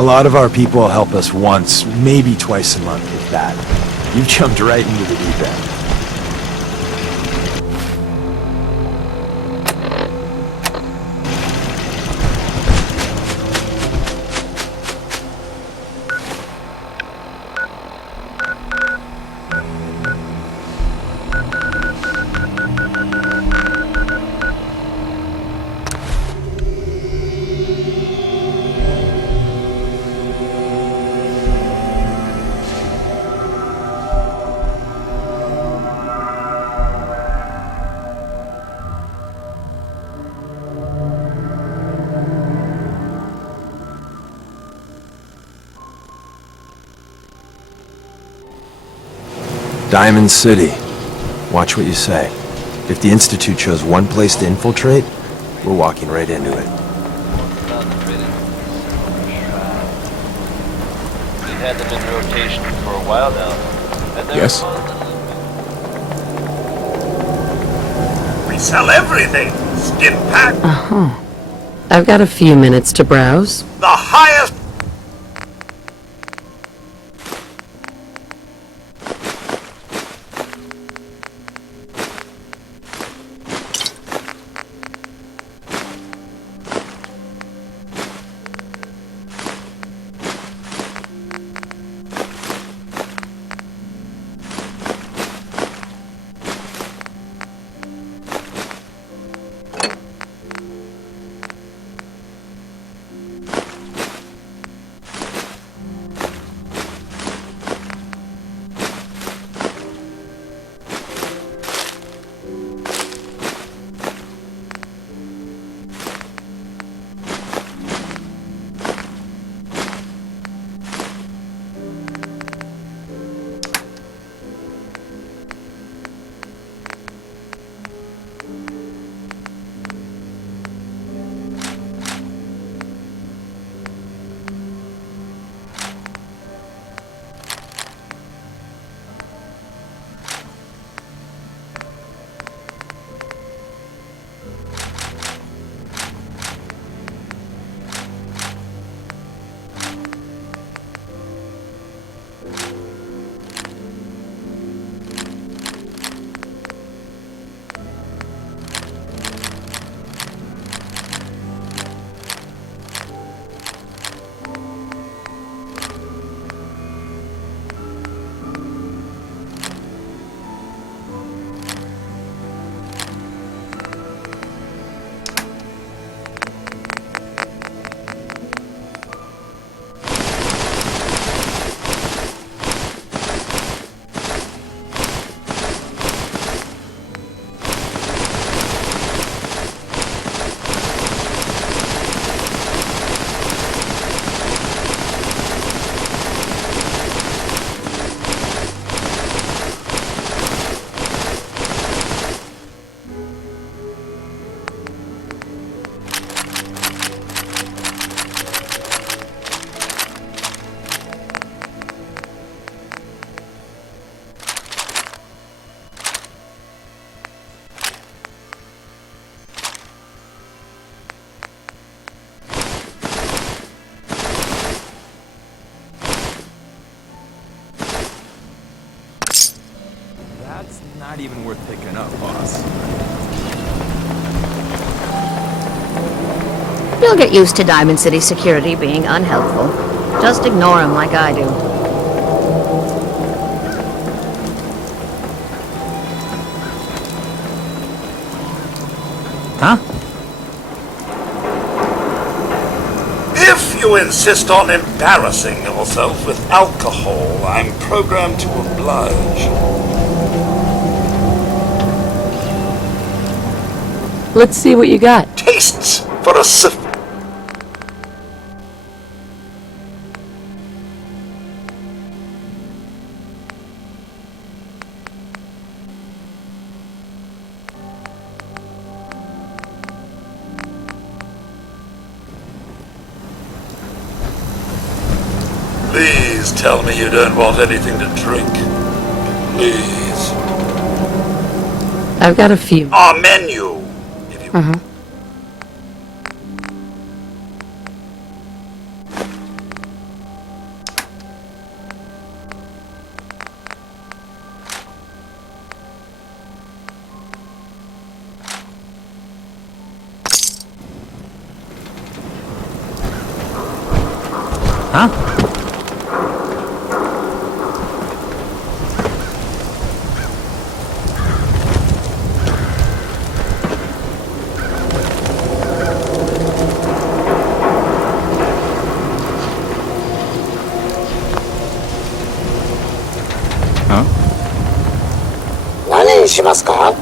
A lot of our people help us once, maybe twice a month, if that. You've jumped right into the deep end. Diamond City. Watch what you say. If the Institute chose one place to infiltrate, we're walking right into it. We've had them in rotation for a while now. Yes? We sell everything. Skin pack. Uh-huh. I've got a few minutes to browse. The highest. That's not even worth picking up, boss. You'll get used to Diamond City security being unhelpful. Just ignore them like I do. Huh? If you insist on embarrassing yourself with alcohol, I'm programmed to oblige. Let's see what you got. Tastes for a sip. Please tell me you don't want anything to drink. Please. I've got a few. Our menu. If you... Uh-huh. Huh? Huh? 何にしますか?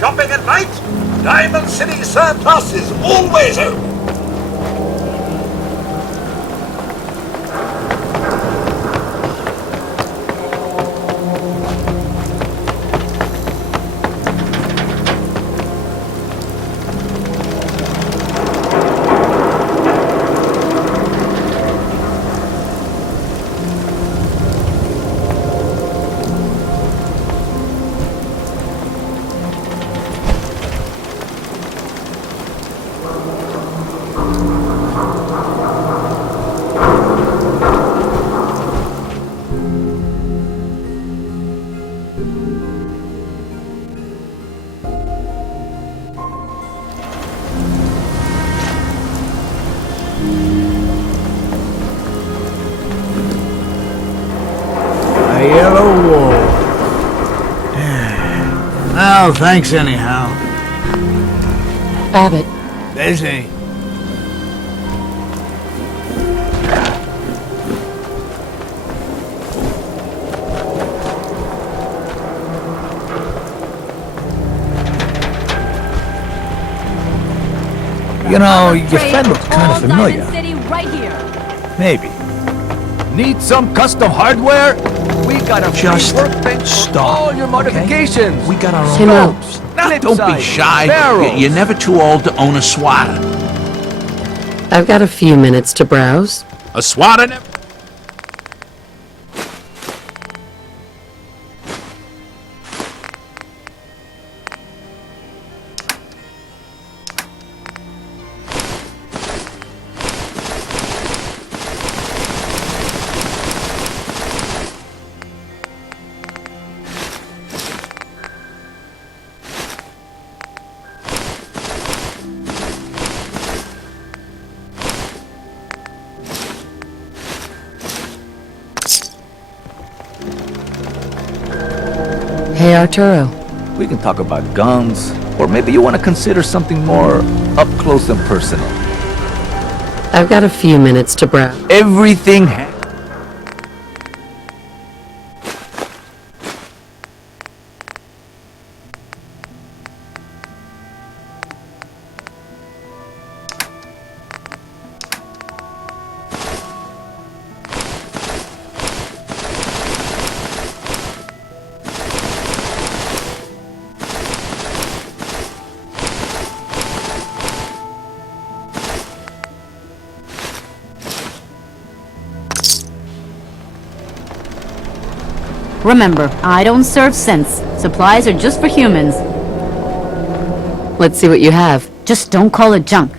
Shopping at night? Diamond City Surplus is always open. A yellow wall. Well, thanks anyhow. Abbott, Busy. You know, your friend looks kind of familiar. City right here. Maybe. Need some custom hardware? We got a Just workbench stop, for all your modifications. We got our own Tim out. ropes. Don't be shy. Barrels. You're never too old to own a swatter. I've got a few minutes to browse. A swatter never... Hey, Arturo. We can talk about guns, or maybe you want to consider something more up close and personal. I've got a few minutes to browse. Everything Remember, I don't serve sense. Supplies are just for humans. Let's see what you have. Just don't call it junk.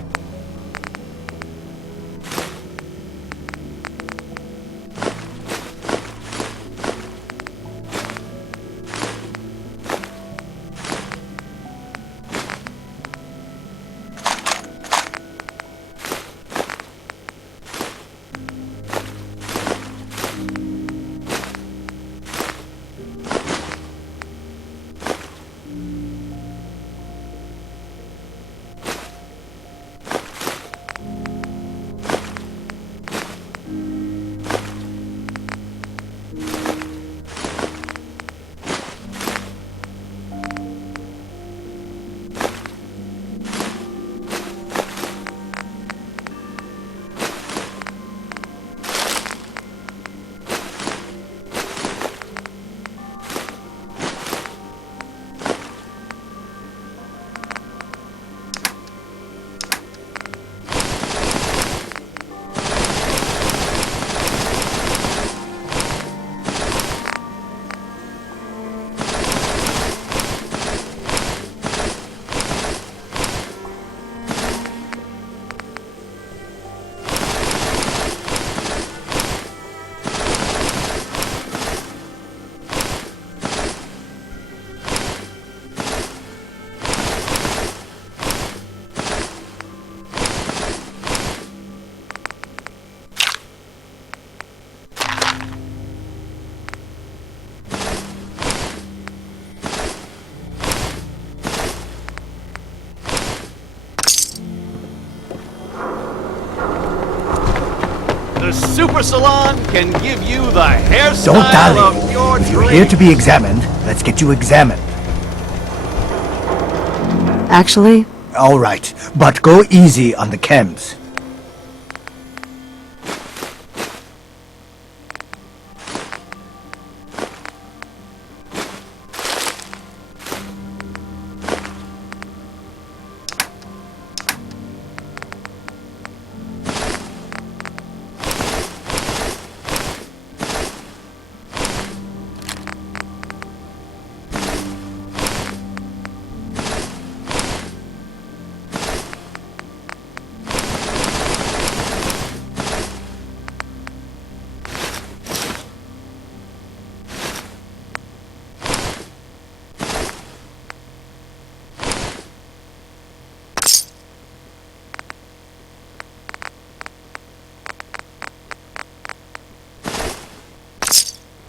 The super salon can give you the hairstyle Don't dally. of your If you're dreams. here to be examined, let's get you examined. Actually, All right, but go easy on the chems.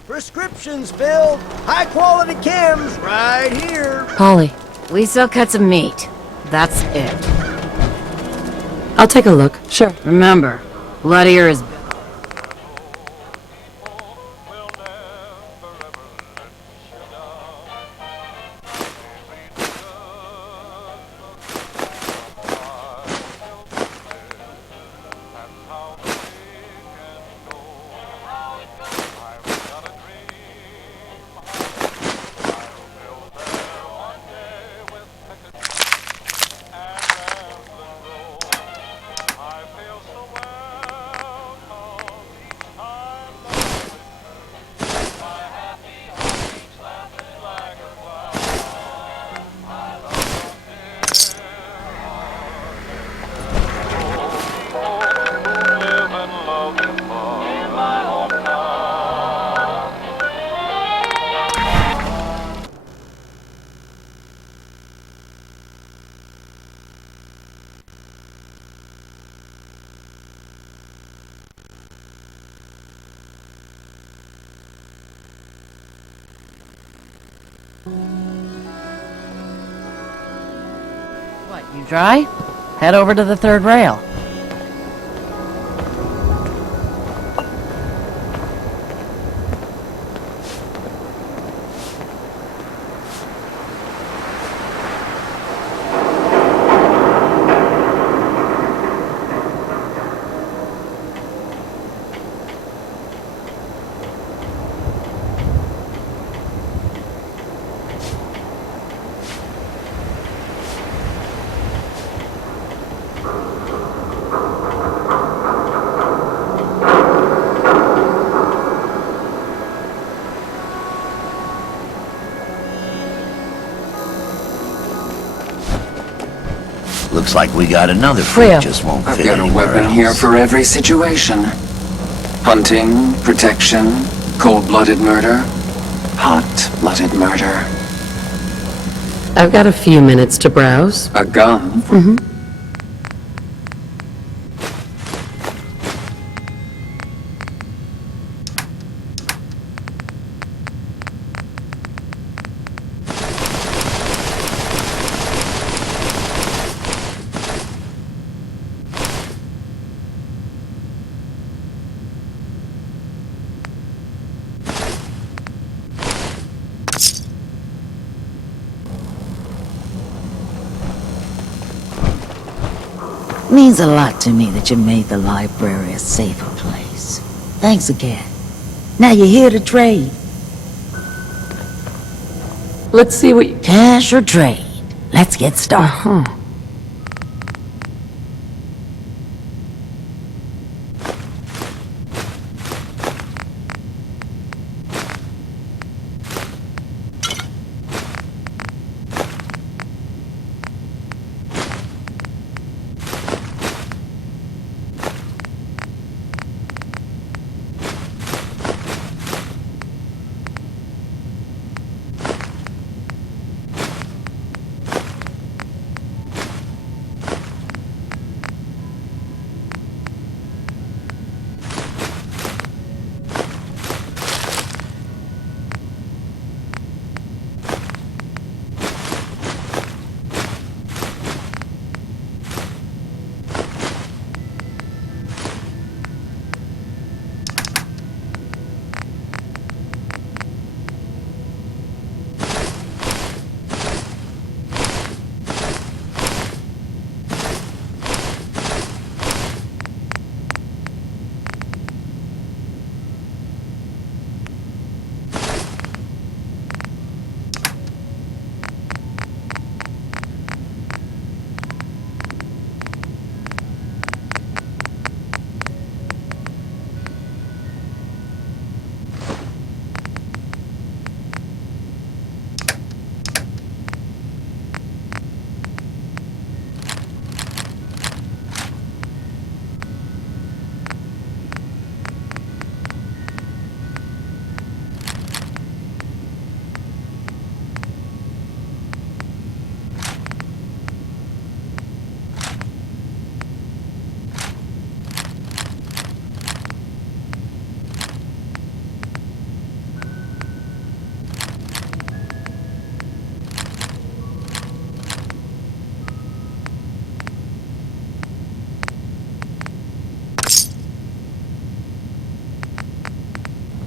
Prescriptions filled. High quality chems right here. Polly, We sell cuts of meat. That's it. I'll take a look. Sure. Remember, bloodier is... What, you dry? Head over to the third rail. Looks like we got another Freya. freak just won't I've fit got a anywhere weapon else. here for every situation. Hunting, protection, cold-blooded murder, hot-blooded murder. I've got a few minutes to browse. A gun. Means a lot to me that you made the library a safer place. Thanks again. Now you're here to trade. Let's see what you... Cash or trade? Let's get started. Uh-huh.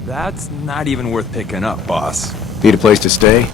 That's not even worth picking up, boss. Need a place to stay?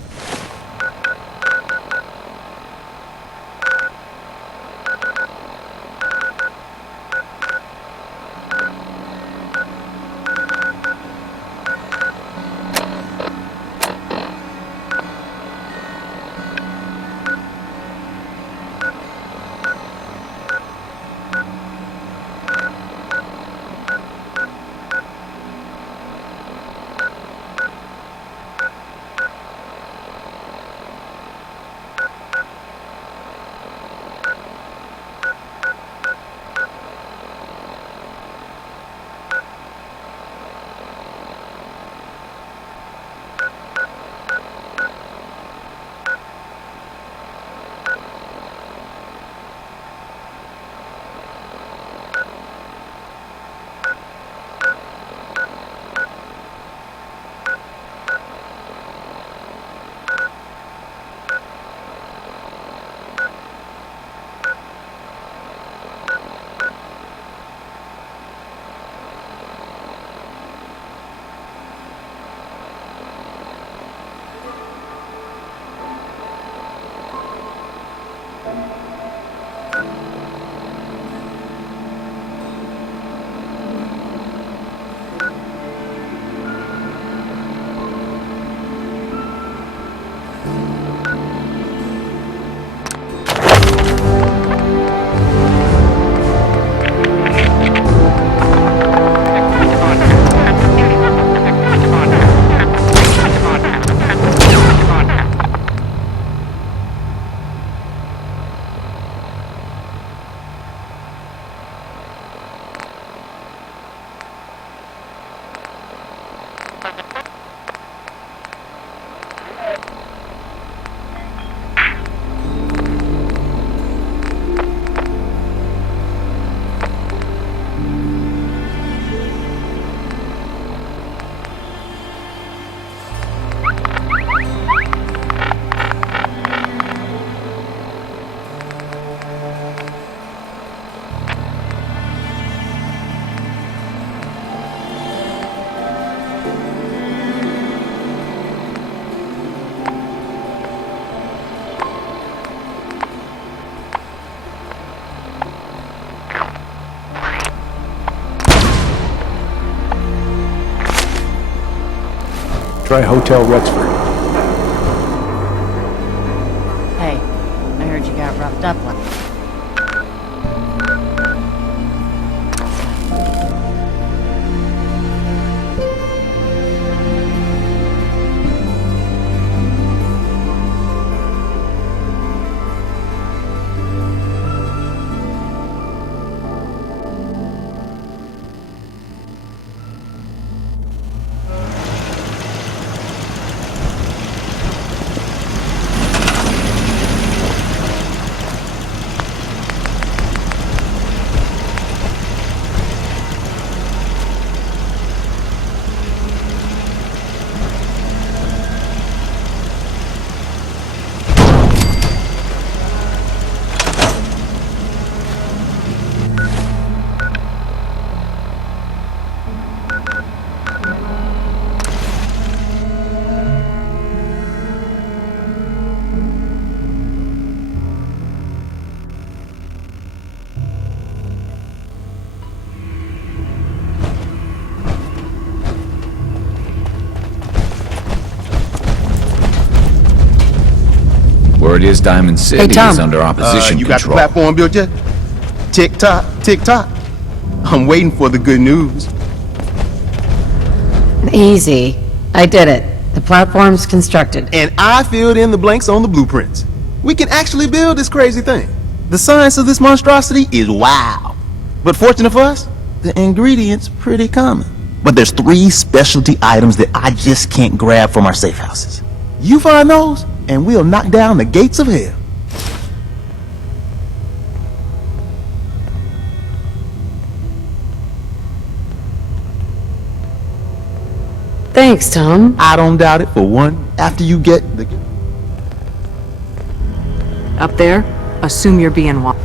Try Hotel Rexford. Hey, I heard you got roughed up last. Word is Diamond City is under opposition you got the control. platform built yet? Tick tock, tick tock. I'm waiting for the good news. Easy. I did it. The platform's constructed. And I filled in the blanks on the blueprints. We can actually build this crazy thing. The science of this monstrosity is wow. But fortunate for us, the ingredients pretty common. But there's 3 specialty items that I just can't grab from our safe houses. You find those, and we'll knock down the gates of hell. Thanks, Tom. I don't doubt it for one. After you get the... Up there, assume you're being watched.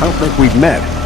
I don't think we've met.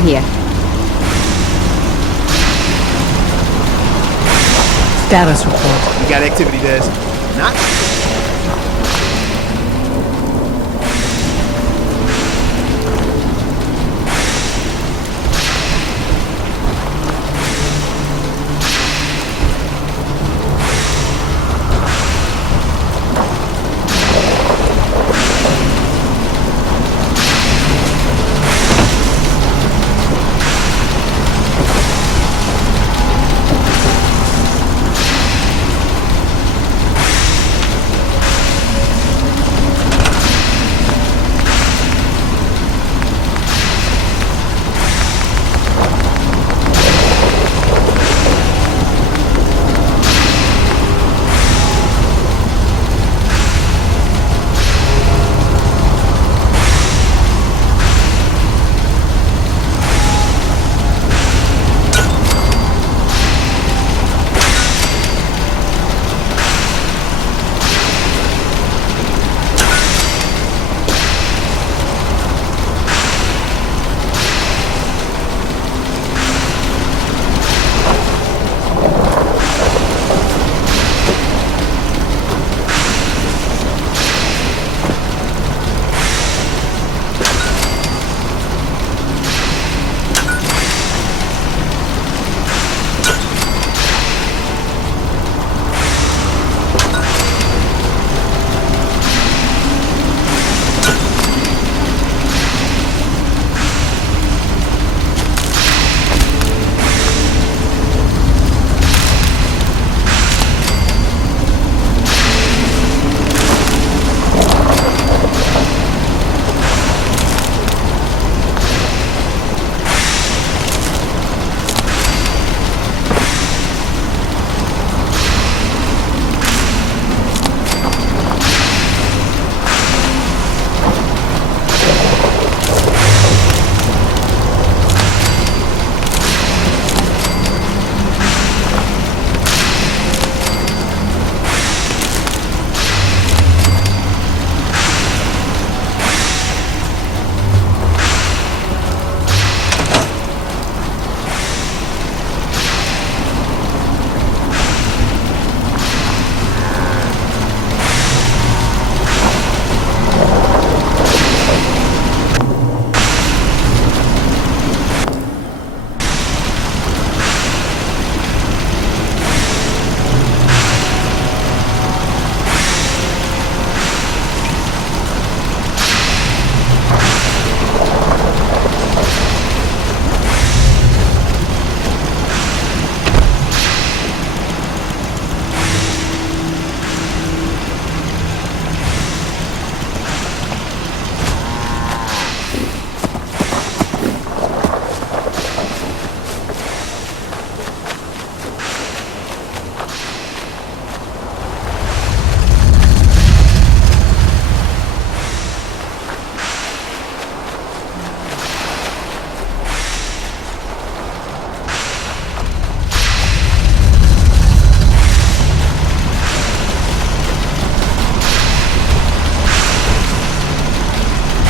here. Status report. We got activity, Des. Not...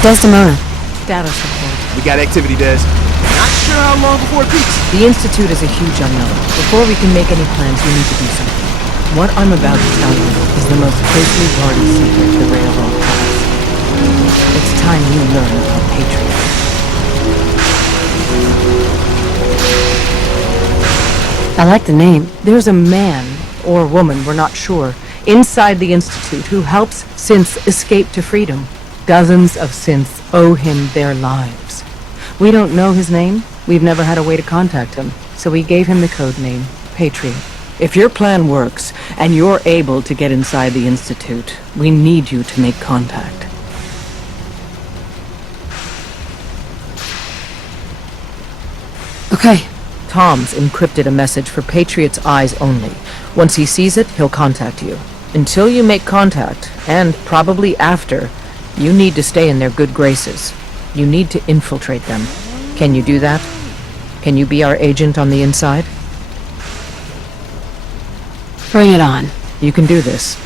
Desdemona. Status report. We got activity, Des. Not sure how long before it peaks. The Institute is a huge unknown. Before we can make any plans, we need to do something. What I'm about to tell you is the most closely guarded secret the Railroad has. It's time you learn about Patriot. I like the name. There's a man, or woman, we're not sure, inside the Institute who helps synths escape to freedom. Dozens of synths owe him their lives. We don't know his name. We've never had a way to contact him, so we gave him the code name, Patriot. If your plan works, and you're able to get inside the Institute, we need you to make contact. Okay. Tom's encrypted a message for Patriot's eyes only. Once he sees it, he'll contact you. Until you make contact, and probably after, you need to stay in their good graces. You need to infiltrate them. Can you do that? Can you be our agent on the inside? Bring it on. You can do this.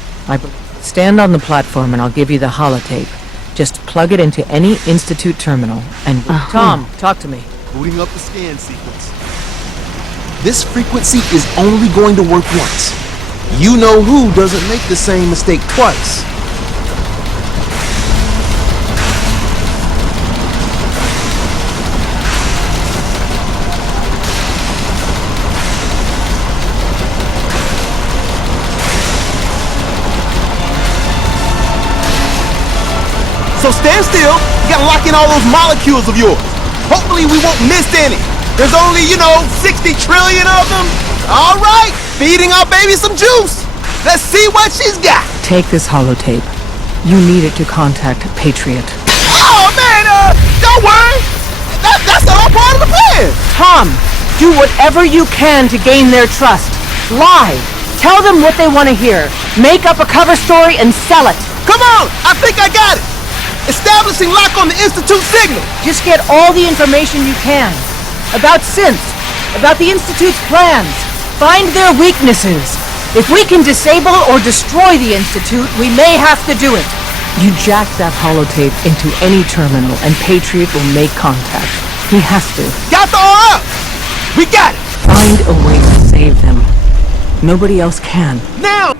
Stand on the platform and I'll give you the holotape. Just plug it into any Institute terminal and... Tom, talk to me. Booting up the scan sequence. This frequency is only going to work once. You know who doesn't make the same mistake twice. So stand still. You gotta lock in all those molecules of yours. Hopefully we won't miss any. There's only, 60 trillion of them. All right, feeding our baby some juice. Let's see what she's got. Take this holotape. You need it to contact Patriot. Oh, man, don't worry. That's all part of the plan. Tom, do whatever you can to gain their trust. Lie. Tell them what they want to hear. Make up a cover story and sell it. Come on, I think I got it. Establishing lock on the Institute signal. Just get all the information you can. About synths. About the Institute's plans. Find their weaknesses. If we can disable or destroy the Institute, we may have to do it. You jack that holotape into any terminal and Patriot will make contact. He has to. Got the up! We got it! Find a way to save them. Nobody else can. Now!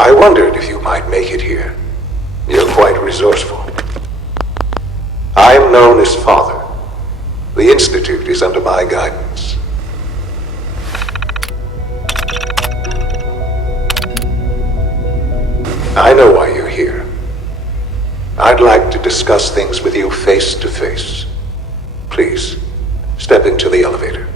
I wondered if you might make it here. You're quite resourceful. I am known as Father. The Institute is under my guidance. I know why you're here. I'd like to discuss things with you face to face. Please, step into the elevator.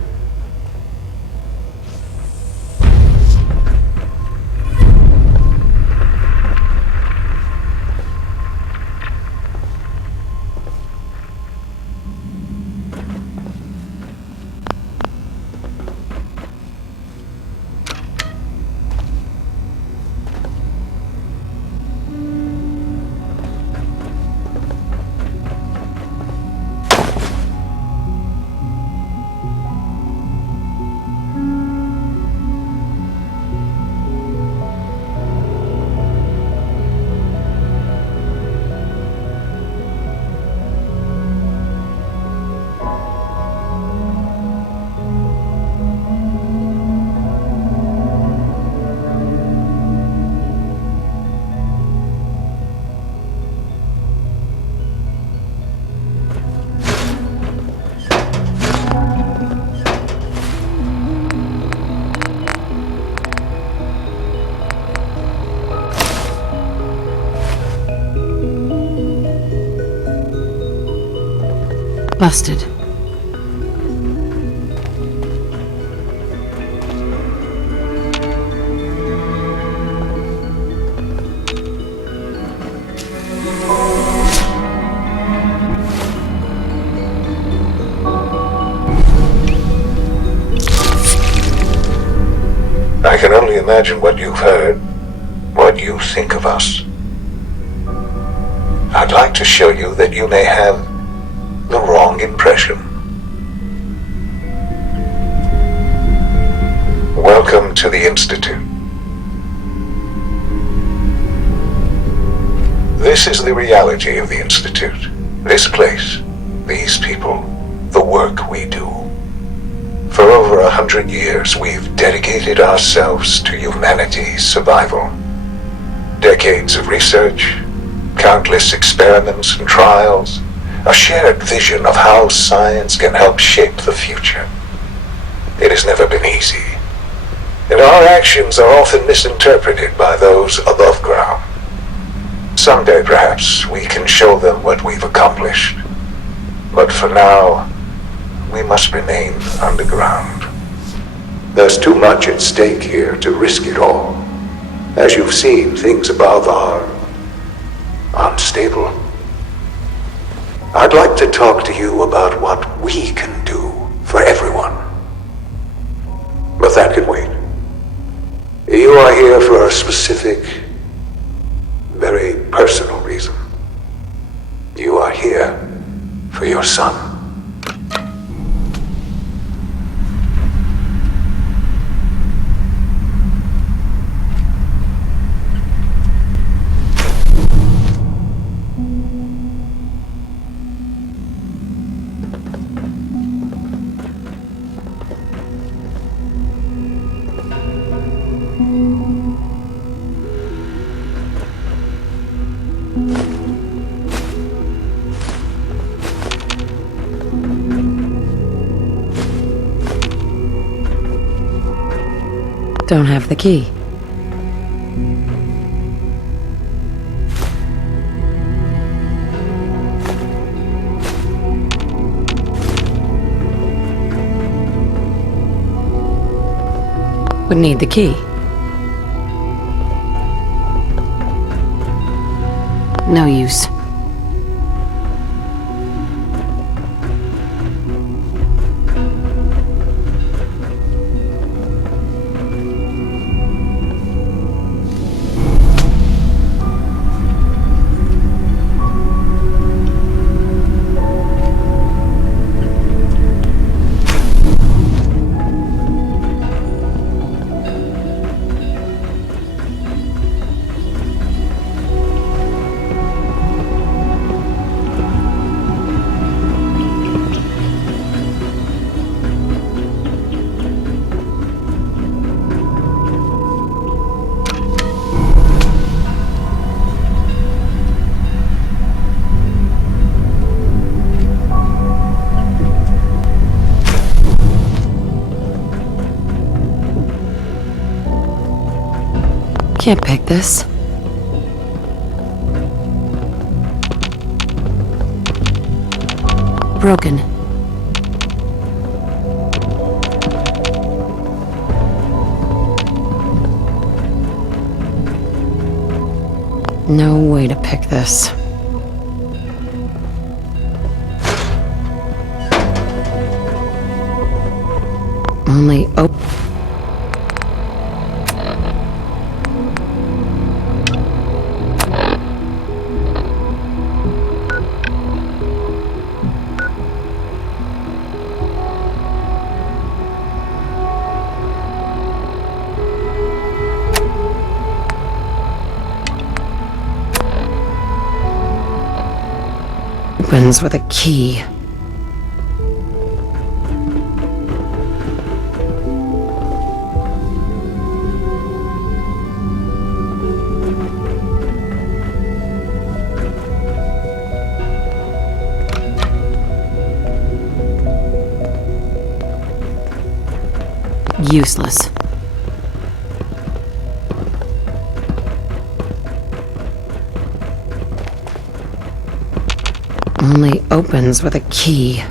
Busted. I can only imagine what you've heard, what you think of us. I'd like to show you that you may have the wrong impression. Welcome to the Institute. This is the reality of the Institute. This place, these people, the work we do. For over 100 years, we've dedicated ourselves to humanity's survival. Decades of research, countless experiments and trials, a shared vision of how science can help shape the future. It has never been easy, and our actions are often misinterpreted by those above ground. Someday, perhaps, we can show them what we've accomplished. But for now, we must remain underground. There's too much at stake here to risk it all. As you've seen, things above are unstable. I'd like to talk to you about what we can do for everyone. But that can wait. You are here for a specific, very personal reason. You are here for your son. Don't have the key. Would need the key. No use. Can't pick this. Broken. No way to pick this. Only opens with a key. Useless. only opens with a key.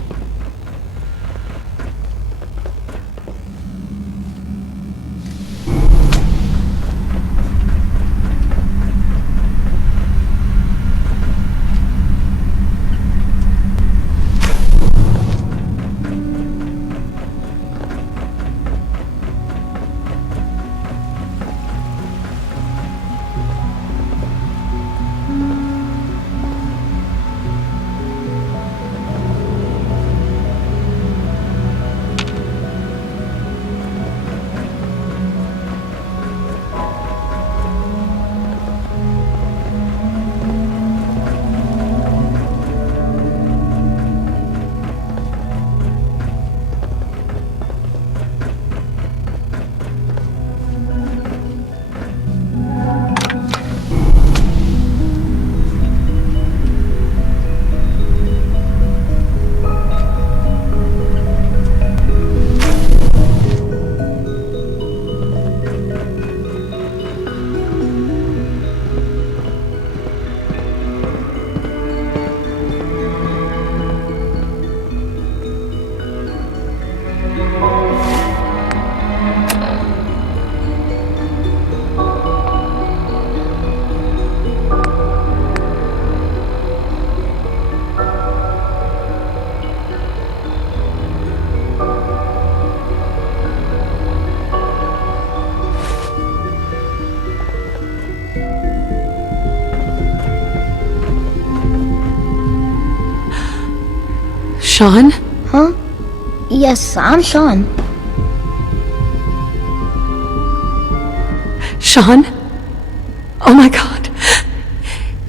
Sean? Huh? Yes, I'm Sean. Sean? Oh my god.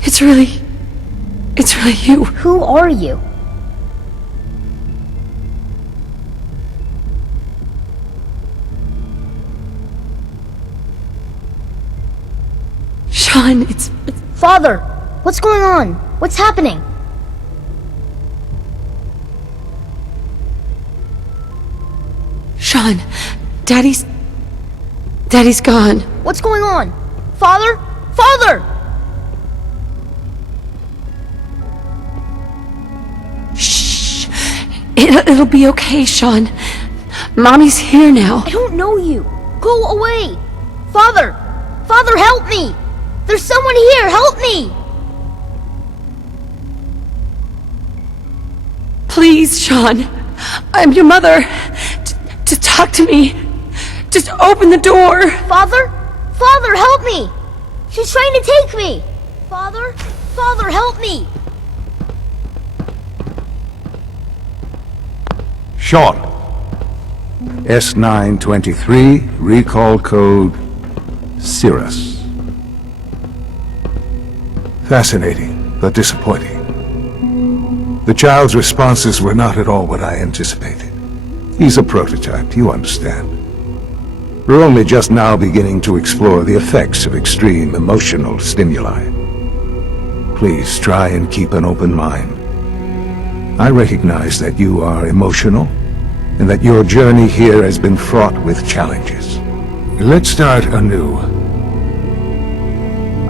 It's really you. Who are you? Sean, it's... Father! What's going on? What's happening? Sean, Daddy's gone. What's going on? Father? Father! Shh. It'll be okay, Sean. Mommy's here now. I don't know you. Go away. Father! Father, help me! There's someone here! Help me! Please, Sean. I'm your mother. To talk to me. Just open the door. Father? Father, help me! She's trying to take me! Father? Father, help me! Sean. S923, recall code Cirrus. Fascinating, but disappointing. The child's responses were not at all what I anticipated. He's a prototype, you understand. We're only just now beginning to explore the effects of extreme emotional stimuli. Please try and keep an open mind. I recognize that you are emotional, and that your journey here has been fraught with challenges. Let's start anew.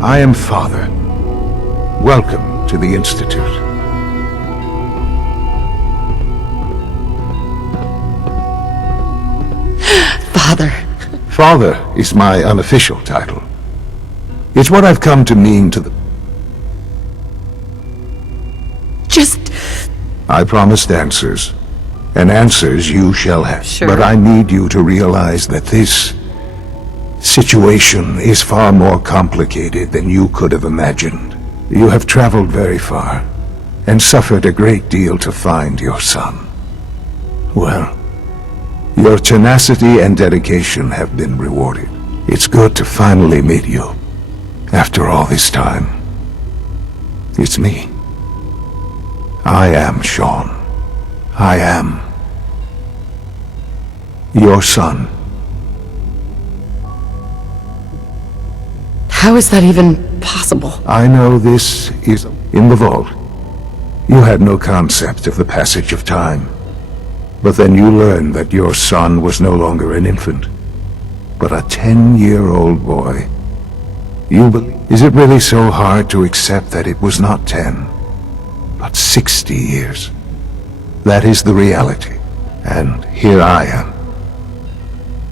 I am Father. Welcome to the Institute. Father. Father is my unofficial title. It's what I've come to mean to the... Just... I promised answers, and answers you shall have. Sure. But I need you to realize that this situation is far more complicated than you could have imagined. You have traveled very far, and suffered a great deal to find your son. Well, your tenacity and dedication have been rewarded. It's good to finally meet you. After all this time, it's me. I am Sean. I am your son. How is that even possible? I know this is in the vault. You had no concept of the passage of time. But then you learned that your son was no longer an infant, but a 10-year-old boy. Is it really so hard to accept that it was not 10, but 60 years. That is the reality. And here I am,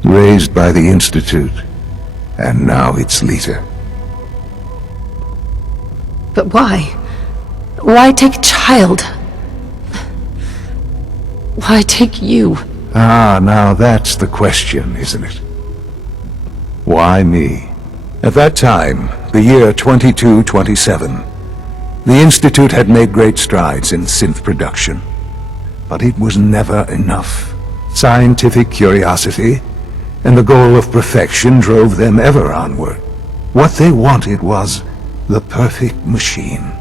raised by the Institute, and now its leader. But why? Why take a child? Why take you? Ah, now that's the question, isn't it? Why me? At that time, the year 2227, the Institute had made great strides in synth production. But it was never enough. Scientific curiosity and the goal of perfection drove them ever onward. What they wanted was the perfect machine.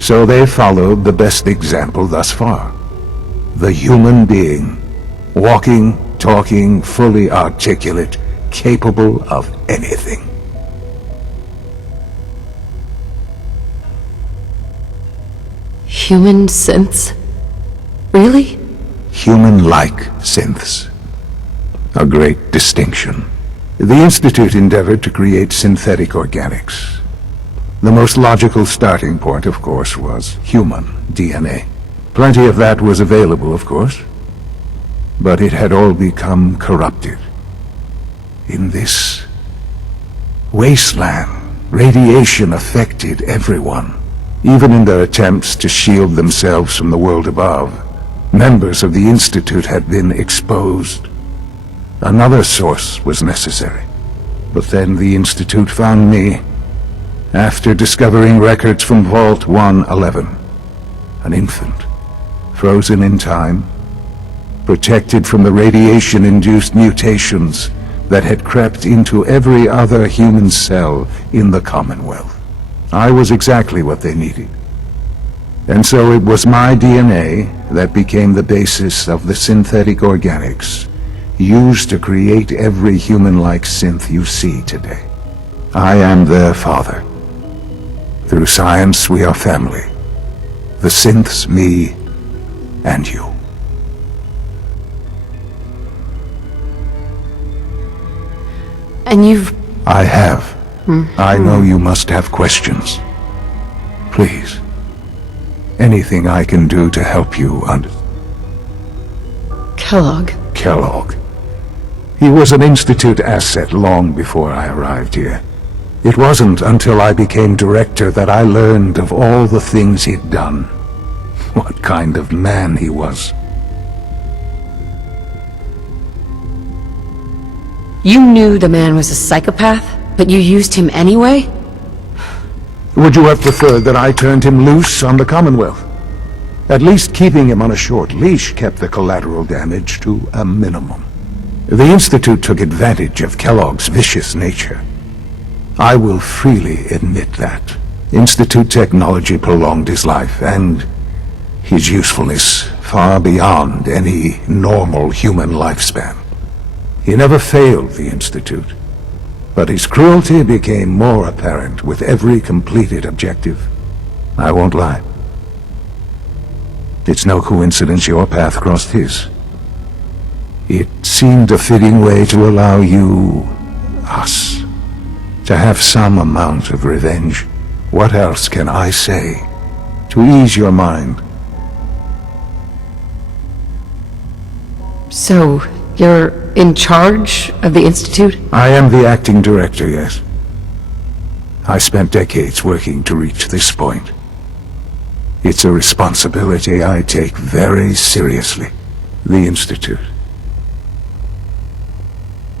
So they followed the best example thus far. The human being. Walking, talking, fully articulate, capable of anything. Human synths? Really? Human-like synths. A great distinction. The Institute endeavored to create synthetic organics. The most logical starting point, of course, was human DNA. Plenty of that was available, of course. But it had all become corrupted. In this wasteland, radiation affected everyone. Even in their attempts to shield themselves from the world above, members of the Institute had been exposed. Another source was necessary. But then the Institute found me, after discovering records from Vault 111. An infant, frozen in time, protected from the radiation-induced mutations that had crept into every other human cell in the Commonwealth. I was exactly what they needed. And so it was my DNA that became the basis of the synthetic organics used to create every human-like synth you see today. I am their father. Through science, we are family. The synths, me, and you. And you've... I have. I know you must have questions. Please. Anything I can do to help you Kellogg. Kellogg. He was an Institute asset long before I arrived here. It wasn't until I became director that I learned of all the things he'd done. What kind of man he was. You knew the man was a psychopath, but you used him anyway? Would you have preferred that I turned him loose on the Commonwealth? At least keeping him on a short leash kept the collateral damage to a minimum. The Institute took advantage of Kellogg's vicious nature. I will freely admit that. Institute technology prolonged his life, and his usefulness far beyond any normal human lifespan. He never failed the Institute, but his cruelty became more apparent with every completed objective. I won't lie. It's no coincidence your path crossed his. It seemed a fitting way to allow you, us, to have some amount of revenge. What else can I say to ease your mind? So, you're in charge of the Institute? I am the acting director, yes. I spent decades working to reach this point. It's a responsibility I take very seriously. The Institute.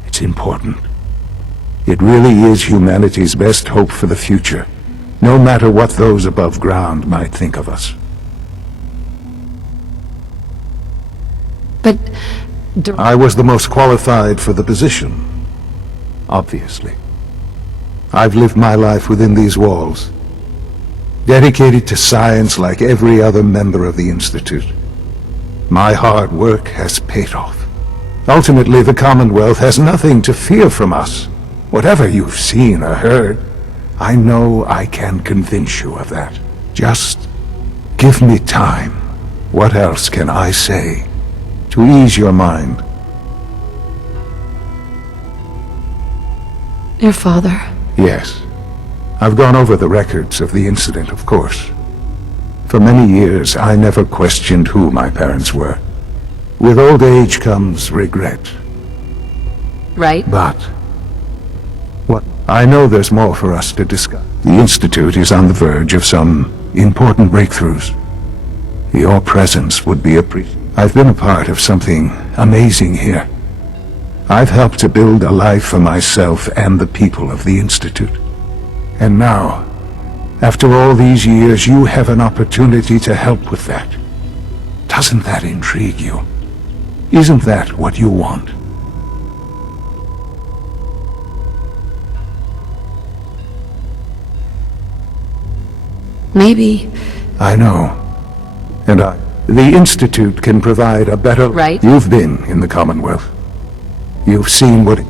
It's important. It really is humanity's best hope for the future, no matter what those above ground might think of us. But... I was the most qualified for the position, obviously. I've lived my life within these walls, dedicated to science like every other member of the Institute. My hard work has paid off. Ultimately, the Commonwealth has nothing to fear from us. Whatever you've seen or heard, I know I can convince you of that. Just give me time. What else can I say to ease your mind? Your father? Yes. I've gone over the records of the incident, of course. For many years, I never questioned who my parents were. With old age comes regret. Right? But... what? I know there's more for us to discuss. The Institute is on the verge of some important breakthroughs. Your presence would be appreciated. I've been a part of something amazing here. I've helped to build a life for myself and the people of the Institute. And now, after all these years, you have an opportunity to help with that. Doesn't that intrigue you? Isn't that what you want? Maybe. I know. And the Institute can provide a better... Right. You've been in the Commonwealth. You've seen what it...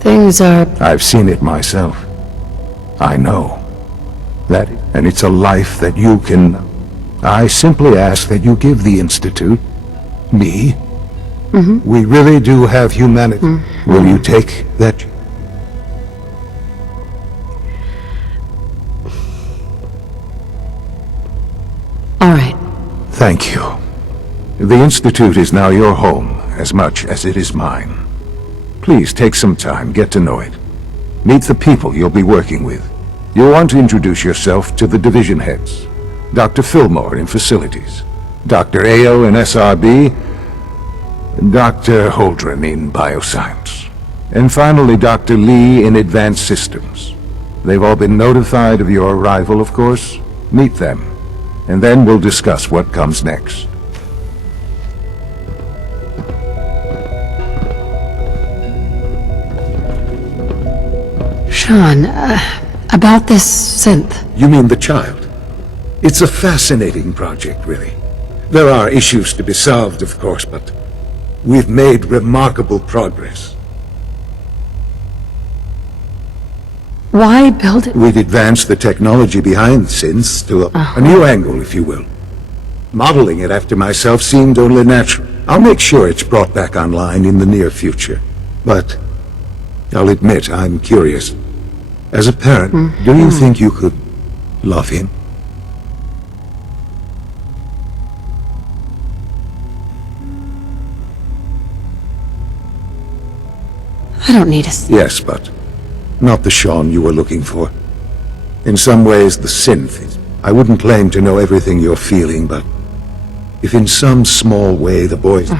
Things are... I've seen it myself. I know. That... and it's a life that you can... I simply ask that you give the Institute... me... We really do have humanity. Will you take that... All right. Thank you. The Institute is now your home, as much as it is mine. Please take some time, get to know it. Meet the people you'll be working with. You'll want to introduce yourself to the division heads. Dr. Fillmore in Facilities, Dr. Ao in SRB, Dr. Holdren in Bioscience, and finally Dr. Lee in Advanced Systems. They've all been notified of your arrival, of course. Meet them, and then we'll discuss what comes next. Sean, about this synth. You mean the child? It's a fascinating project, really. There are issues to be solved, of course, but we've made remarkable progress. Why build it? We've advanced the technology behind synths to a new angle, if you will. Modeling it after myself seemed only natural. I'll make sure it's brought back online in the near future. But I'll admit I'm curious. As a parent, do you think you could love him? I don't need a... Yes, but not the Sean you were looking for. In some ways, the synth is... I wouldn't claim to know everything you're feeling, but if in some small way the boys...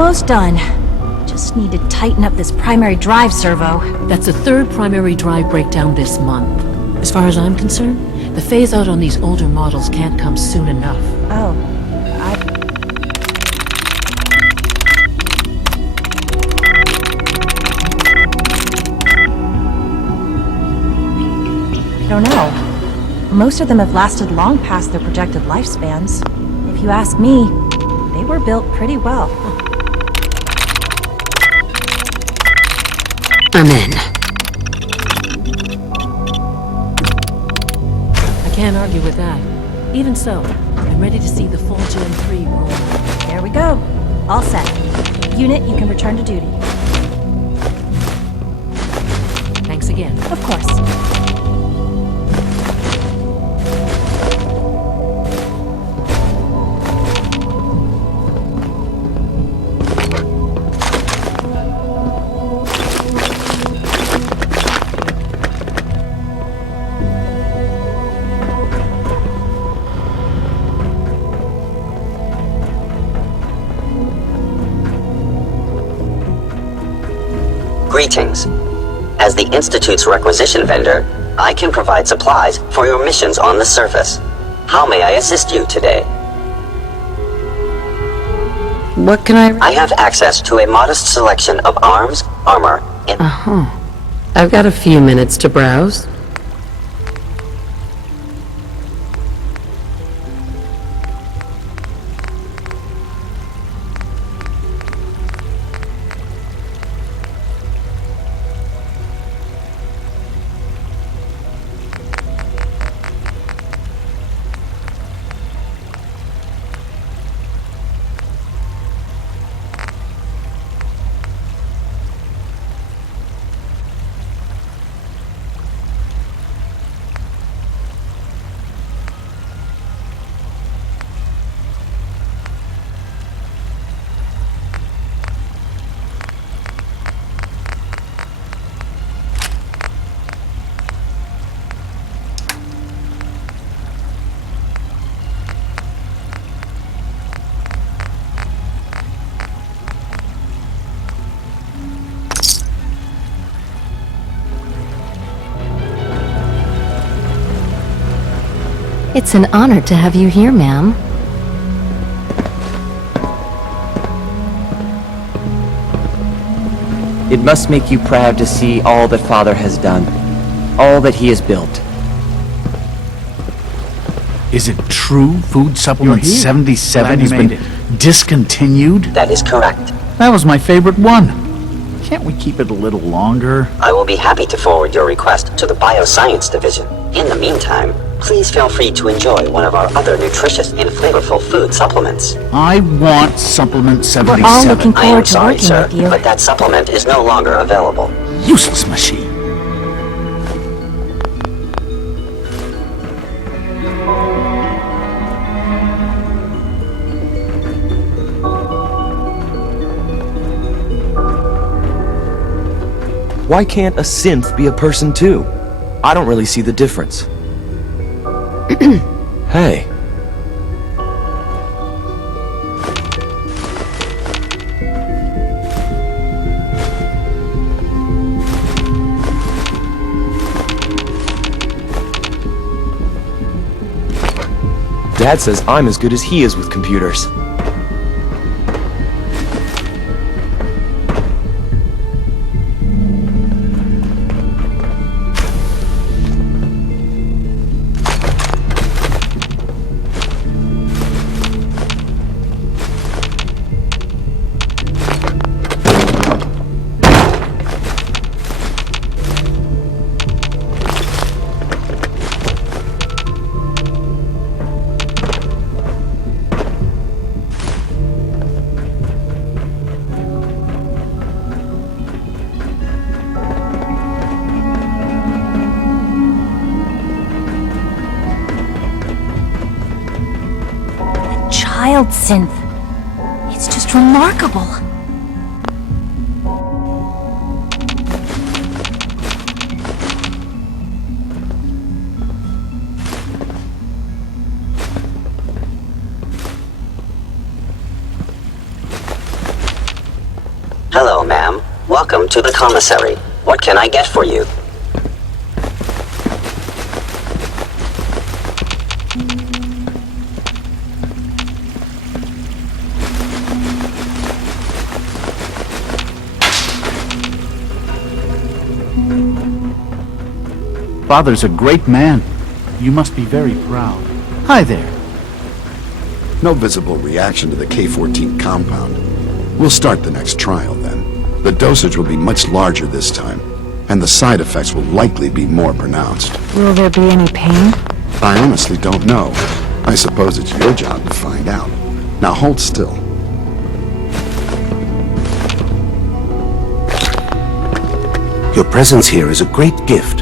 Almost done. Just need to tighten up this primary drive servo. That's the third primary drive breakdown this month. As far as I'm concerned, the phase-out on these older models can't come soon enough. Oh, I don't know. Most of them have lasted long past their projected lifespans. If you ask me, they were built pretty well. I'm in. I can't argue with that. Even so, I'm ready to see the full Gen 3 roll. There we go. All set. Unit, you can return to duty. Thanks again. Of course. Greetings. As the Institute's requisition vendor, I can provide supplies for your missions on the surface. How may I assist you today? What can I have access to a modest selection of arms, armor, and... I've got a few minutes to browse. It's an honor to have you here, ma'am. It must make you proud to see all that Father has done, all that he has built. Is it true Food Supplement 77 has been discontinued? That is correct. That was my favorite one. Can't we keep it a little longer? I will be happy to forward your request to the Bioscience Division. In the meantime, please feel free to enjoy one of our other nutritious and flavorful food supplements. I want Supplement 77. We're all looking I am forward to sorry, working sir, with you. but that supplement is no longer available. Useless machine. Why can't a synth be a person too? I don't really see the difference. Hey. Dad says I'm as good as he is with computers. Child synth. It's just remarkable. Welcome to the commissary. What can I get for you? Father's a great man. You must be very proud. Hi there. No visible reaction to the K-14 compound. We'll start the next trial then. The dosage will be much larger this time, and the side effects will likely be more pronounced. Will there be any pain? I honestly don't know. I suppose it's your job to find out. Now hold still. Your presence here is a great gift.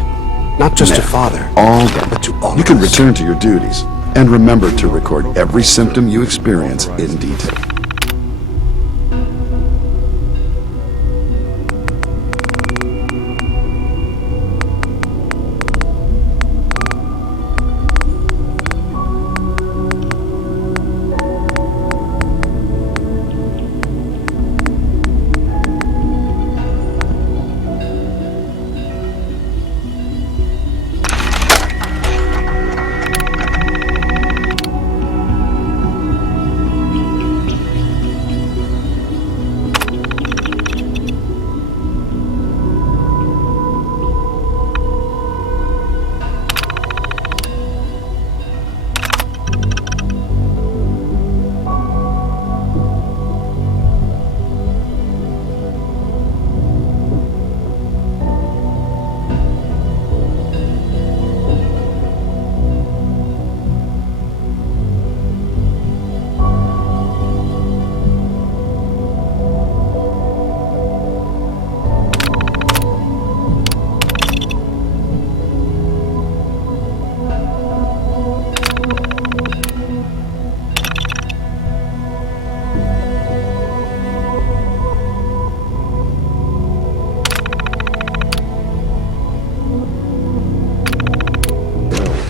Not just to Father, but to all of us. You can return to your duties, and remember to record every symptom you experience in detail.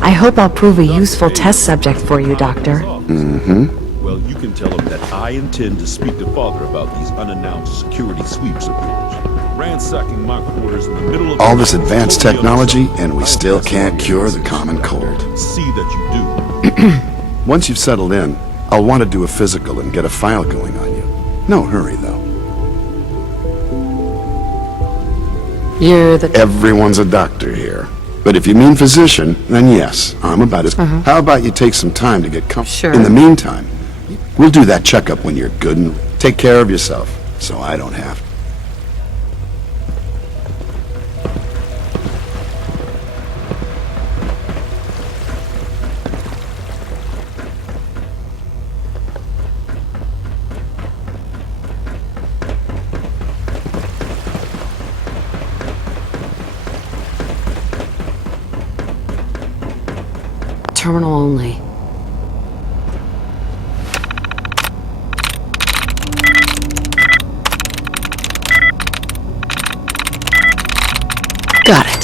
I hope I'll prove a useful test subject for you, Doctor. Mm-hmm. Well, you can tell him that I intend to speak to Father about these unannounced security sweeps of yours. Ransacking my quarters in the middle of all this advanced technology, and we still can't cure the common cold. See that you do. Once you've settled in, I'll want to do a physical and get a file going on you. No hurry, though. Everyone's a doctor here. But if you mean physician, then yes, I'm about as... How about you take some time to get comfortable? In the meantime, we'll do that checkup when you're good and take care of yourself, so I don't have to. Terminal only. Got it.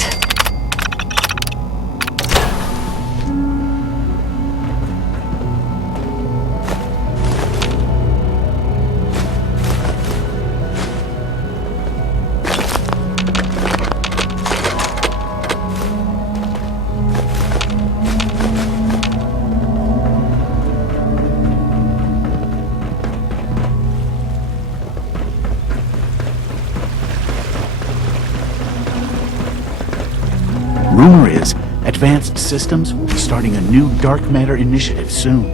Rumor is, Advanced Systems will be starting a new dark matter initiative soon.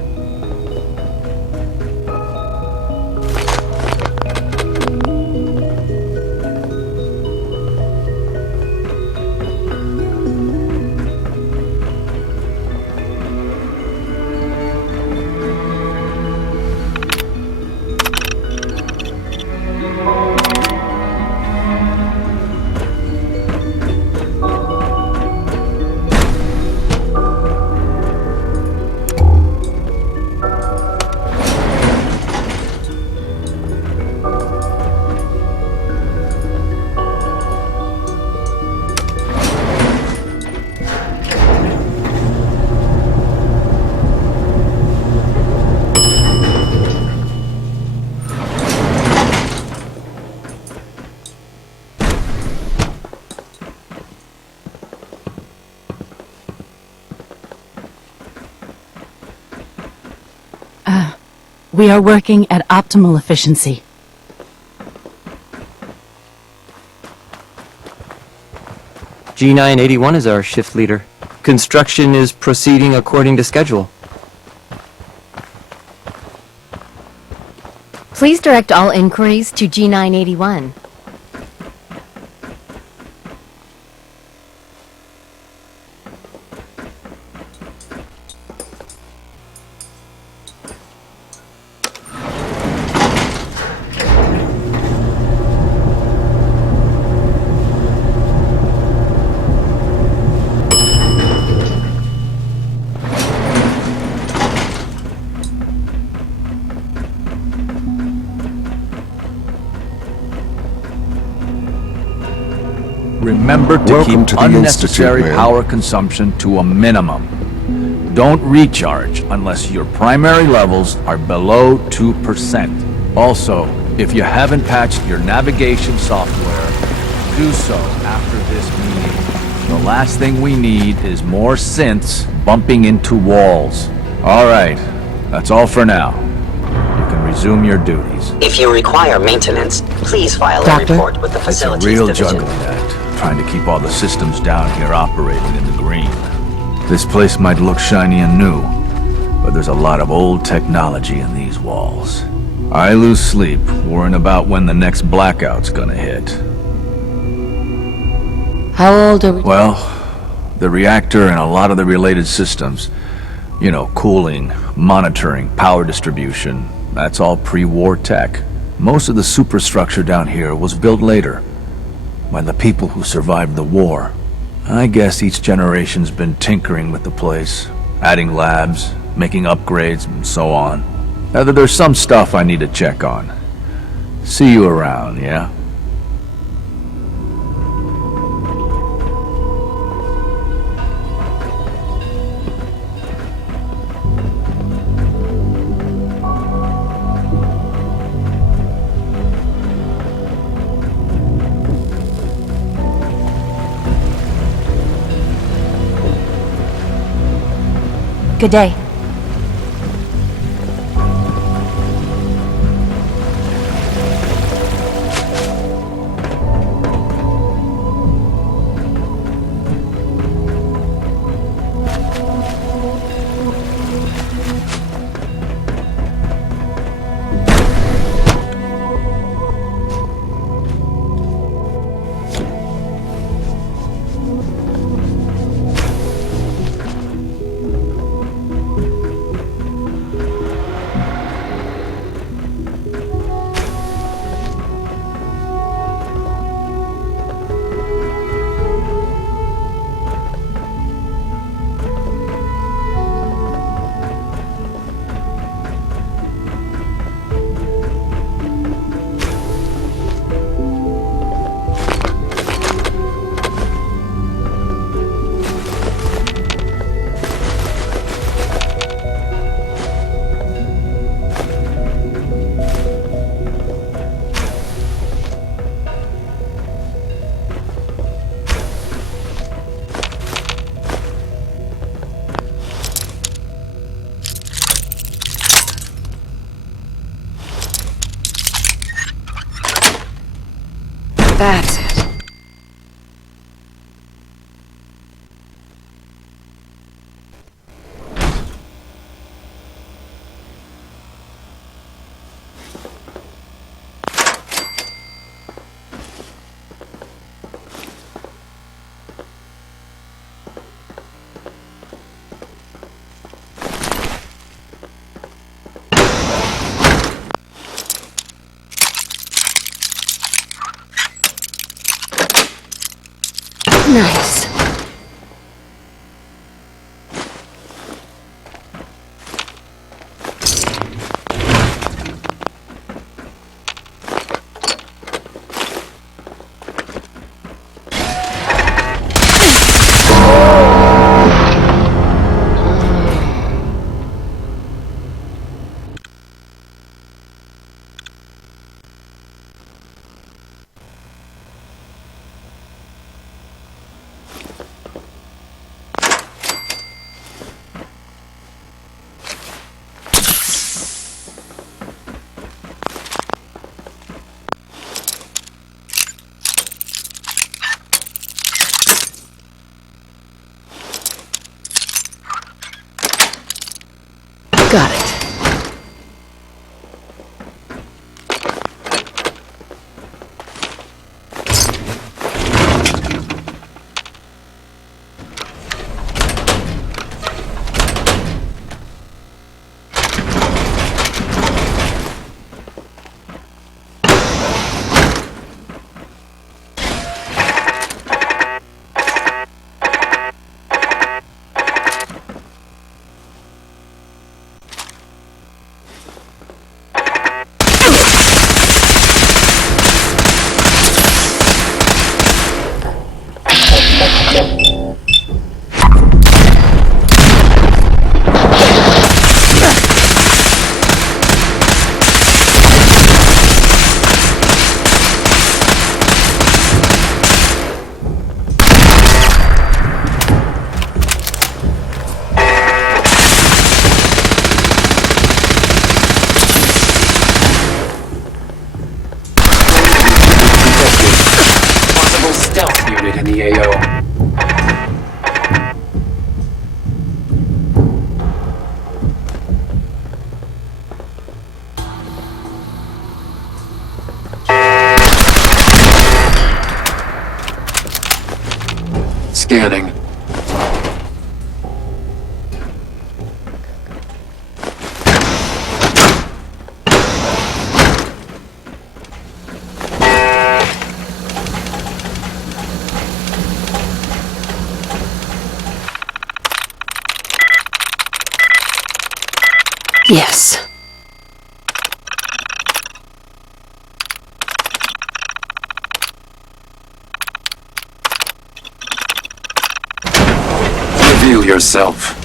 We are working at optimal efficiency. G981 is our shift leader. Construction is proceeding according to schedule. Please direct all inquiries to G981. Remember to keep unnecessary power consumption to a minimum. Don't recharge unless your primary levels are below 2%. Also, if you haven't patched your navigation software, do so after this meeting. The last thing we need is more synths bumping into walls. Alright, that's all for now. You can resume your duties. If you require maintenance, please file a report with the Facilities It's a real Division. juggling act, trying to keep all the systems down here operating in the green. This place might look shiny and new, but there's a lot of old technology in these walls. I lose sleep worrying about when the next blackout's gonna hit. How old are we? Well, the reactor and a lot of the related systems, you know, cooling, monitoring, power distribution, that's all pre-war tech. Most of the superstructure down here was built later, by the people who survived the war. I guess each generation's been tinkering with the place, adding labs, making upgrades, and so on. There's some stuff I need to check on. See you around, yeah? Good day. That's it. Nice. Got it. In the AO. Scanning. Yes. Reveal yourself.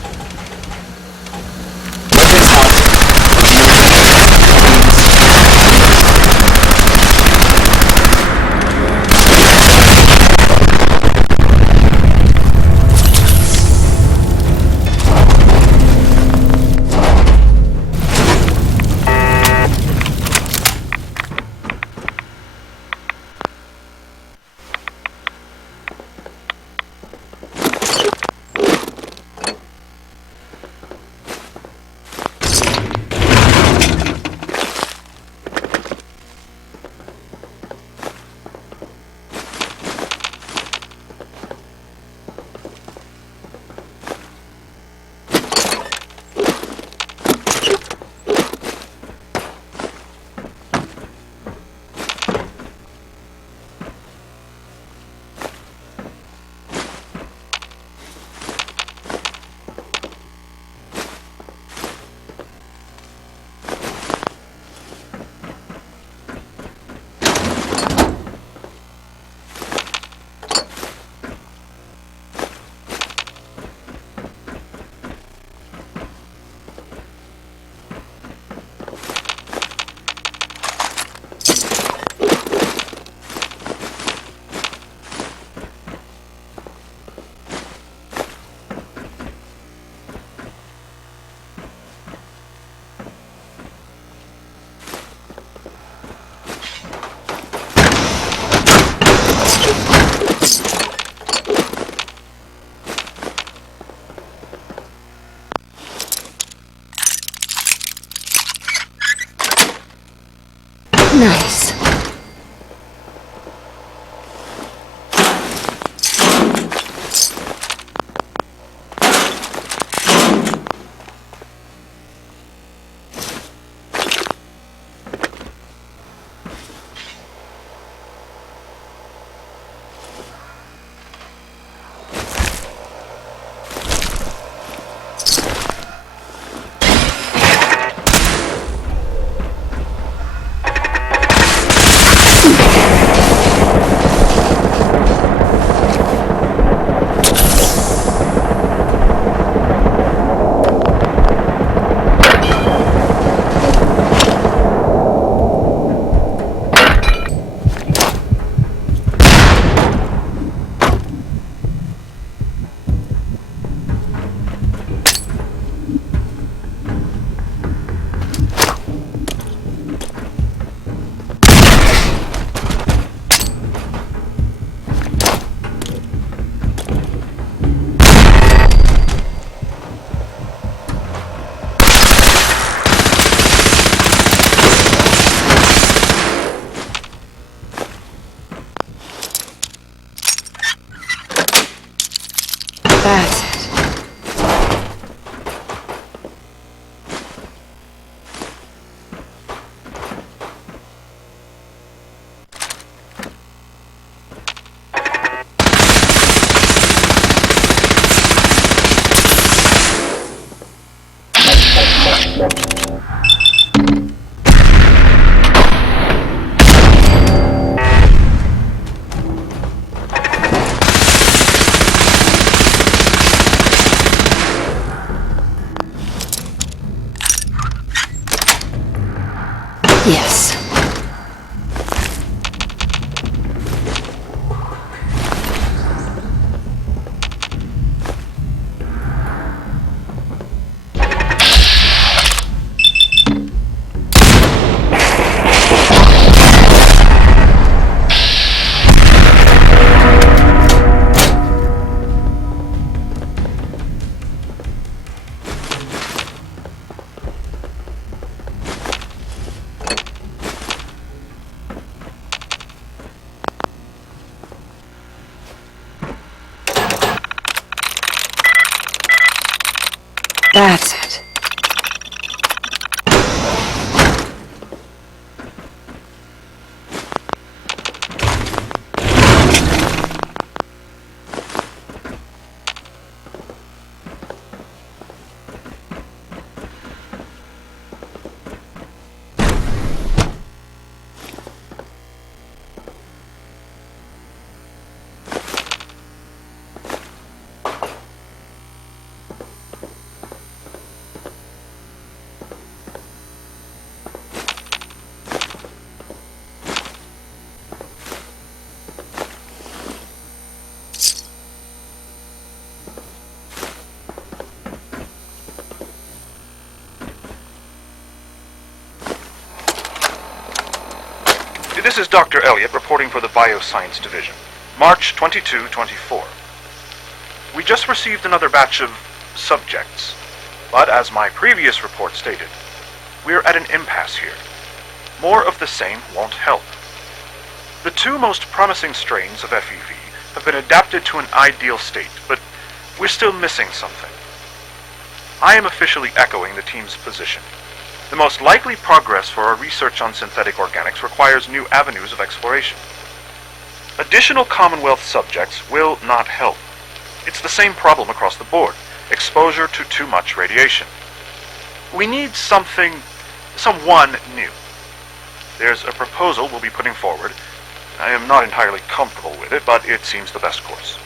Yes. That's it. This is Dr. Elliott reporting for the Bioscience Division, March 22-24. We just received another batch of subjects, but as my previous report stated, we're at an impasse here. More of the same won't help. The two most promising strains of FEV have been adapted to an ideal state, but we're still missing something. I am officially echoing the team's position. The most likely progress for our research on synthetic organics requires new avenues of exploration. Additional Commonwealth subjects will not help. It's the same problem across the board, exposure to too much radiation. We need someone new. There's a proposal we'll be putting forward. I am not entirely comfortable with it, but it seems the best course.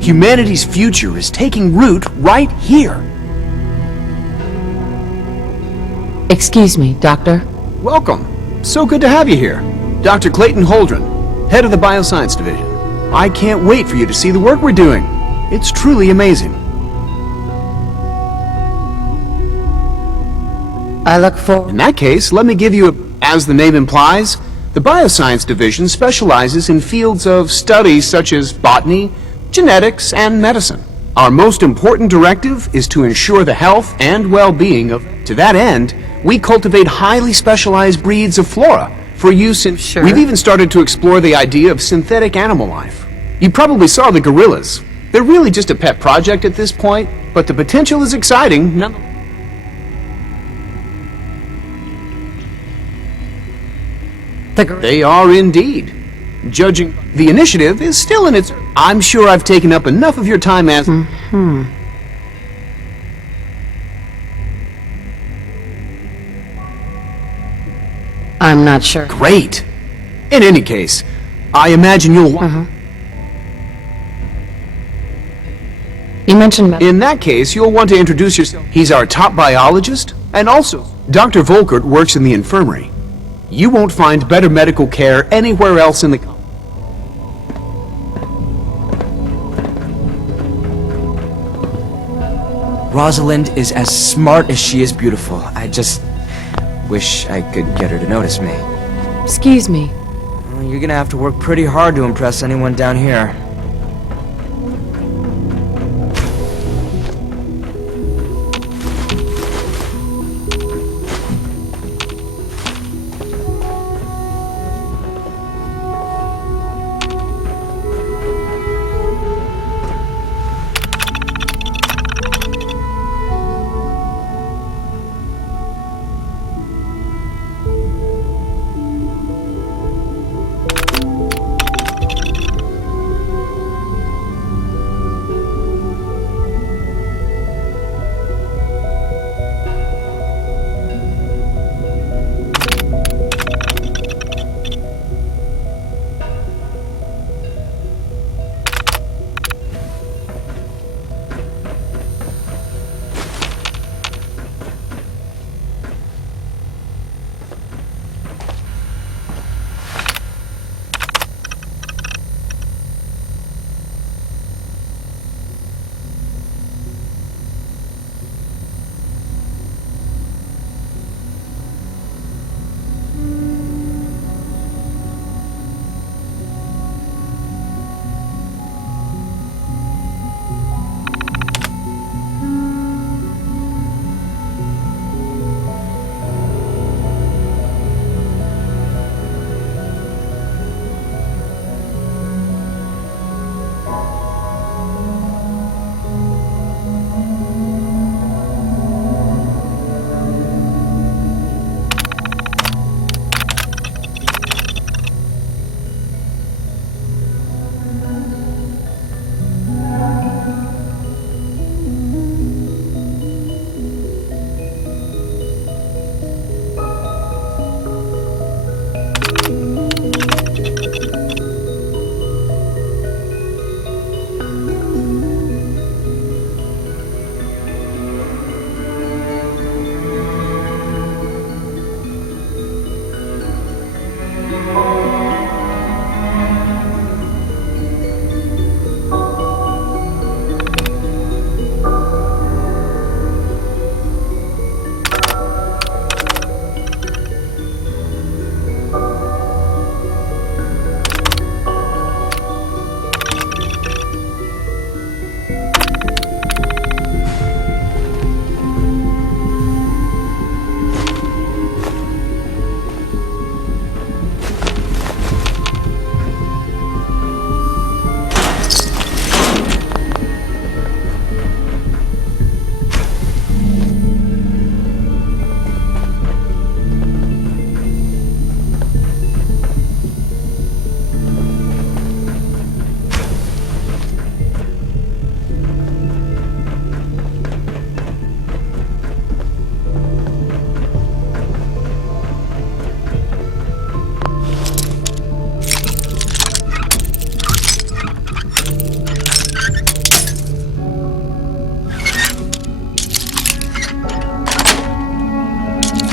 Humanity's future is taking root right here. Excuse me, Doctor. Welcome. So good to have you here. Dr. Clayton Holdren, head of the Bioscience Division. I can't wait for you to see the work we're doing. It's truly amazing. I look forward... In that case, let me give you as the name implies, the Bioscience Division specializes in fields of study such as botany, genetics, and medicine. Our most important directive is to ensure the health and well-being of... To that end, we cultivate highly specialized breeds of flora for use in... Sure. We've even started to explore the idea of synthetic animal life. You probably saw the gorillas. They're really just a pet project at this point, but the potential is exciting. They are indeed. Judging, the initiative is still in its... I'm sure I've taken up enough of your time as... I'm not sure. Great. In any case, I imagine you'll want... You mentioned... In that case, you'll want to introduce yourself. He's our top biologist, and also, Dr. Volkert works in the infirmary. You won't find better medical care anywhere else in the... Rosalind is as smart as she is beautiful. I just wish I could get her to notice me. Excuse me. Well, you're gonna have to work pretty hard to impress anyone down here.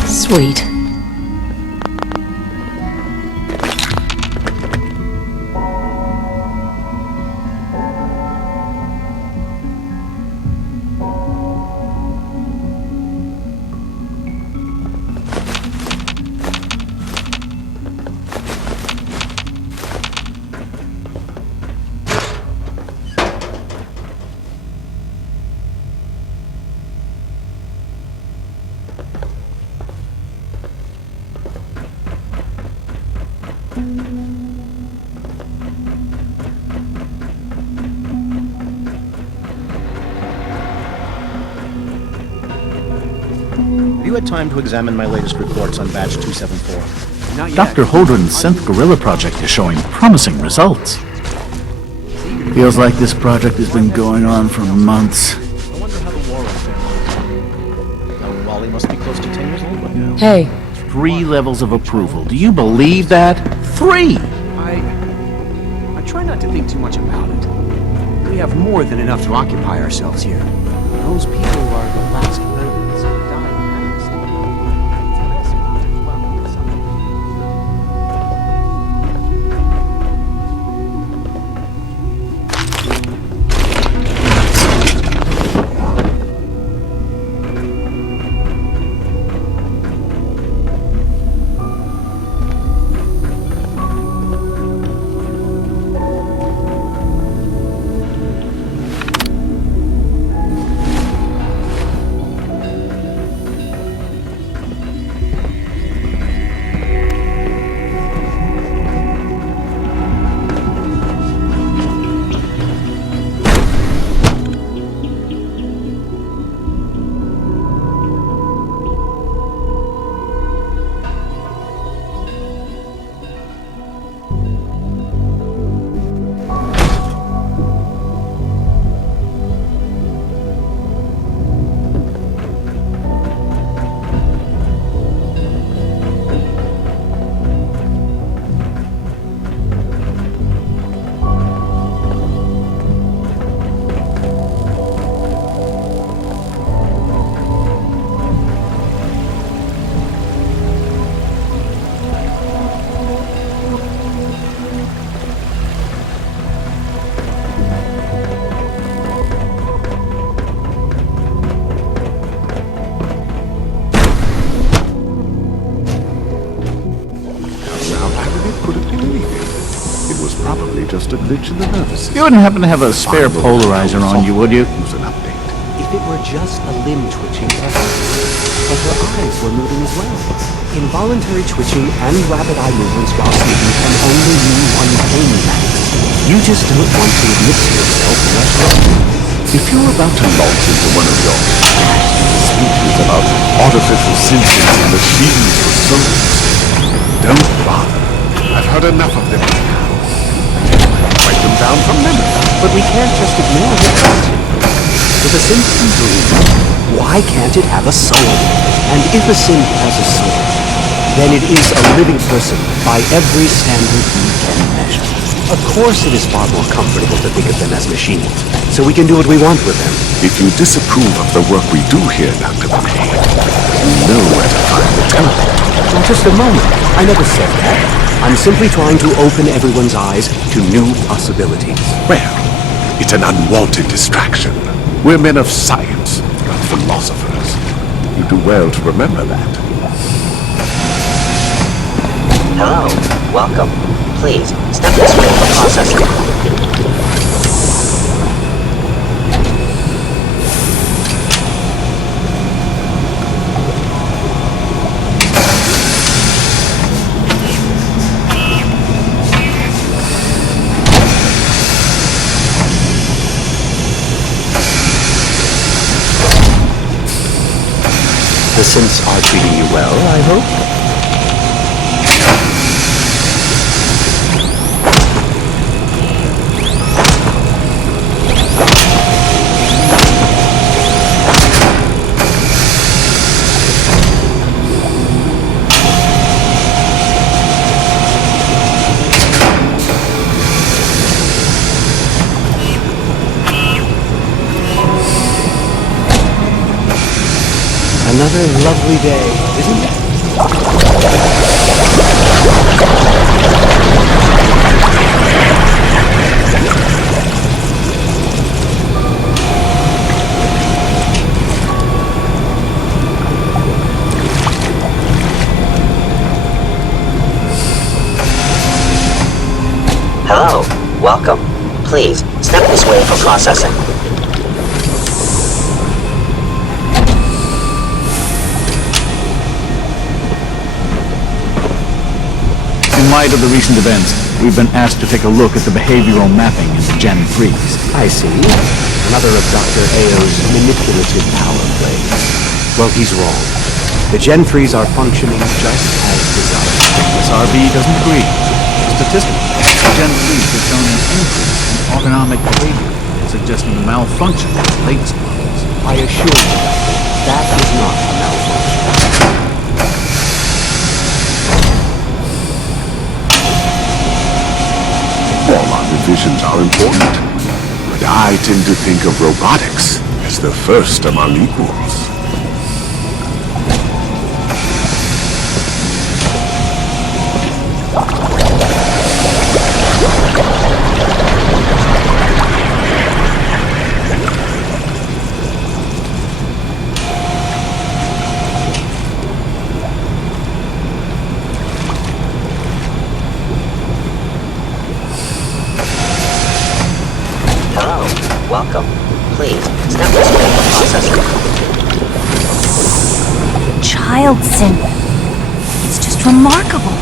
Sweet. you had time to examine my latest reports on Batch 274? Not yet. Dr. Holden's Synth Gorilla project is showing promising results. Feels like this project has been going on for months. I wonder how the war affair went. Now, Wally must be close to 10 years old by now. Hey. 3 levels of approval. Do you believe that? 3! I try not to think too much about it. We have more than enough to occupy ourselves here. Those people are the last remnants of a dying past. Just a glitch in the nervous system. You wouldn't happen to have a spare polarizer on you, would you? Use an update. If it were just a limb twitching error, but her eyes were moving as well. Involuntary twitching and rapid eye movements while sleeping can only mean one thing, Max. You just don't want to admit to yourself that. If you're about to launch into one of your speeches about artificial sentience and machines for souls, don't bother. I've heard enough of them now. Write them down from memory. But we can't just ignore the content. If a synth can breathe, why can't it have a soul? And if a synth has a soul, then it is a living person by every standard we can measure. Of course it is far more comfortable to think of them as machines, so we can do what we want with them. If you disapprove of the work we do here, Dr. McKay, you know where to find the teleporter. Just a moment. I never said that. I'm simply trying to open everyone's eyes to new possibilities. Well, it's an unwanted distraction. We're men of science, not philosophers. You do well to remember that. Hello. Welcome. Please, step this way for processing. The synths are treating you well, I hope? Another lovely day, isn't it? Hello. Welcome. Please, step this way for processing. In light of the recent events, we've been asked to take a look at the behavioral mapping in the Gen 3s. I see. Another of Dr. Ao's manipulative power plays. Well, he's wrong. The Gen 3s are functioning just as desired. SRB doesn't agree. Statistically, the Gen 3s have shown an increase in autonomic behavior, suggesting malfunction of latest models. I assure you, that is not a malfunction. All our divisions are important, but I tend to think of robotics as the first among equals. Welcome. Please, step this way for processing. Child synth. It's just remarkable.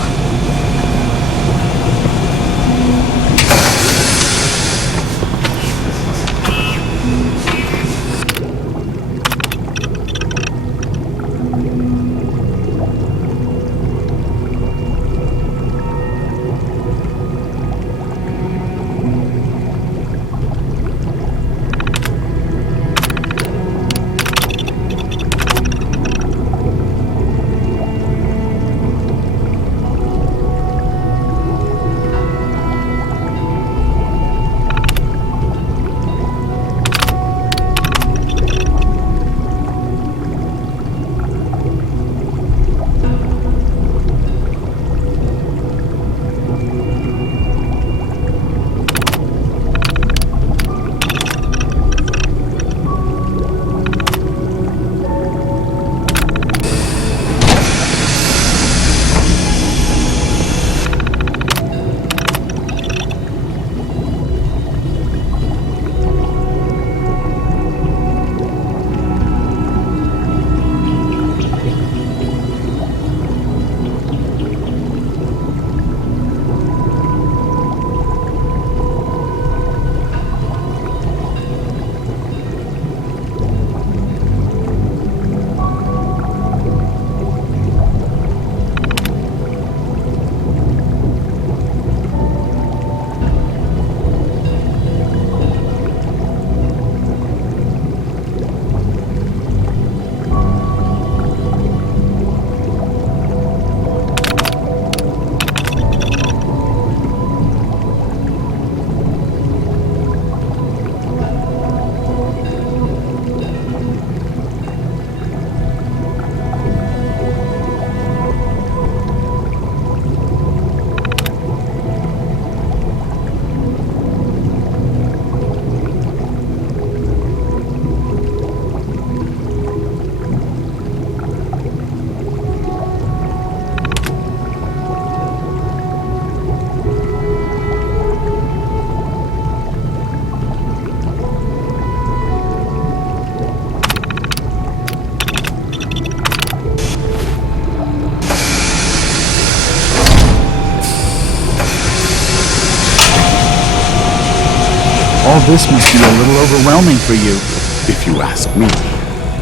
All this must be a little overwhelming for you. If you ask me,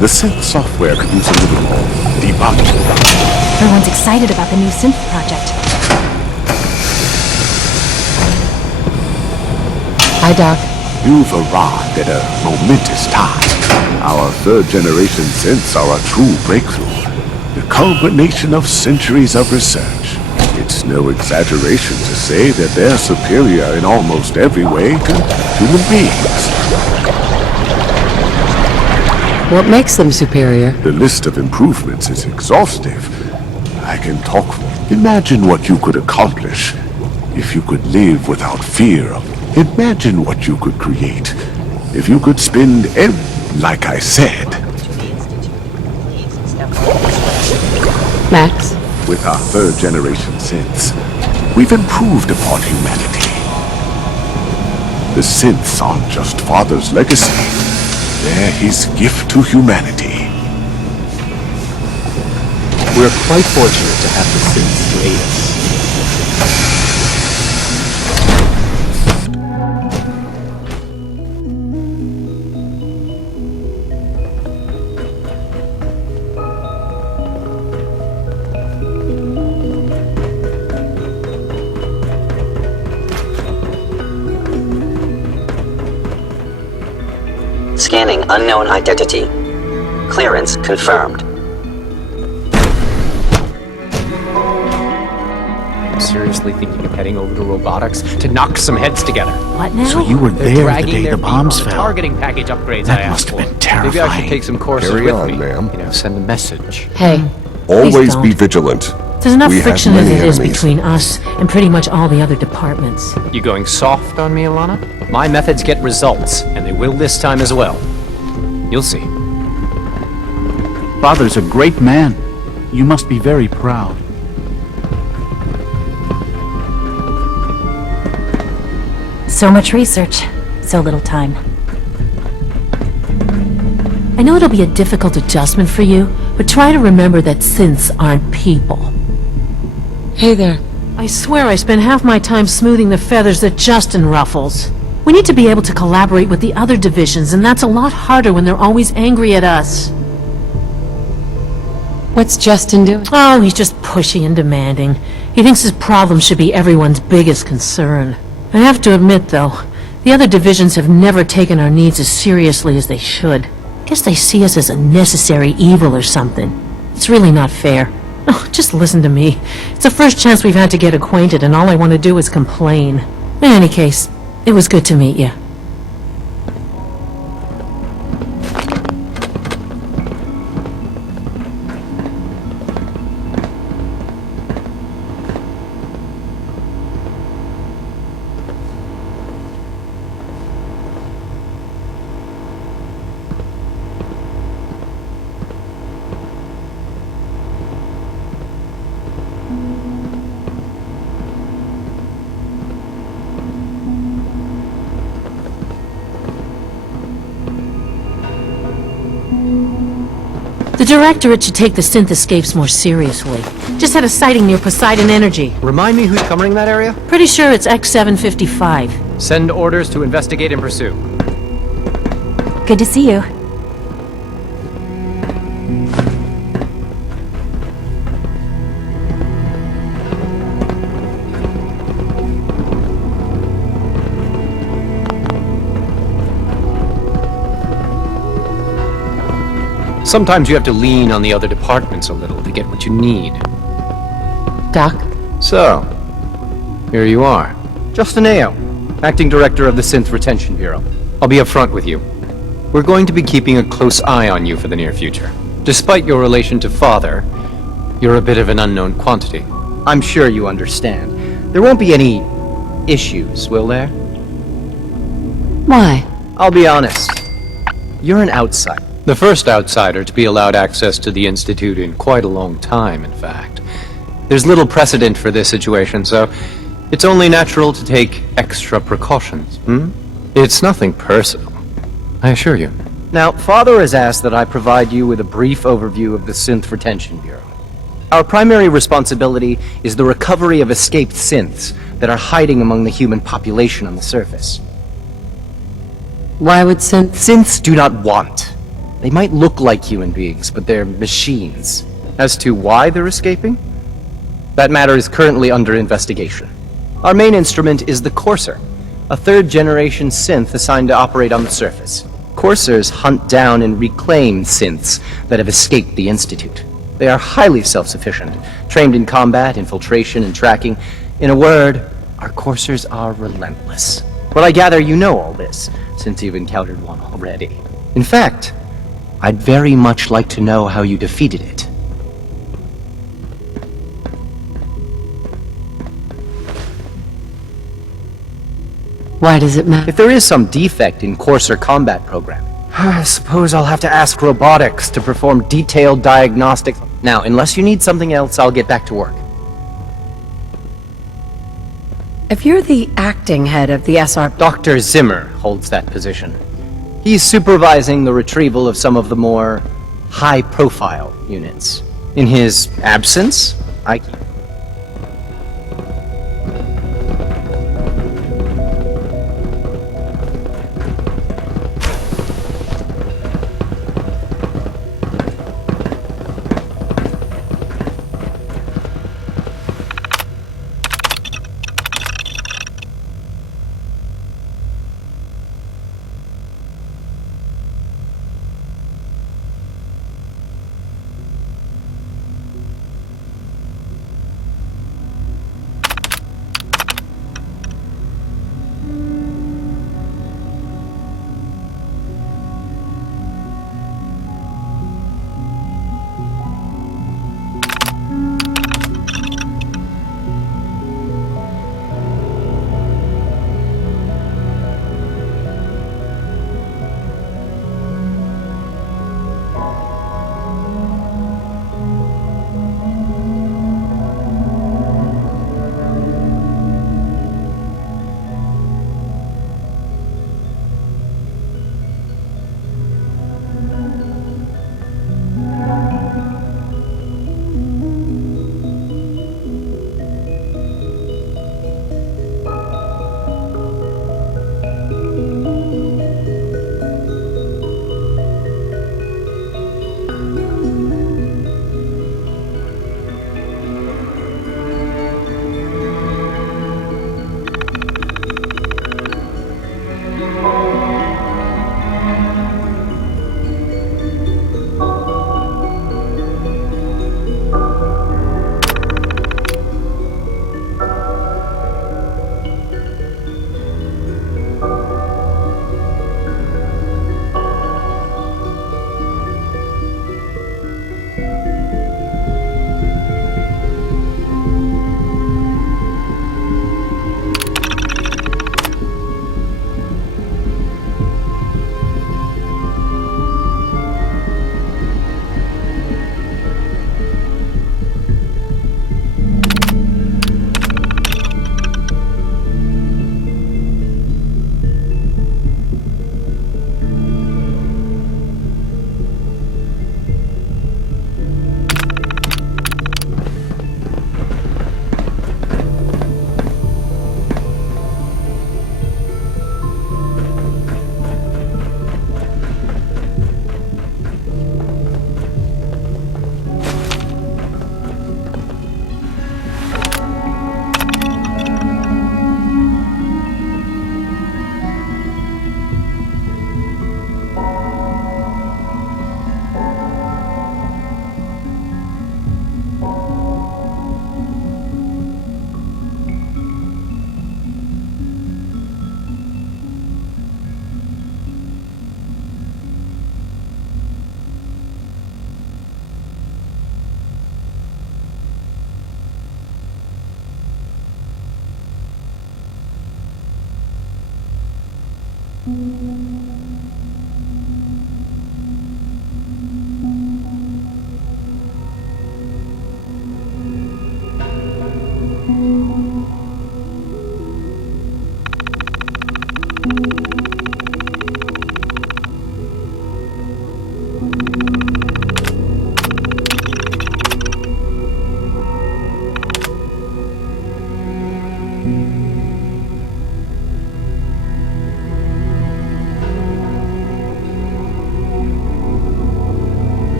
the synth software could use a little more debugging. Everyone's excited about the new synth project. Hi, Doc. You've arrived at a momentous time. Our third-generation synths are a true breakthrough. The culmination of centuries of research. It's no exaggeration to say that they're superior in almost every way to human beings. What makes them superior? The list of improvements is exhaustive. I can talk. Imagine what you could accomplish if you could live without fear. Imagine what you could create if you could spend like I said. Max? With our third-generation synths, we've improved upon humanity. The synths aren't just Father's legacy. They're his gift to humanity. We're quite fortunate to have the synths to aid us. Scanning unknown identity. Clearance confirmed. I'm seriously thinking of heading over to robotics to knock some heads together. What now? So you were there the day the bombs fell. Targeting package upgrades That I must asked have for. been terrifying. Maybe I should take some courses Carry with on, me. ma'am. You know, send a message. Hey, Always don't. be vigilant. There's enough We have friction as many it is enemies. between us and pretty much all the other departments. You going soft on me, Alana? My methods get results, and they will this time as well. You'll see. Father's a great man. You must be very proud. So much research, so little time. I know it'll be a difficult adjustment for you, but try to remember that synths aren't people. Hey there. I swear I spend half my time smoothing the feathers that Justin ruffles. We need to be able to collaborate with the other divisions, and that's a lot harder when they're always angry at us. what's Justin doing? Oh, he's just pushy and demanding. He thinks his problem should be everyone's biggest concern. I have to admit, though, the other divisions have never taken our needs as seriously as they should. Guess they see us as a necessary evil or something. It's really not fair. Oh, just listen to me. It's the first chance we've had to get acquainted, and all I want to do is complain. In any case, it was good to meet you. The Directorate should take the synth escapes more seriously. Just had a sighting near Poseidon Energy. Remind me who's covering that area? Pretty sure it's X755. Send orders to investigate and pursue. Good to see you. Sometimes you have to lean on the other departments a little to get what you need. Doc? So, here you are. Justin Ao, Acting Director of the Synth Retention Bureau. I'll be upfront with you. We're going to be keeping a close eye on you for the near future. Despite your relation to Father, you're a bit of an unknown quantity. I'm sure you understand. There won't be any issues, will there? Why? I'll be honest. You're an outsider. The first outsider to be allowed access to the Institute in quite a long time, in fact. There's little precedent for this situation, so it's only natural to take extra precautions, It's nothing personal, I assure you. Now, Father has asked that I provide you with a brief overview of the Synth Retention Bureau. Our primary responsibility is the recovery of escaped synths that are hiding among the human population on the surface. Why would Synths do not want. They might look like human beings, but they're machines. As to why they're escaping? That matter is currently under investigation. Our main instrument is the Courser, a third-generation synth assigned to operate on the surface. Coursers hunt down and reclaim synths that have escaped the Institute. They are highly self-sufficient, trained in combat, infiltration, and tracking. In a word, our Coursers are relentless. Well, I gather you know all this, since you've encountered one already. In fact, I'd very much like to know how you defeated it. Why does it matter? If there is some defect in Courser combat program, I suppose I'll have to ask robotics to perform detailed diagnostics. Now, unless you need something else, I'll get back to work. If you're the acting head of the SR... Dr. Zimmer holds that position. He's supervising the retrieval of some of the more high-profile units. In his absence, I...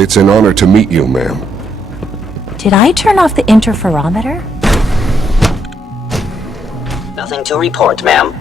It's an honor to meet you, ma'am. Did I turn off the interferometer? Nothing to report, ma'am.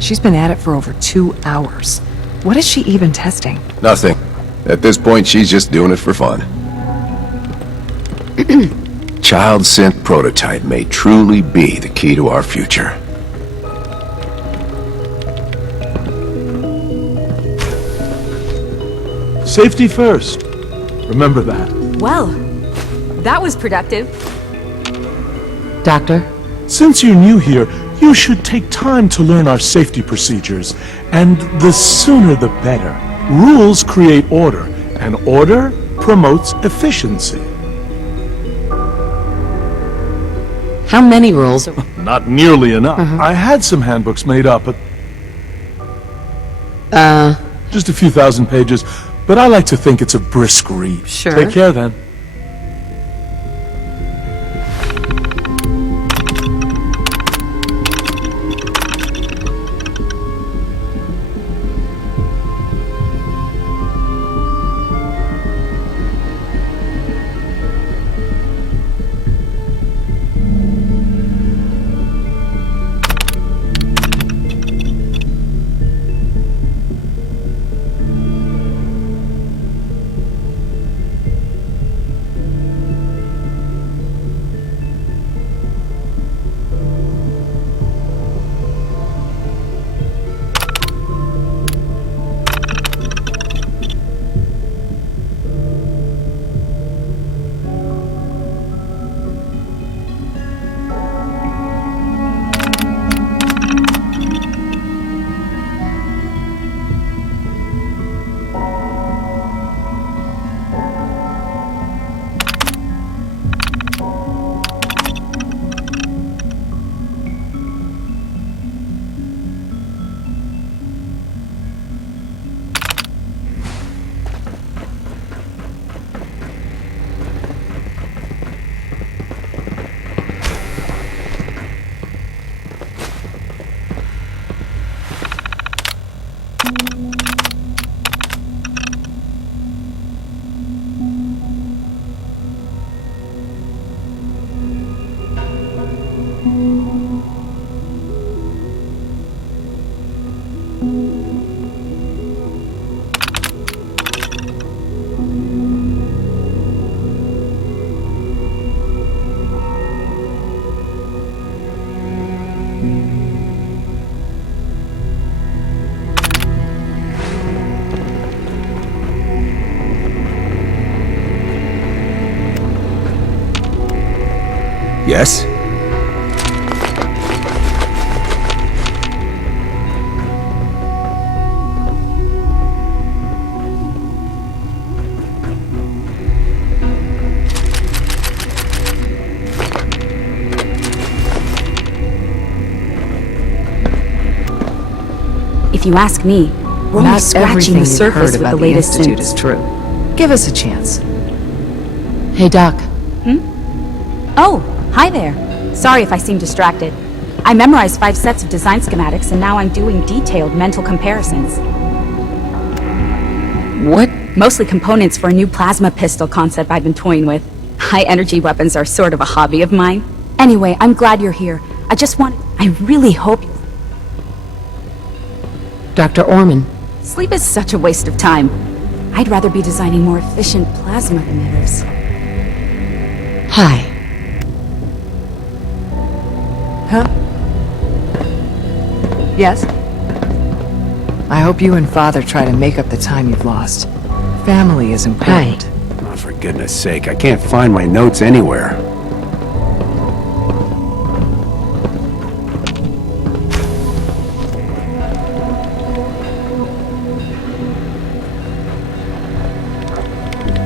She's been at it for over 2 hours. What is she even testing? Nothing. At this point, she's just doing it for fun. Child synth prototype may truly be the key to our future. Safety first. Remember that. Well, that was productive. Doctor? Since you're new here, you should take time to learn our safety procedures, and the sooner the better. Rules create order, and order promotes efficiency. How many rules? Not nearly enough. I had some handbooks made up, but... just a few thousand pages, but I like to think it's a brisk read. Sure. Take care then. Yes? If you ask me, we're only Not scratching everything the you've surface heard with about the the latest Institute is true. Give us a chance. Hey, Doc. Oh, hi there. Sorry if I seem distracted. I memorized 5 sets of design schematics and now I'm doing detailed mental comparisons. What? Mostly components for a new plasma pistol concept I've been toying with. High-energy weapons are sort of a hobby of mine. Anyway, I'm glad you're here. I really hope... Dr. Orman. Sleep is such a waste of time. I'd rather be designing more efficient plasma emitters. Hi. Huh? Yes? I hope you and Father try to make up the time you've lost. Family is important. Oh, for goodness sake, I can't find my notes anywhere.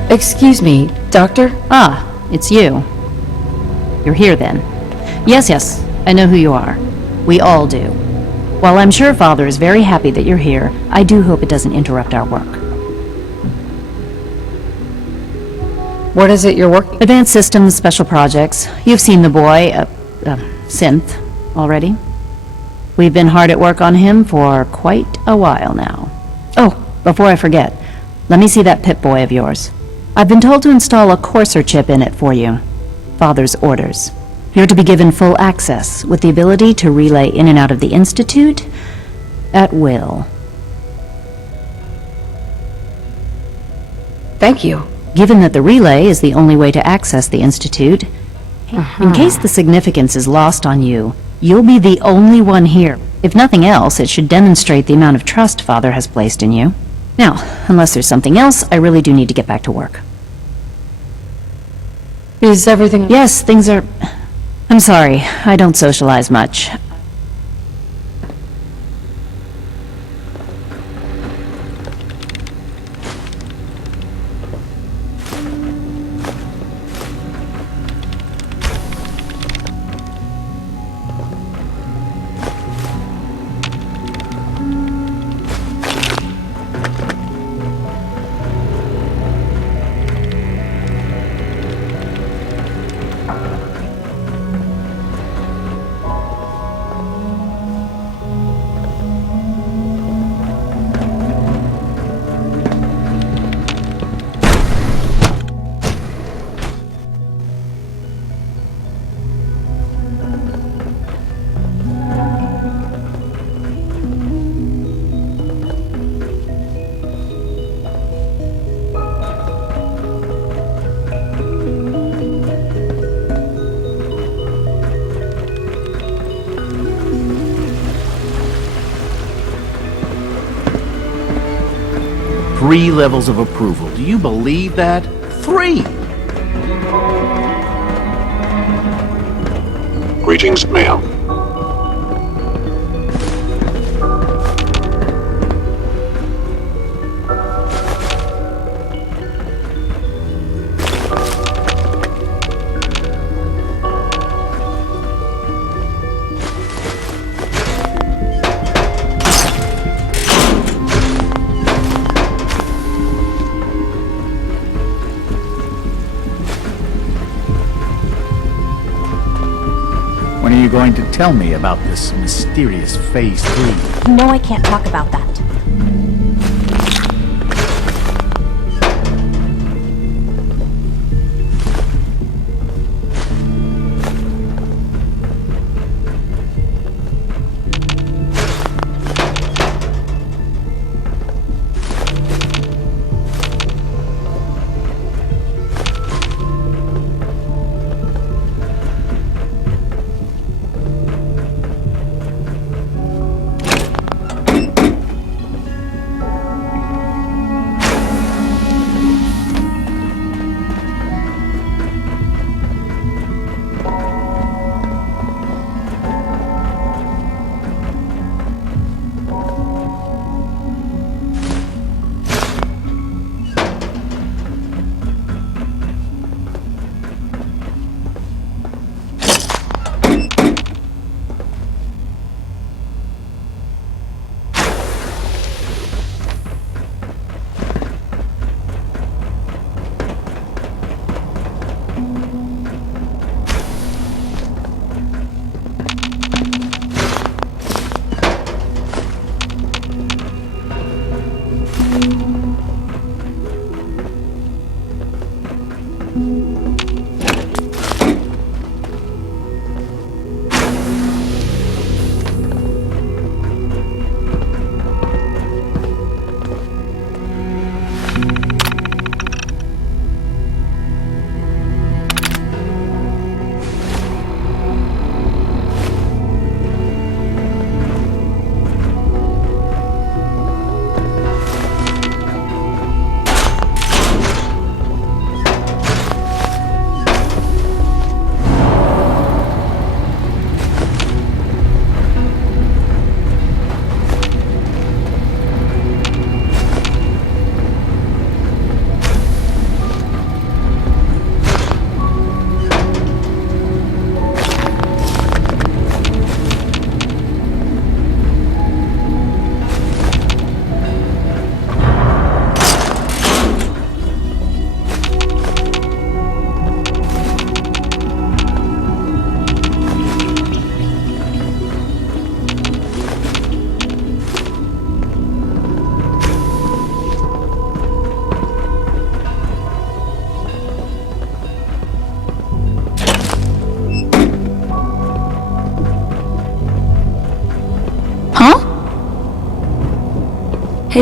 Excuse me, Doctor? Ah, it's you. You're here then. Yes, I know who you are. We all do. While I'm sure Father is very happy that you're here, I do hope it doesn't interrupt our work. What is it you're working? Advanced Systems, Special Projects. You've seen the boy, Synth, already. We've been hard at work on him for quite a while now. Oh, before I forget, let me see that Pip-Boy of yours. I've been told to install a Courser chip in it for you. Father's orders. You're to be given full access, with the ability to relay in and out of the Institute at will. Thank you. Given that the relay is the only way to access the Institute, in case the significance is lost on you, you'll be the only one here. If nothing else, it should demonstrate the amount of trust Father has placed in you. Now, unless there's something else, I really do need to get back to work. Is everything... Yes, things are... I'm sorry, I don't socialize much. Three levels of approval. Do you believe that? 3! Greetings, ma'am. When are you going to tell me about this mysterious Phase 3? No, I can't talk about that.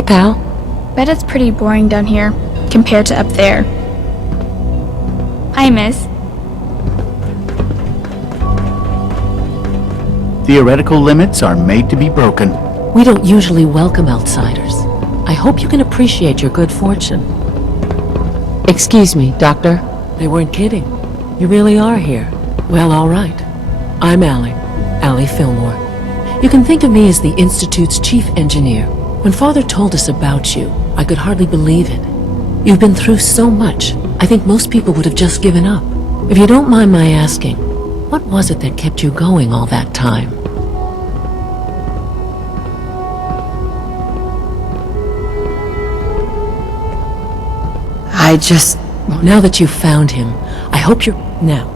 pal. Bet it's pretty boring down here, compared to up there. Hi, miss. Theoretical limits are made to be broken. We don't usually welcome outsiders. I hope you can appreciate your good fortune. Excuse me, Doctor. They weren't kidding. You really are here. Well, all right. I'm Allie Fillmore. You can think of me as the Institute's chief engineer. When Father told us about you, I could hardly believe it. You've been through so much, I think most people would have just given up. If you don't mind my asking, what was it that kept you going all that time? Now that you've found him, I hope you're... Now,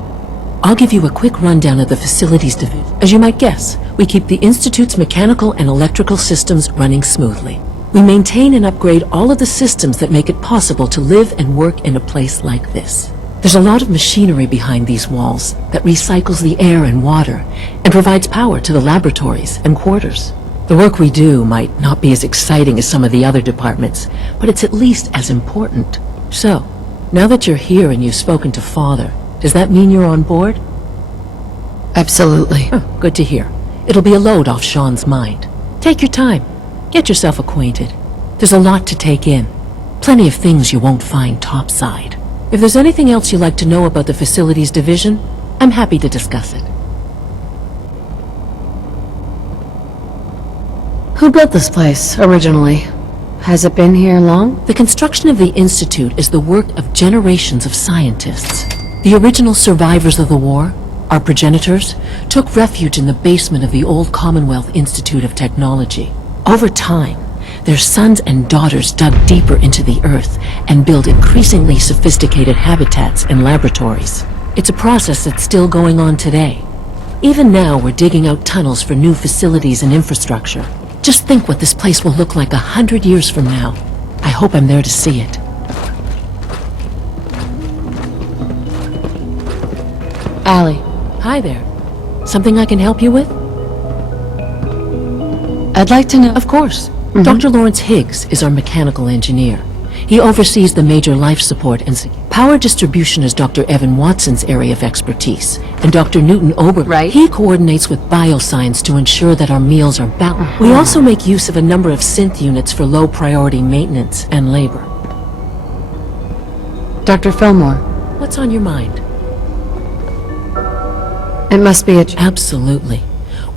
I'll give you a quick rundown of the facilities division. As you might guess, we keep the Institute's mechanical and electrical systems running smoothly. We maintain and upgrade all of the systems that make it possible to live and work in a place like this. There's a lot of machinery behind these walls that recycles the air and water and provides power to the laboratories and quarters. The work we do might not be as exciting as some of the other departments, but it's at least as important. So, now that you're here and you've spoken to Father, does that mean you're on board? Absolutely. Oh, good to hear. It'll be a load off Sean's mind. Take your time. Get yourself acquainted. There's a lot to take in. Plenty of things you won't find topside. If there's anything else you'd like to know about the facilities division, I'm happy to discuss it. Who built this place, originally? Has it been here long? The construction of the Institute is the work of generations of scientists. The original survivors of the war, our progenitors, took refuge in the basement of the old Commonwealth Institute of Technology. Over time, their sons and daughters dug deeper into the earth and built increasingly sophisticated habitats and laboratories. It's a process that's still going on today. Even now, we're digging out tunnels for new facilities and infrastructure. Just think what this place will look like 100 years from now. I hope I'm there to see it. Allie. Hi there. Something I can help you with? I'd like to know... Of course. Dr. Lawrence Higgs is our mechanical engineer. He oversees the major life support and power distribution is Dr. Evan Watson's area of expertise, and Dr. Newton Ober. Right. He coordinates with bioscience to ensure that our meals are balanced. We also make use of a number of synth units for low-priority maintenance and labor. Dr. Fillmore. What's on your mind? It must be a... Absolutely.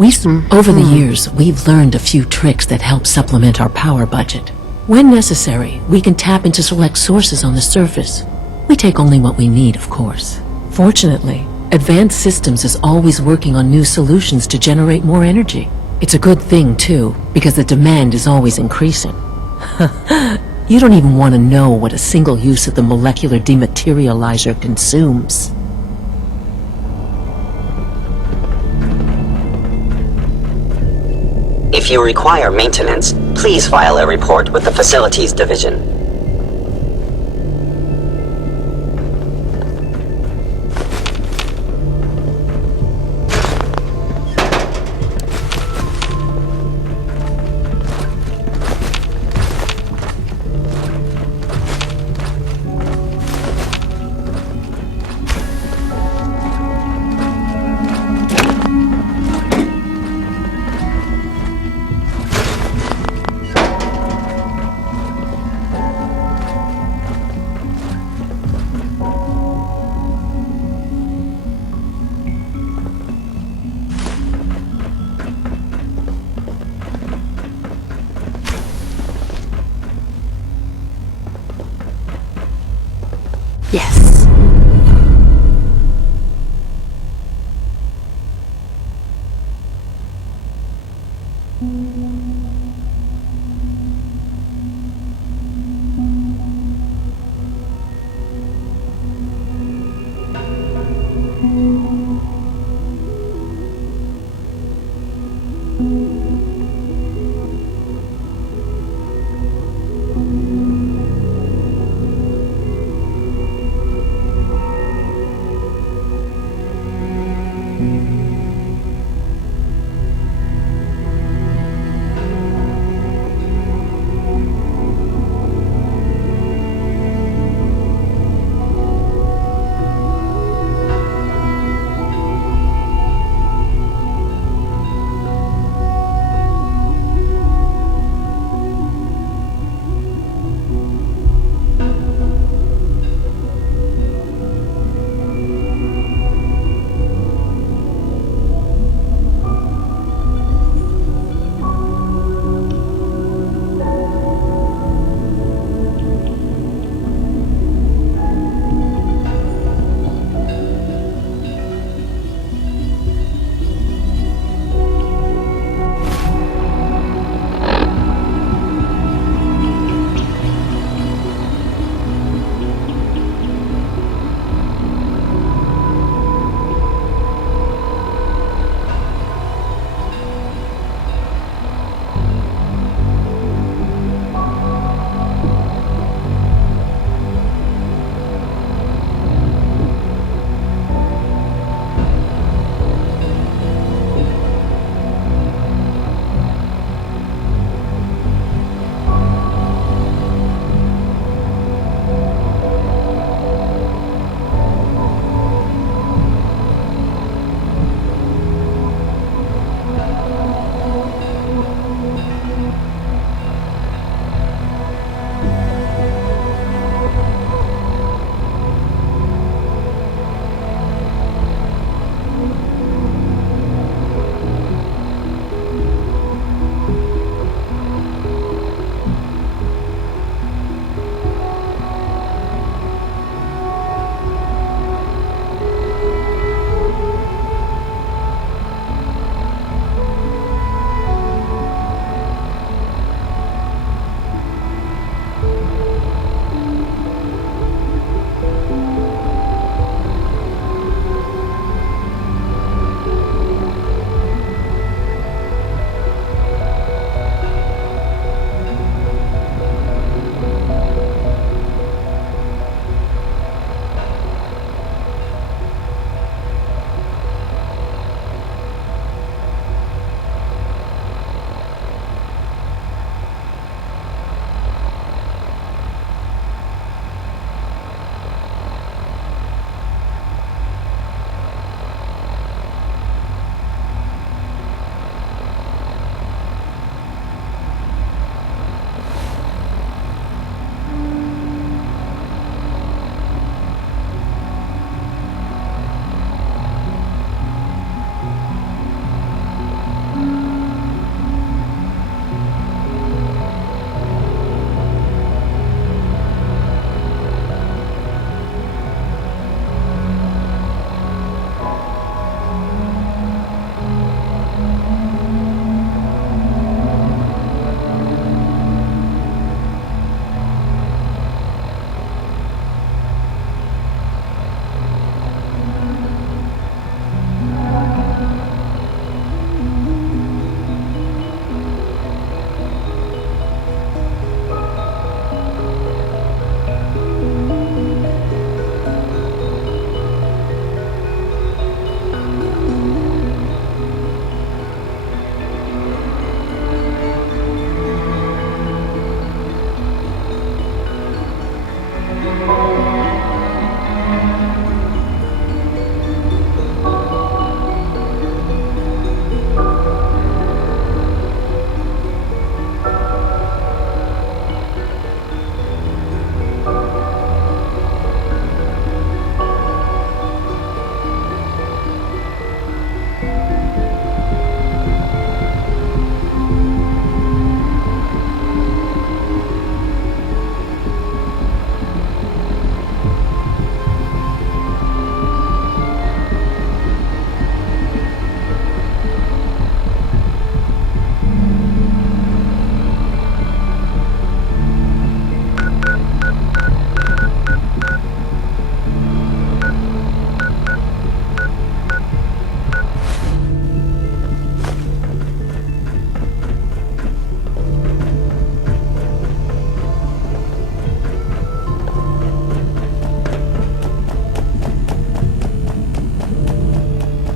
Over the years, we've learned a few tricks that help supplement our power budget. When necessary, we can tap into select sources on the surface. We take only what we need, of course. Fortunately, Advanced Systems is always working on new solutions to generate more energy. It's a good thing, too, because the demand is always increasing. You don't even want to know what a single use of the molecular dematerializer consumes. If you require maintenance, please file a report with the Facilities Division. Yes.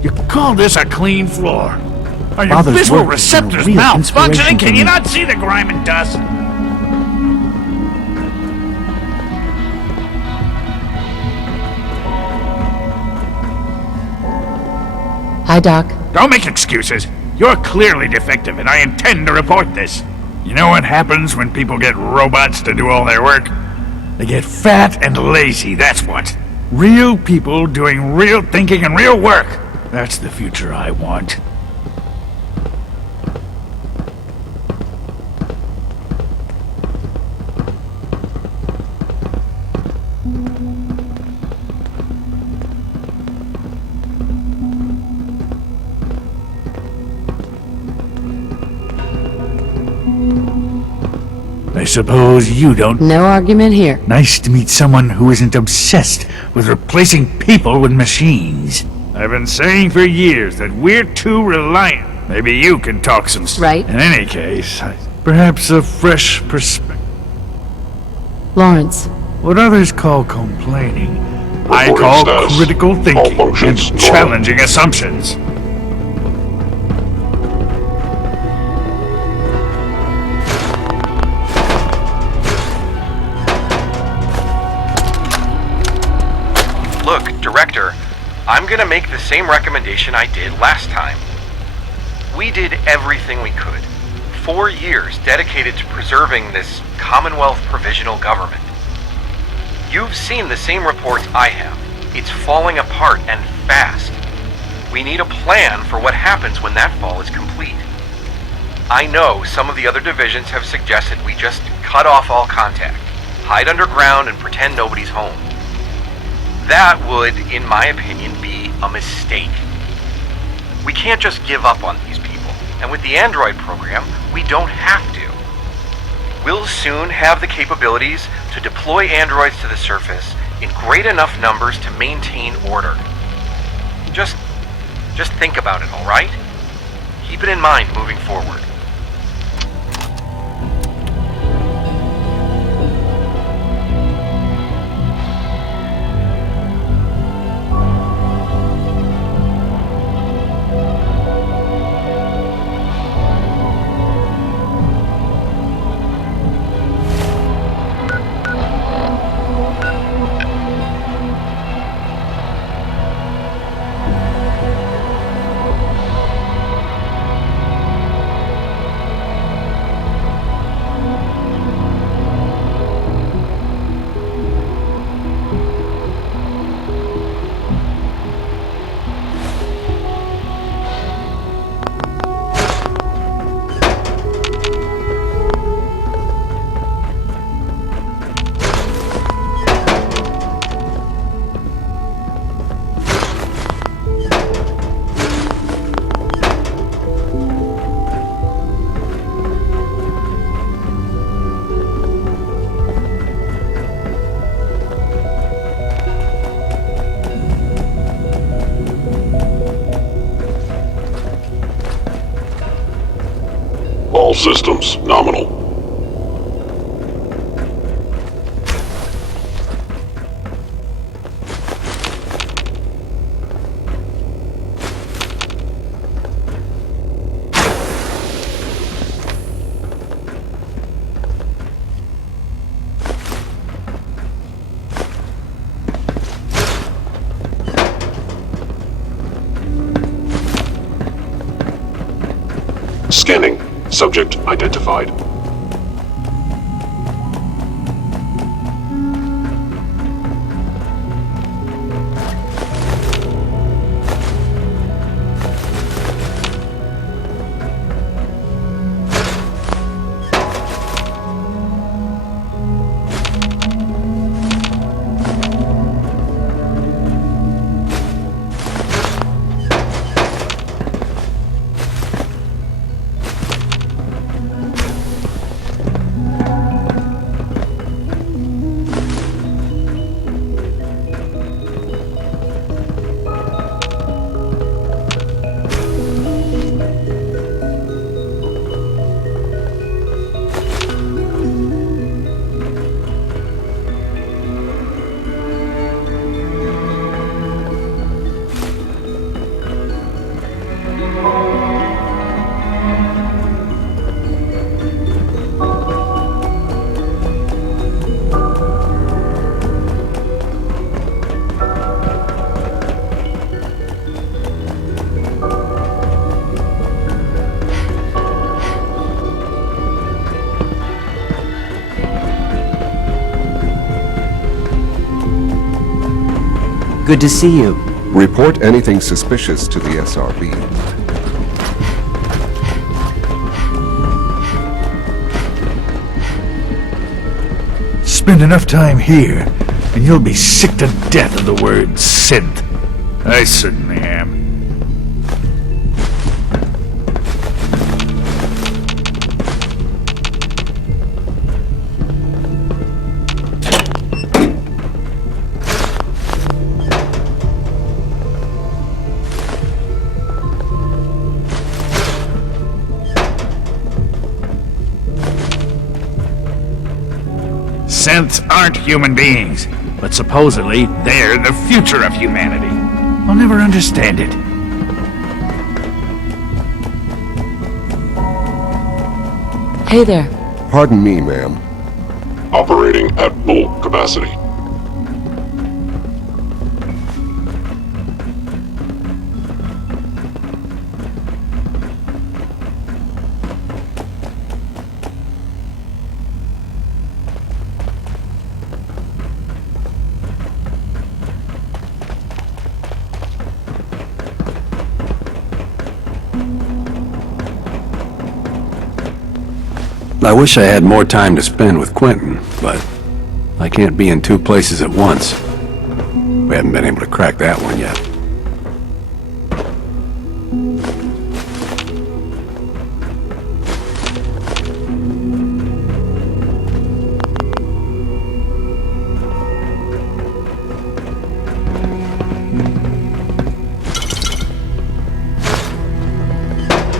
You call this a clean floor? Are your Father's visual work has been a receptors real malfunctioning? inspiration Can for you me. not see the grime and dust? Hi, Doc. Don't make excuses. You're clearly defective, and I intend to report this. You know what happens when people get robots to do all their work? They get fat and lazy, that's what. Real people doing real thinking and real work. That's the future I want. I suppose you don't. No argument here. Nice to meet someone who isn't obsessed with replacing people with machines. I've been saying for years that we're too reliant. Maybe you can talk some sense. Right. In any case, perhaps a fresh perspective. Lawrence. What others call complaining, I call critical thinking and challenging assumptions. Look, Director, I'm gonna make the same recommendation I did last time. We did everything we could. 4 years dedicated to preserving this Commonwealth provisional government. You've seen the same reports I have. It's falling apart and fast. We need a plan for what happens when that fall is complete. I know some of the other divisions have suggested we just cut off all contact, hide underground and pretend nobody's home. That would, in my opinion, be a mistake. We can't just give up on these people, and with the Android program, we don't have to. We'll soon have the capabilities to deploy androids to the surface in great enough numbers to maintain order. Just think about it, all right? Keep it in mind moving forward. All systems nominal. Scanning. Subject identified. Good to see you. Report anything suspicious to the SRB. Spend enough time here, and you'll be sick to death of the word synth. I certainly am. Synths aren't human beings, but supposedly they're the future of humanity. I'll never understand it. Hey there. Pardon me, ma'am. Operating at full capacity. I wish I had more time to spend with Quentin, but I can't be in two places at once. We haven't been able to crack that one yet.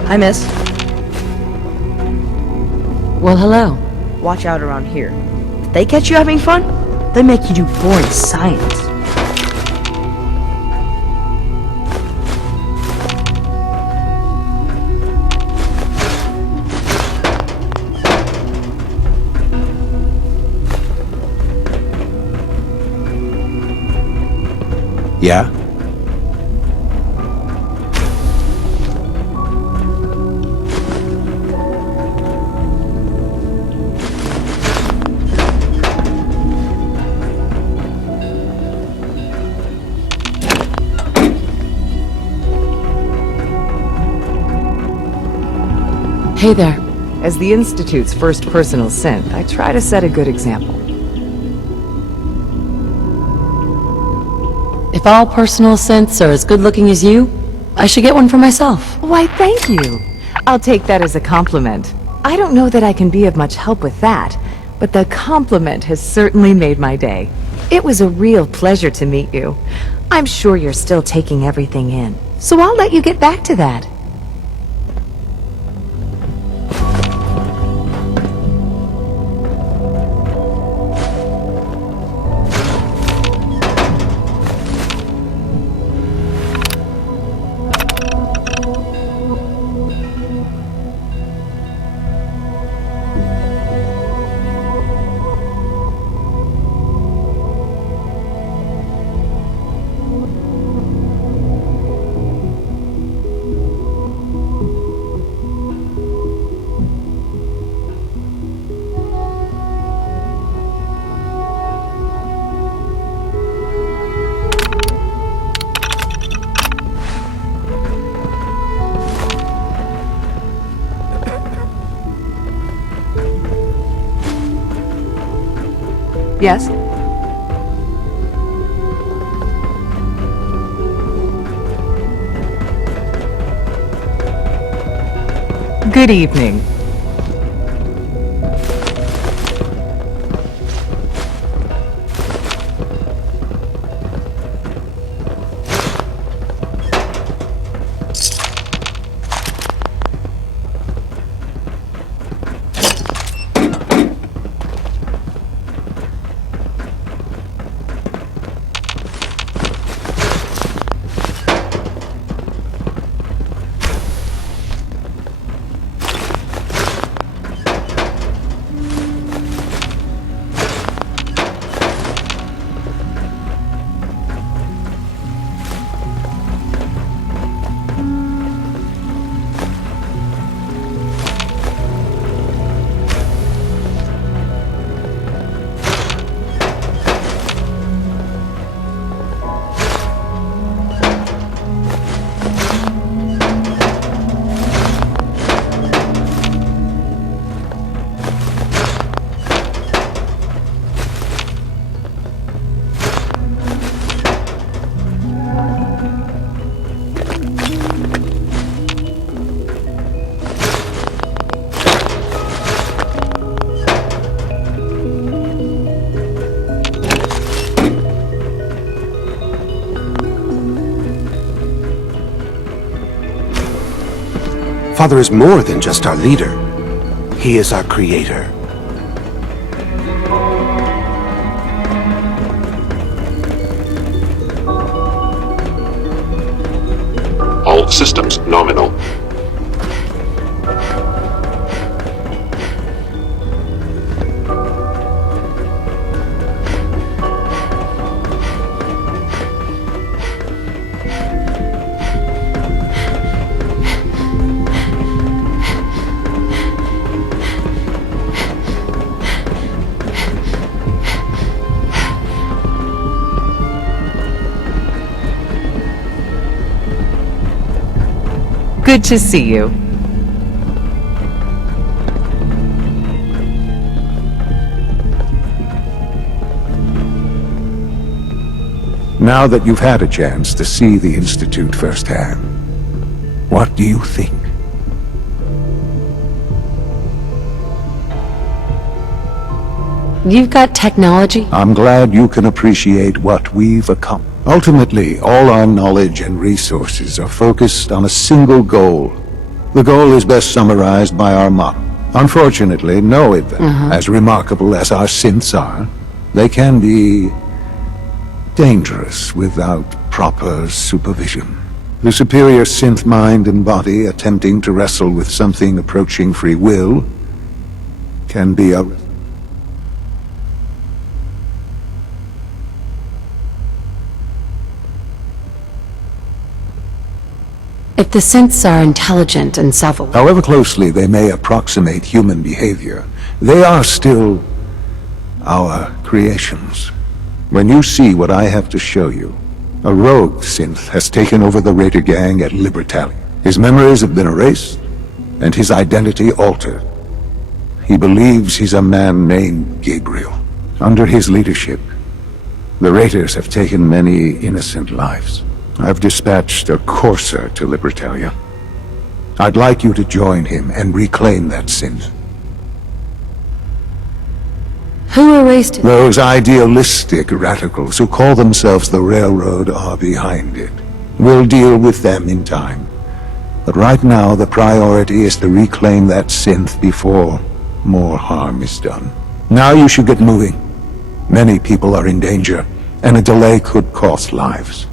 Hi, miss. Well, hello. Watch out around here. If they catch you having fun, they make you do boring science. Yeah? Hey there. As the Institute's first personal synth, I try to set a good example. If all personal synths are as good looking as you, I should get one for myself. Why, thank you. I'll take that as a compliment. I don't know that I can be of much help with that, but the compliment has certainly made my day. It was a real pleasure to meet you. I'm sure you're still taking everything in, so I'll let you get back to that. Yes? Good evening. Father is more than just our leader. He is our creator. All systems nominal. Good to see you. Now that you've had a chance to see the Institute firsthand, what do you think? You've got technology? I'm glad you can appreciate what we've accomplished. Ultimately, all our knowledge and resources are focused on a single goal. The goal is best summarized by our motto. Unfortunately, no event, as remarkable as our synths are, they can be dangerous without proper supervision. The superior synth mind and body attempting to wrestle with something approaching free will can be a... If the synths are intelligent and self-aware... However closely they may approximate human behavior, they are still our creations. When you see what I have to show you, a rogue synth has taken over the Raider gang at Libertalia. His memories have been erased, and his identity altered. He believes he's a man named Gabriel. Under his leadership, the Raiders have taken many innocent lives. I've dispatched a courser to Libertalia. I'd like you to join him and reclaim that synth. Who erased it? Those idealistic radicals who call themselves the Railroad are behind it. We'll deal with them in time. But right now, the priority is to reclaim that synth before more harm is done. Now you should get moving. Many people are in danger, and a delay could cost lives.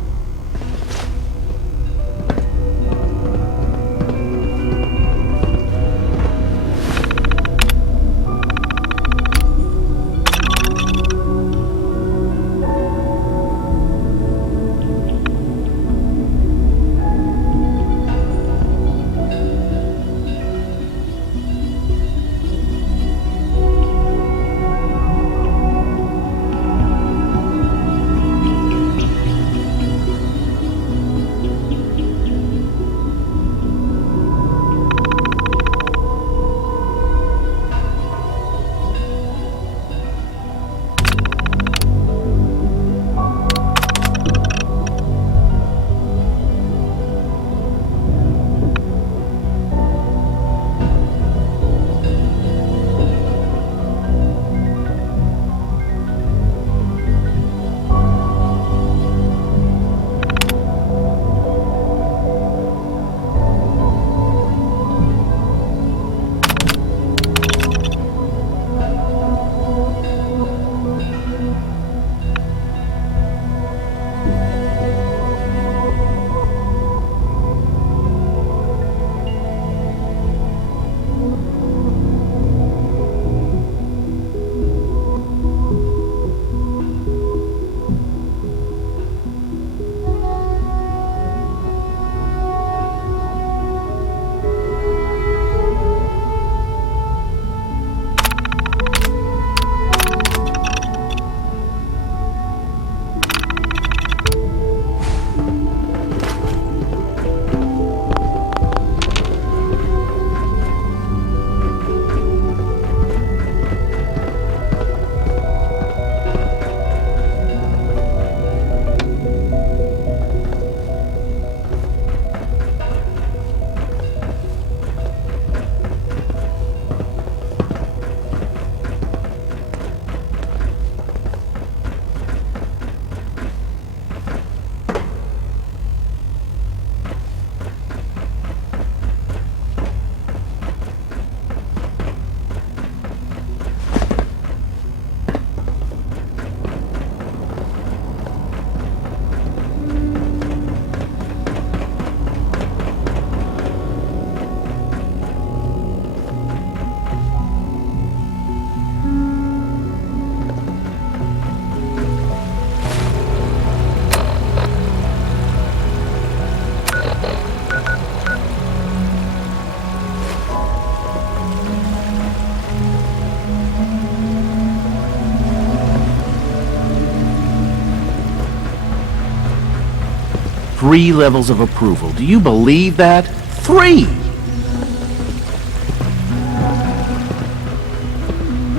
3 levels of approval. Do you believe that? 3!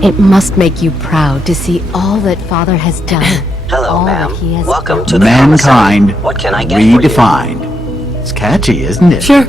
It must make you proud to see all that Father has done. Hello, ma'am. Welcome to the Mankind commissary. What can I get for you? redefined. It's catchy, isn't it? Sure.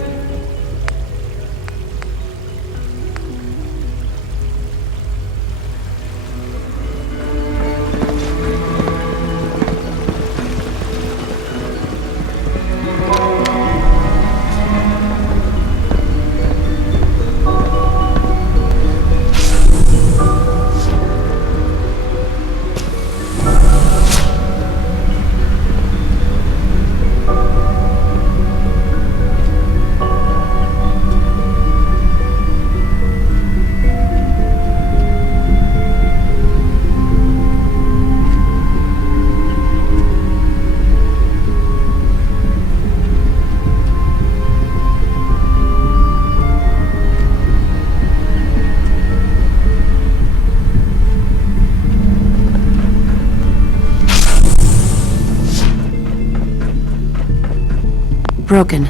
Broken.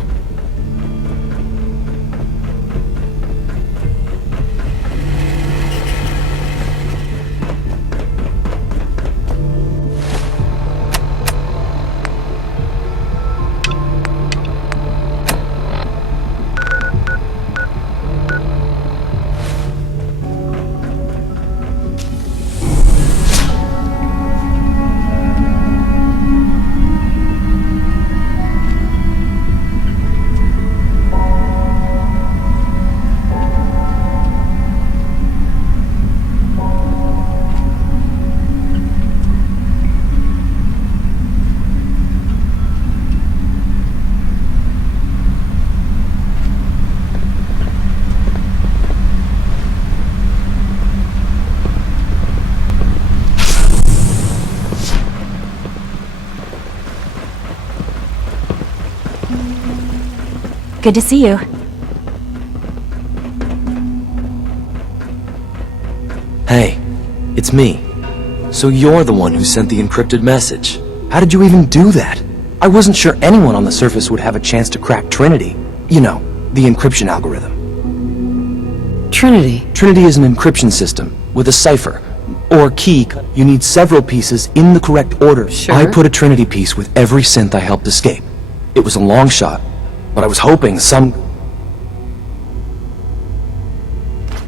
Good to see you. Hey, it's me. So you're the one who sent the encrypted message. How did you even do that? I wasn't sure anyone on the surface would have a chance to crack Trinity. You know, the encryption algorithm. Trinity? Trinity is an encryption system with a cipher, or key. You need several pieces in the correct order. Sure. I put a Trinity piece with every synth I helped escape. It was a long shot, but I was hoping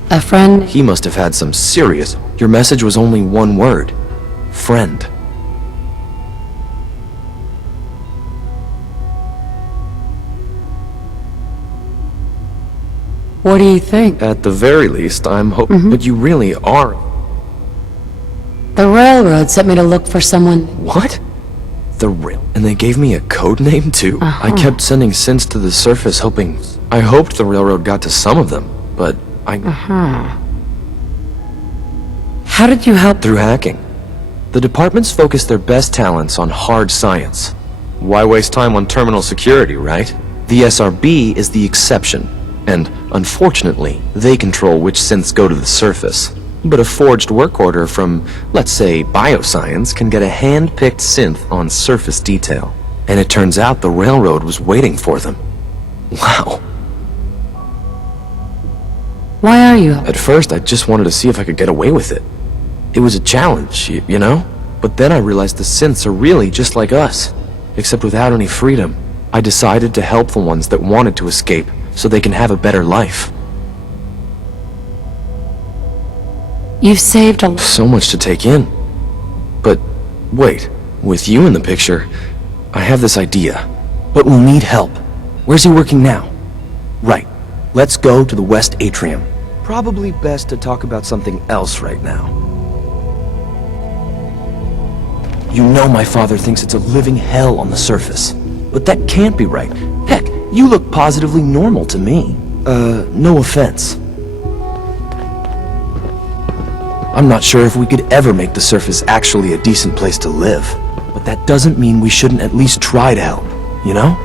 A friend? He must have had some serious... Your message was only one word. Friend. What do you think? At the very least, I'm hoping... But you really are... The railroad sent me to look for someone. What? And they gave me a code name, too? I kept sending synths to the surface hoping... I hoped the railroad got to some of them, but I... How did you help? Through hacking. The departments focus their best talents on hard science. Why waste time on terminal security, right? The SRB is the exception, and unfortunately, they control which synths go to the surface. But a forged work order from, let's say, bioscience can get a hand-picked synth on surface detail. And it turns out the railroad was waiting for them. Wow. Why are you? At first, I just wanted to see if I could get away with it. It was a challenge, you know? But then I realized the synths are really just like us, except without any freedom. I decided to help the ones that wanted to escape, so they can have a better life. You've saved so much to take in. But, wait, with you in the picture, I have this idea. But we'll need help. Where's he working now? Right. Let's go to the West Atrium. Probably best to talk about something else right now. You know my father thinks it's a living hell on the surface. But that can't be right. Heck, you look positively normal to me. No offense. I'm not sure if we could ever make the surface actually a decent place to live. But that doesn't mean we shouldn't at least try to help, you know?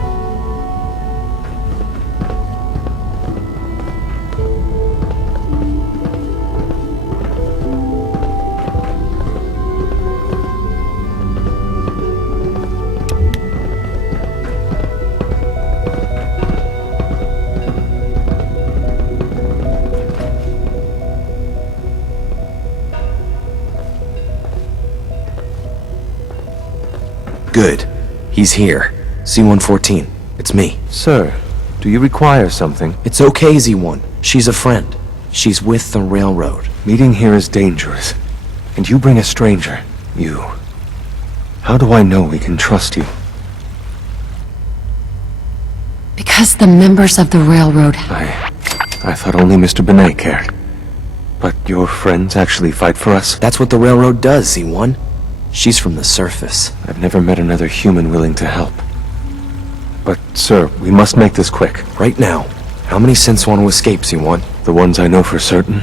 Good. He's here. C-114. It's me. Sir, do you require something? It's okay, Z-1. She's a friend. She's with the railroad. Meeting here is dangerous. And you bring a stranger. You. How do I know we can trust you? Because the members of the railroad... I thought only Mr. Benet cared. But your friends actually fight for us? That's what the railroad does, Z-1. She's from the surface. I've never met another human willing to help. But, sir, we must make this quick. Right now. How many synths want to escape, Z-1? The ones I know for certain?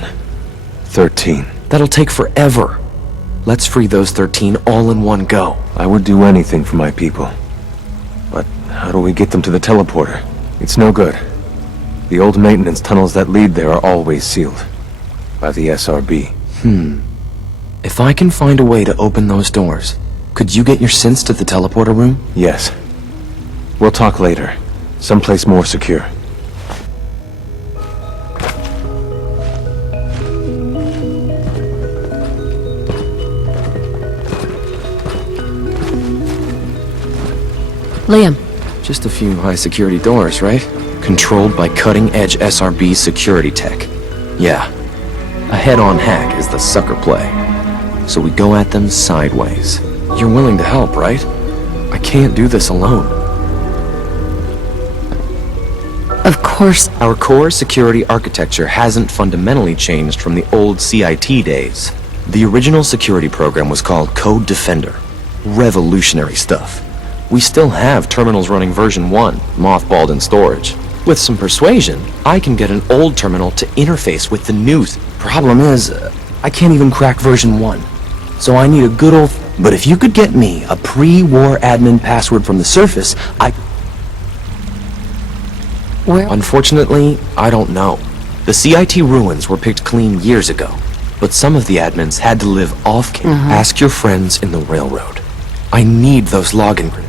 13. That'll take forever. Let's free those 13 all in one go. I would do anything for my people. But how do we get them to the teleporter? It's no good. The old maintenance tunnels that lead there are always sealed. By the SRB. If I can find a way to open those doors, could you get your synths to the teleporter room? Yes. We'll talk later. Someplace more secure. Liam. Just a few high-security doors, right? Controlled by cutting-edge SRB security tech. Yeah. A head-on hack is the sucker play. So we go at them sideways. You're willing to help, right? I can't do this alone. Of course. Our core security architecture hasn't fundamentally changed from the old CIT days. The original security program was called Code Defender. Revolutionary stuff. We still have terminals running version 1, mothballed in storage. With some persuasion, I can get an old terminal to interface with the new. Problem is, I can't even crack version 1. So I need a good old... But if you could get me a pre-war admin password from the surface, Where? Unfortunately, I don't know. The CIT ruins were picked clean years ago. But some of the admins had to live off-campus. Ask your friends in the railroad. I need those login credentials.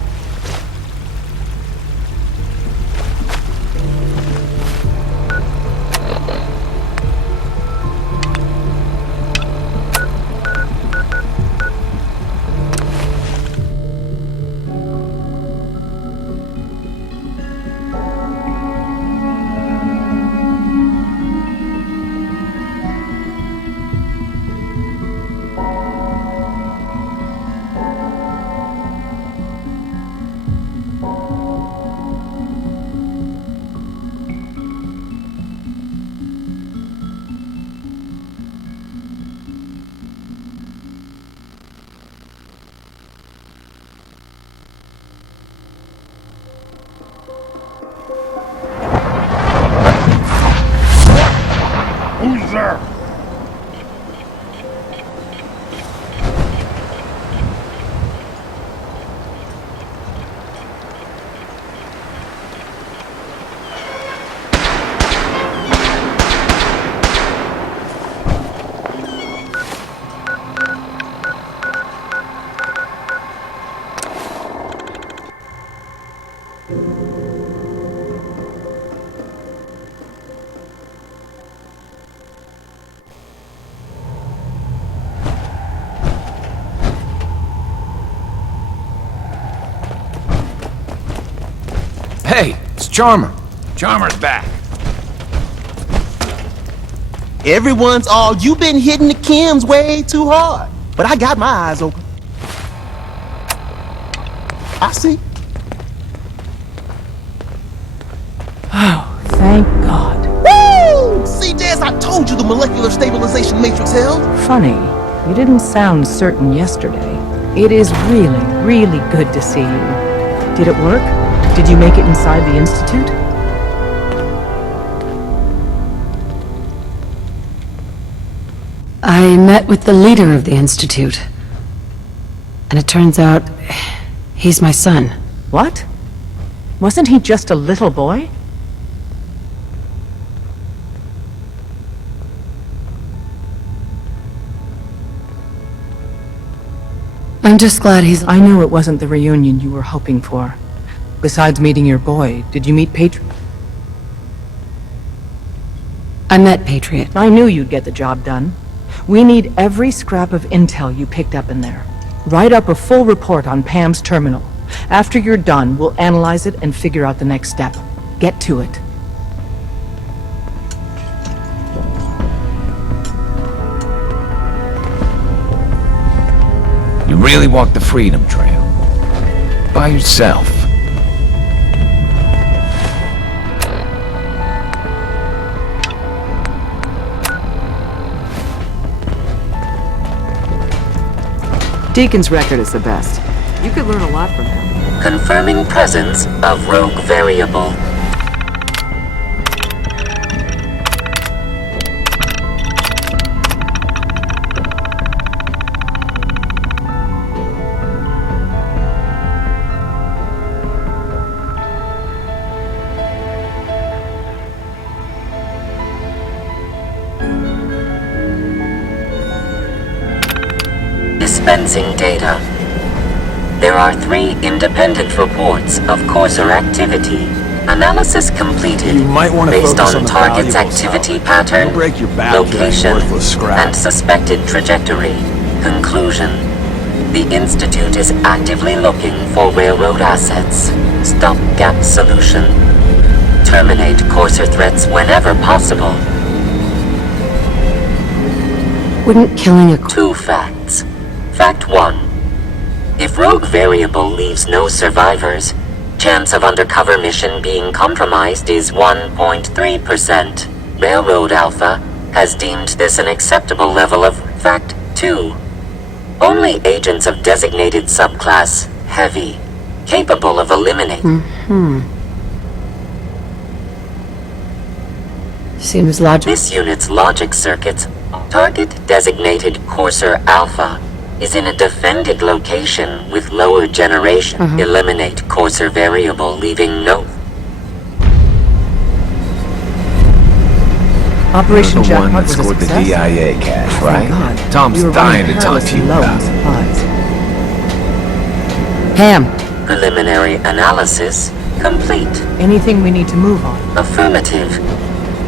Who's there? Hey, it's Charmer. Charmer's back. Everyone's all, you've been hitting the chems way too hard. But I got my eyes open. I see. Oh, thank God. Woo! See, Jazz, I told you the molecular stabilization matrix held. Funny, you didn't sound certain yesterday. It is really, really good to see you. Did it work? Did you make it inside the Institute? I met with the leader of the Institute. And it turns out, he's my son. What? Wasn't he just a little boy? I'm just glad he's... I knew it wasn't the reunion you were hoping for. Besides meeting your boy, did you meet Patriot? I met Patriot. I knew you'd get the job done. We need every scrap of intel you picked up in there. Write up a full report on Pam's terminal. After you're done, we'll analyze it and figure out the next step. Get to it. You really walked the Freedom Trail? By yourself? Deacon's record is the best. You could learn a lot from him. Confirming presence of rogue variable. Dispensing data. There are 3 independent reports of courser activity. Analysis completed based on target's activity pattern, location, and suspected trajectory. Conclusion. The Institute is actively looking for railroad assets. Stopgap solution. Terminate courser threats whenever possible. Wouldn't killing a 2 facts. Fact 1. If rogue variable leaves no survivors, chance of undercover mission being compromised is 1.3%. Railroad Alpha has deemed this an acceptable level of Fact 2. Only agents of designated subclass Heavy, capable of eliminating. Seems logical. This unit's logic circuits, target designated Courser Alpha, is in a defended location with lower generation. Eliminate courser variable, leaving no... Operation You're the one Jackpot that was a scored the success. DIA cash, Oh, right? God. Tom's We were dying running to talk to you perilously low about on it. supplies. Ham. Preliminary analysis complete. Anything we need to move on? Affirmative.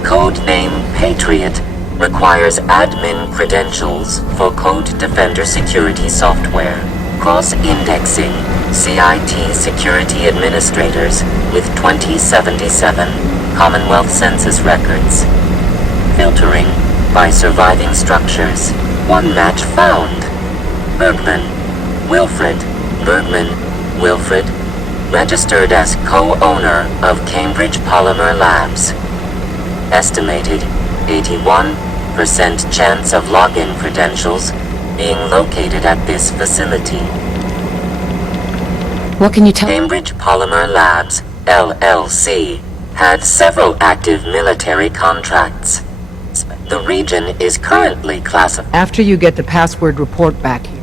Codename Patriot requires admin credentials for Code Defender security software. Cross-indexing CIT security administrators with 2077 Commonwealth Census records. Filtering by surviving structures. 1 match found. Bergman. Wilfred. Bergman. Wilfred. Registered as co-owner of Cambridge Polymer Labs. Estimated 81% chance of login credentials being located at this facility. What can you tell? Cambridge Polymer Labs, LLC, had several active military contracts. The region is currently classified. After you get the password report back here.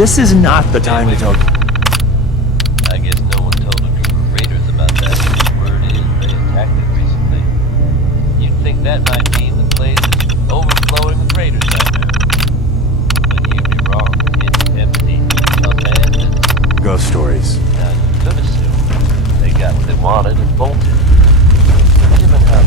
this is not the time to talk. I guess no one told a group of raiders about that. The word is they attacked it recently. You'd think that might mean the place is overflowing with raiders right now. But you'd be wrong. It's empty. Abandoned. Ghost stories. Now, you could assume they got what they wanted and bolted. Given how...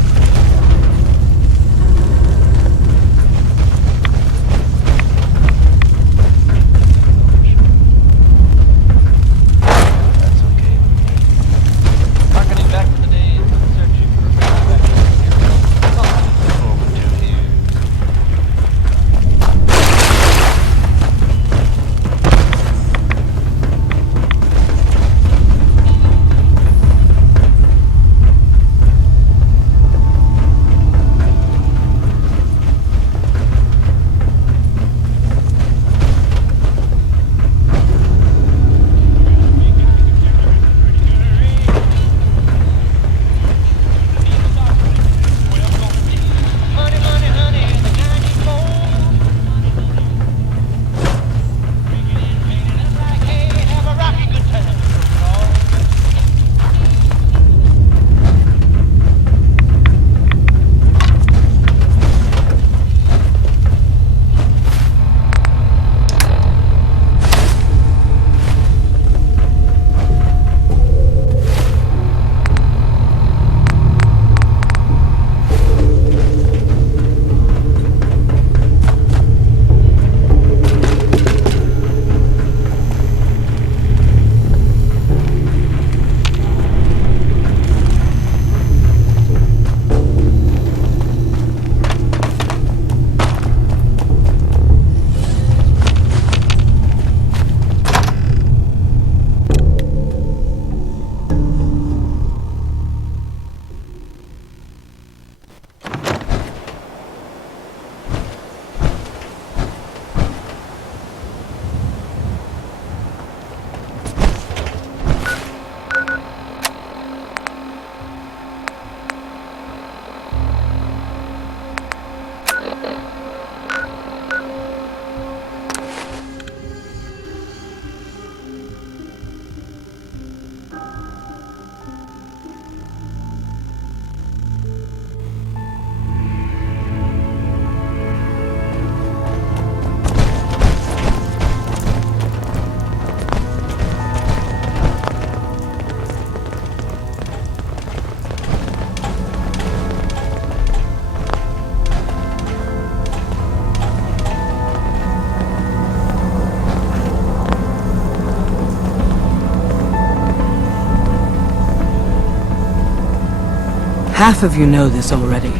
Half of you know this already,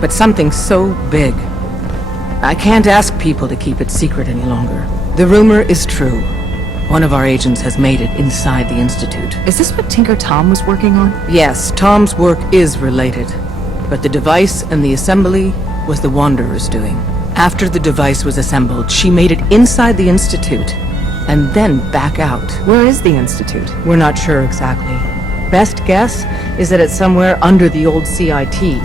but something so big. I can't ask people to keep it secret any longer. The rumor is true. One of our agents has made it inside the Institute. Is this what Tinker Tom was working on? Yes, Tom's work is related, but the device and the assembly was the Wanderer's doing. After the device was assembled, she made it inside the Institute, and then back out. Where is the Institute? We're not sure exactly. Best guess is that it's somewhere under the old CIT.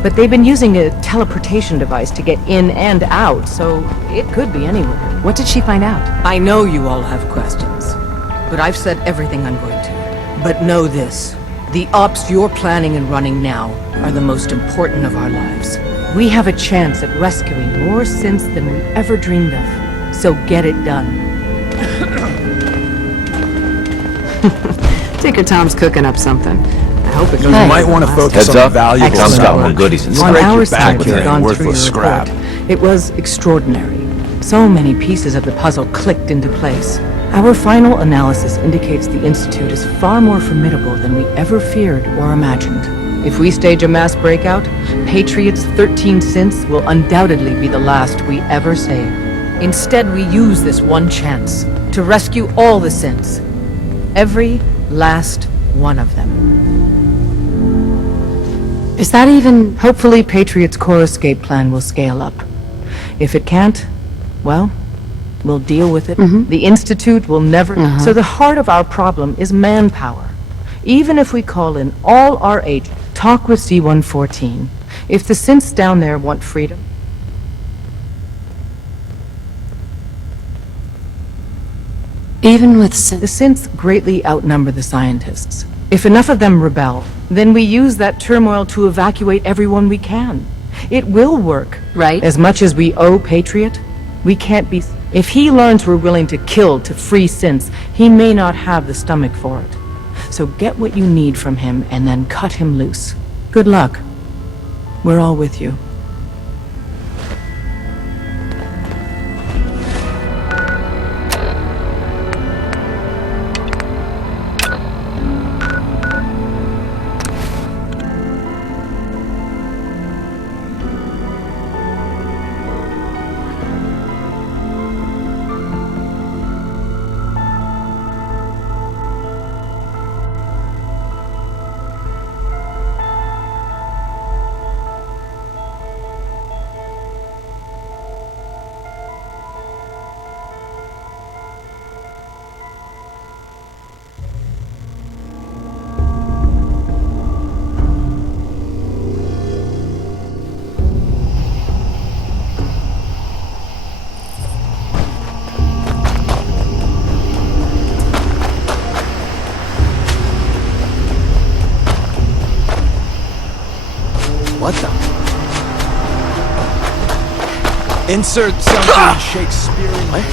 But they've been using a teleportation device to get in and out, so it could be anywhere. What did she find out? I know you all have questions, but I've said everything I'm going to. But know this, the ops you're planning and running now are the most important of our lives. We have a chance at rescuing more synths than we ever dreamed of, so get it done. Tinker Tom's cooking up something. I hope it goes. You might want to focus on valuable Tom's got more stuff. goodies in On Break our your side, back with we've anything gone through worthless your scrap. report. It was extraordinary. So many pieces of the puzzle clicked into place. Our final analysis indicates the Institute is far more formidable than we ever feared or imagined. If we stage a mass breakout, Patriot's 13 synths will undoubtedly be the last we ever save. Instead, we use this one chance to rescue all the synths. Every last one of them. Is that even... Hopefully, Patriot's core escape plan will scale up. If it can't, well, we'll deal with it. The Institute will never... So the heart of our problem is manpower. Even if we call in all our agents, talk with C-114. If the synths down there want freedom... Even with the synths greatly outnumber the scientists. If enough of them rebel, then we use that turmoil to evacuate everyone we can. It will work. Right. As much as we owe Patriot, we can't be... If he learns we're willing to kill to free synths, he may not have the stomach for it. So get what you need from him and then cut him loose. Good luck. We're all with you. What the? Insert something Shakespearean. What?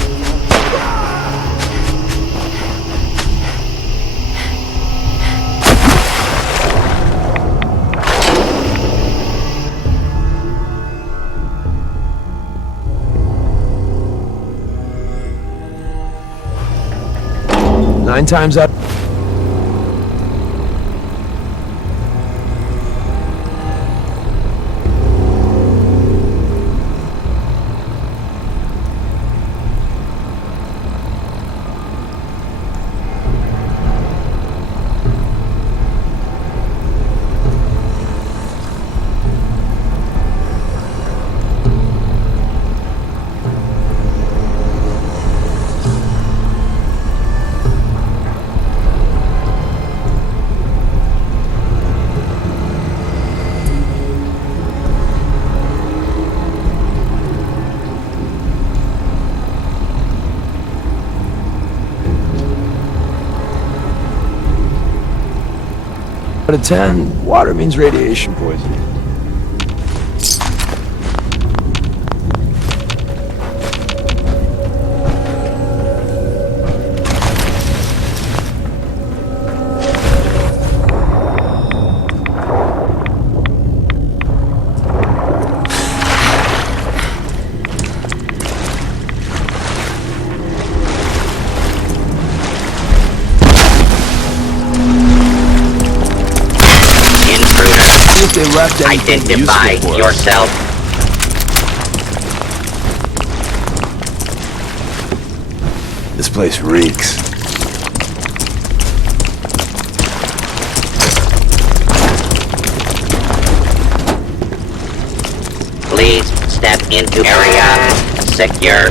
Nine times out. Out of 10, water means radiation poisoning. They left Identify yourself. This place reeks. Please step into area secure.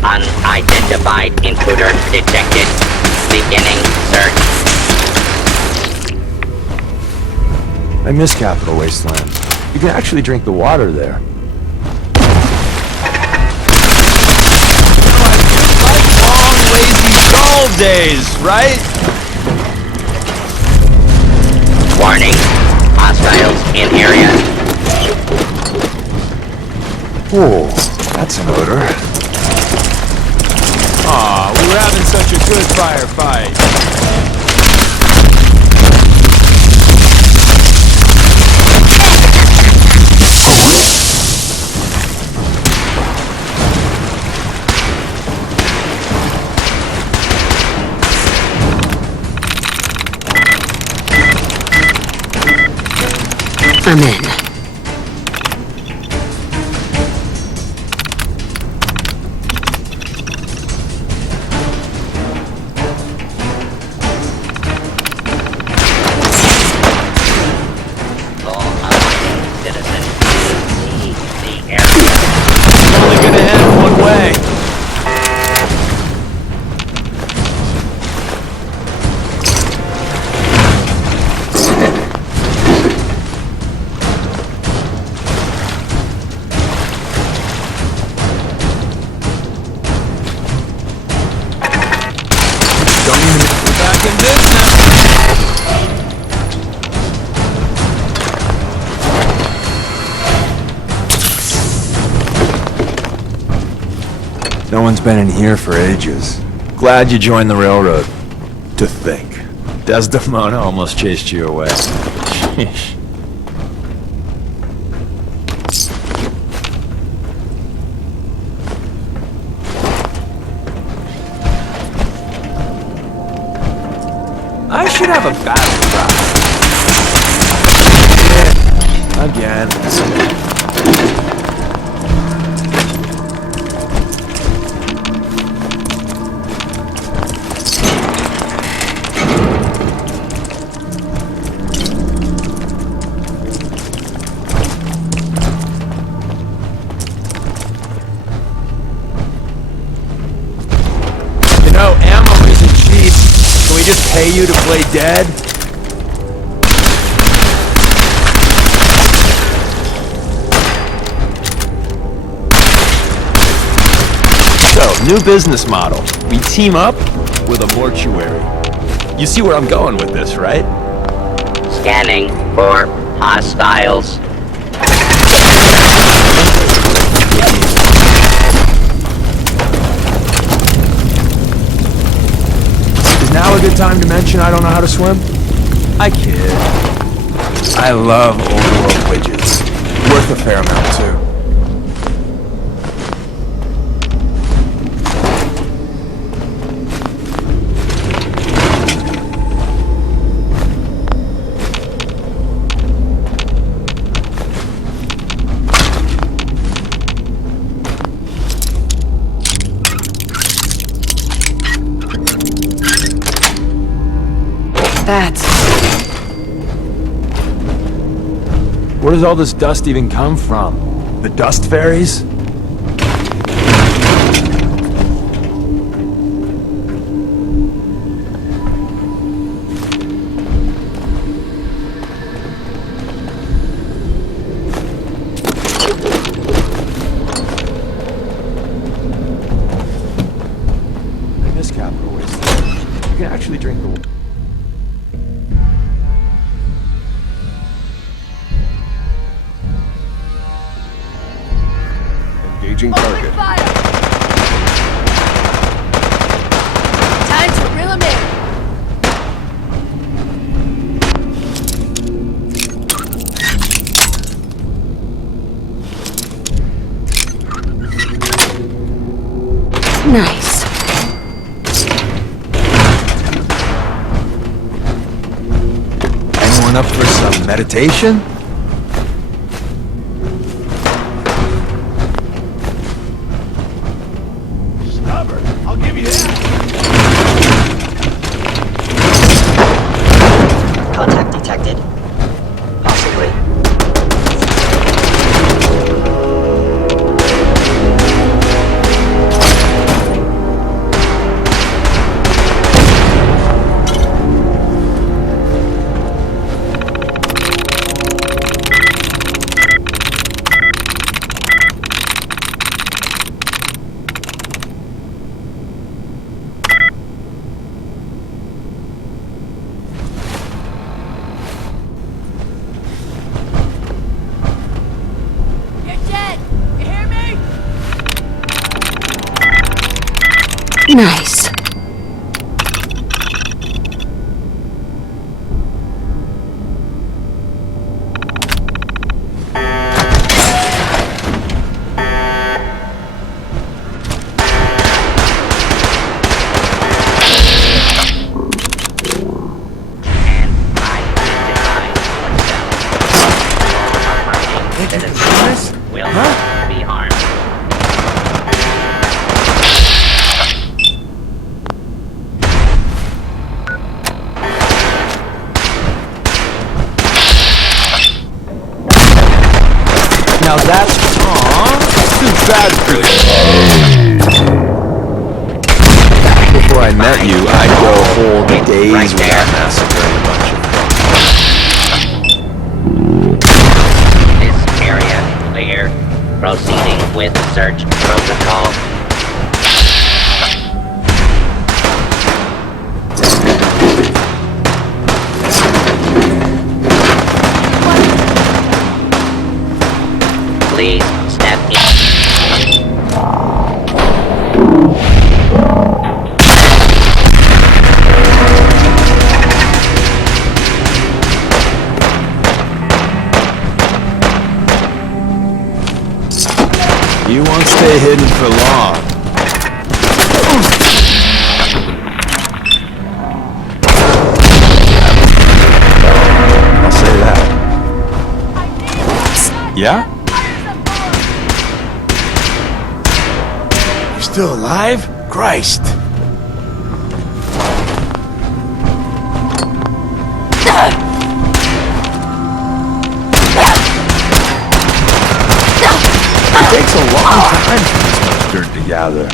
Unidentified intruder detected. Beginning search. I miss Capital Wasteland. You can actually drink the water there. Like long, lazy stall days, right? Warning. Hostiles in area. Oh, that's an odor. Aw, we were having such a good firefight. I'm in. No one's been in here for ages. Glad you joined the railroad. To think. Desdemona almost chased you away. Sheesh. I should have a battle cry. Yeah, again. Just pay you to play dead? So, new business model. We team up with a mortuary. You see where I'm going with this, right? Scanning for hostiles. Now a good time to mention I don't know how to swim? I kid. I love overworld widgets. Worth a fair amount, too. Where does all this dust even come from? The dust fairies? I miss capital waste. You can actually drink the water. Engaging target. Time to reel him in. Nice. Anyone up for some meditation? Nice. Now that's too bad for you. Before I met you, I'd go whole days without massacring a bunch of This area clear. Proceeding with search protocol. Please step in. You won't stay hidden for long. I'll say that. Yeah? You're still alive? Christ! It takes a long time for this much dirt to gather.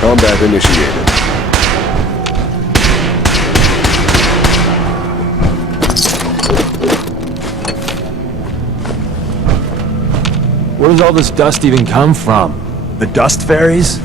Combat initiated. Where does all this dust even come from? The dust fairies?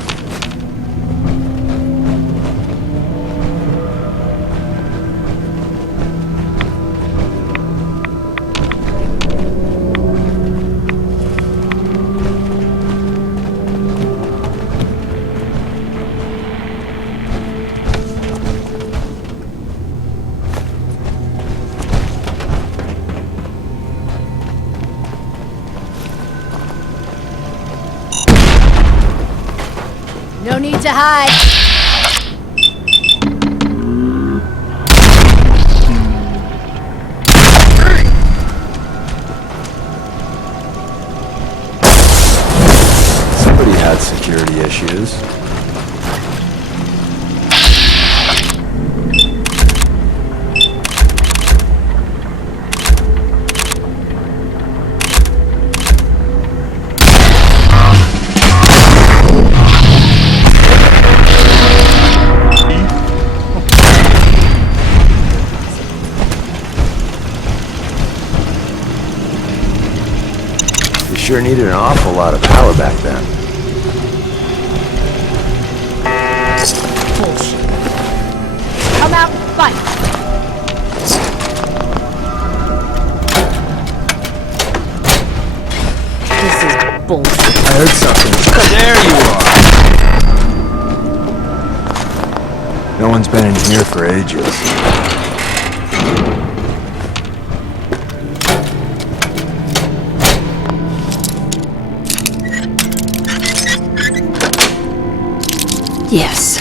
No need to hide. Somebody had security issues. Sure needed an awful lot of power back then. Bullshit. Come out and fight. This is bullshit. I heard something. There you are! No one's been in here for ages. Yes.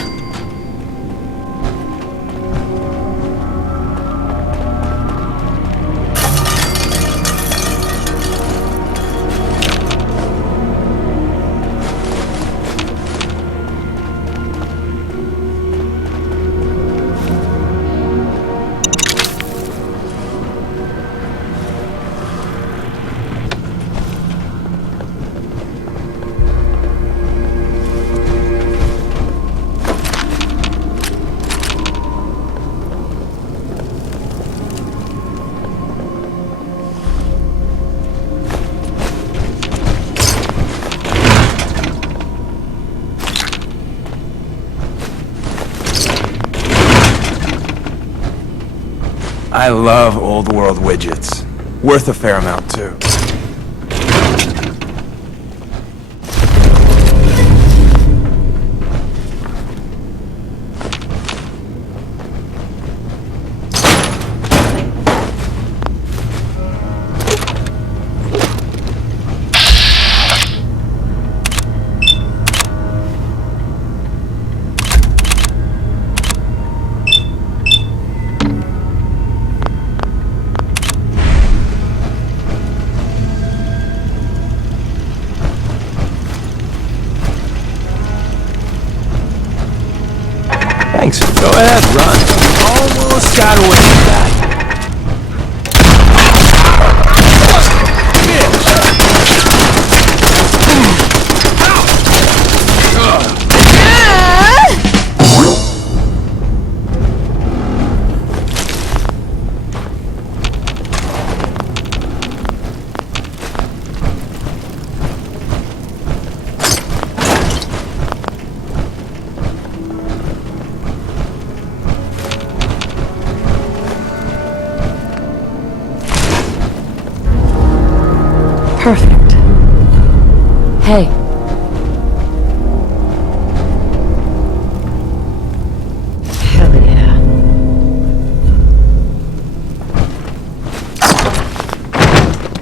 I love old world widgets. Worth a fair amount, too. Thanks. Go ahead, run. Almost got away with that. Hey. Hell yeah.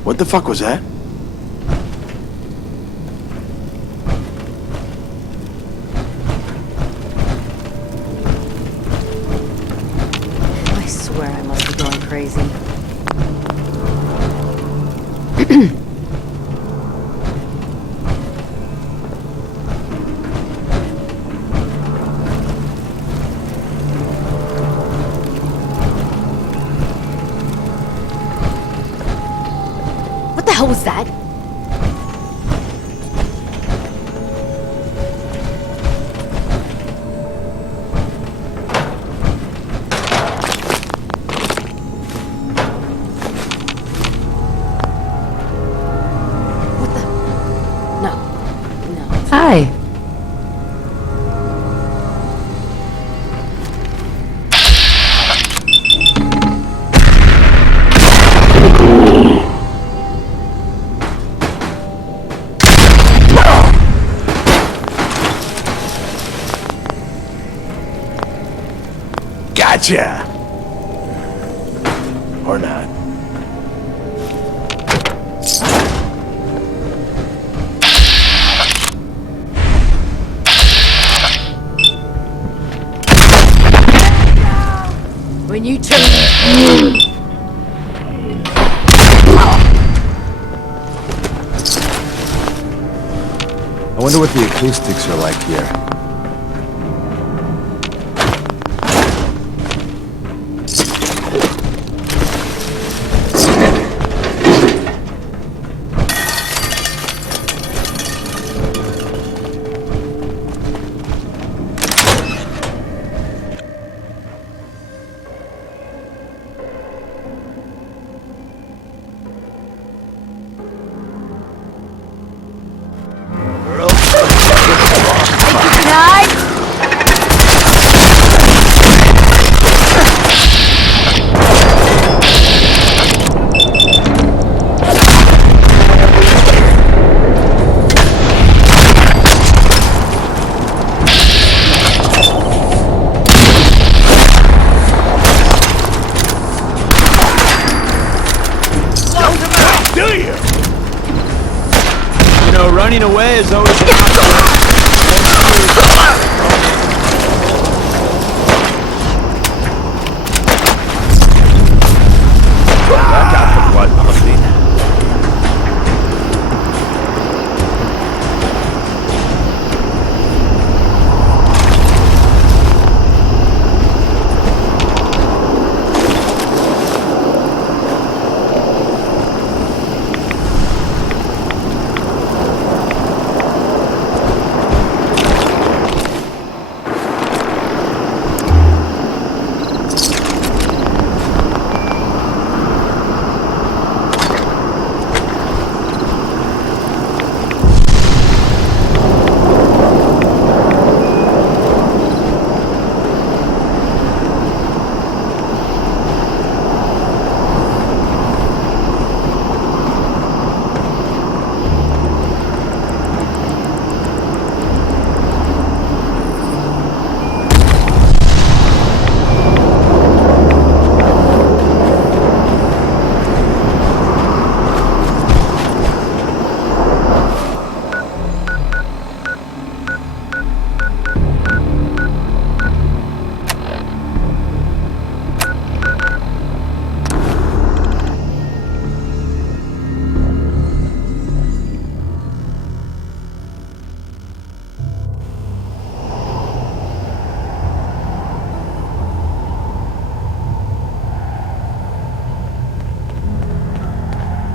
What the fuck was that? I swear I must be going crazy. What the hell was that? Hi. Gotcha! Or not. When you turn... I wonder what the acoustics are like here. Running away is always an That got the blood pumping.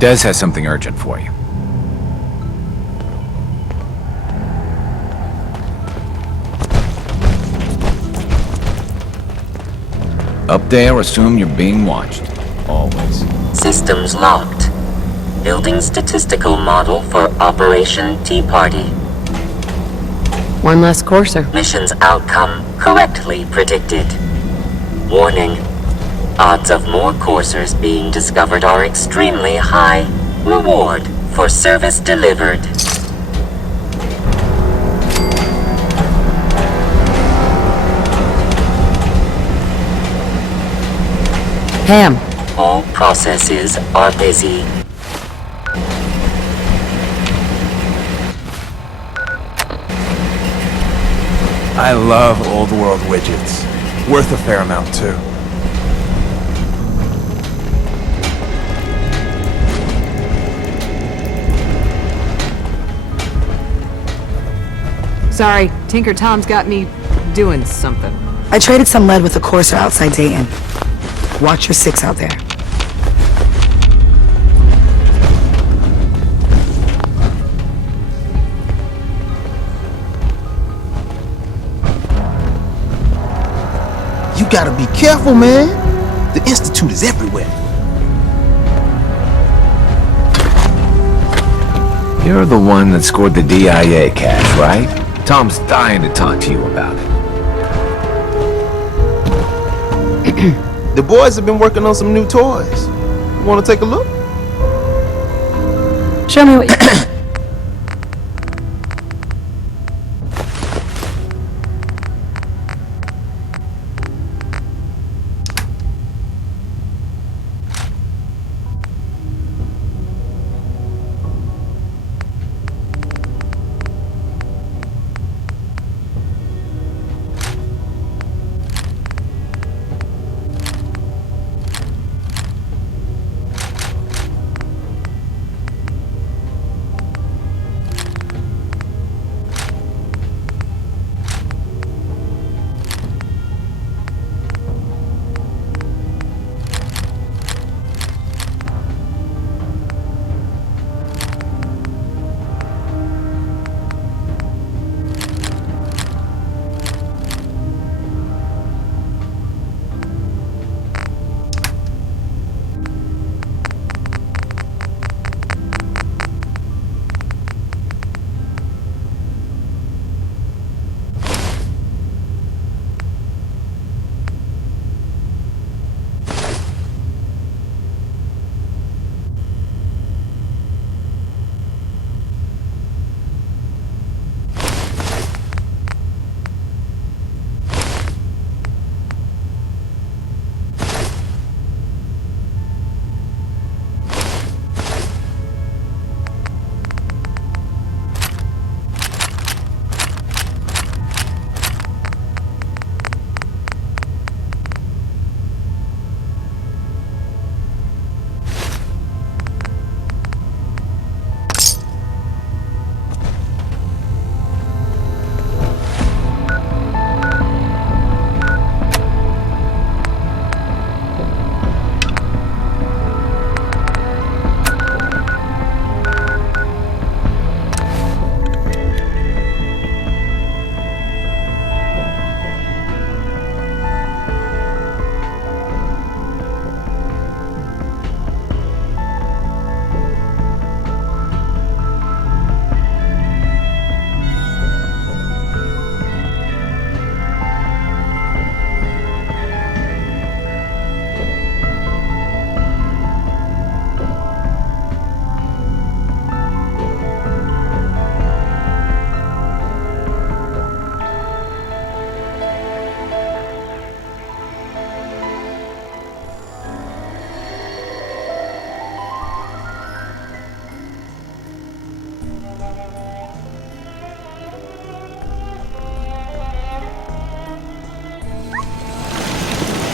Des has something urgent for you. Up there, assume you're being watched. Always. Systems locked. Building statistical model for Operation Tea Party. One less courser. Mission's outcome correctly predicted. Warning. Odds of more coursers being discovered are extremely high. Reward for service delivered. Pam. All processes are busy. I love old world widgets. Worth a fair amount, too. Sorry, Tinker Tom's got me doing something. I traded some lead with the courser outside Dayton. Watch your 6 out there. You gotta be careful, man. The Institute is everywhere. You're the one that scored the DIA cache, right? Tom's dying to talk to you about it. The boys have been working on some new toys. You wanna take a look? Show me what you...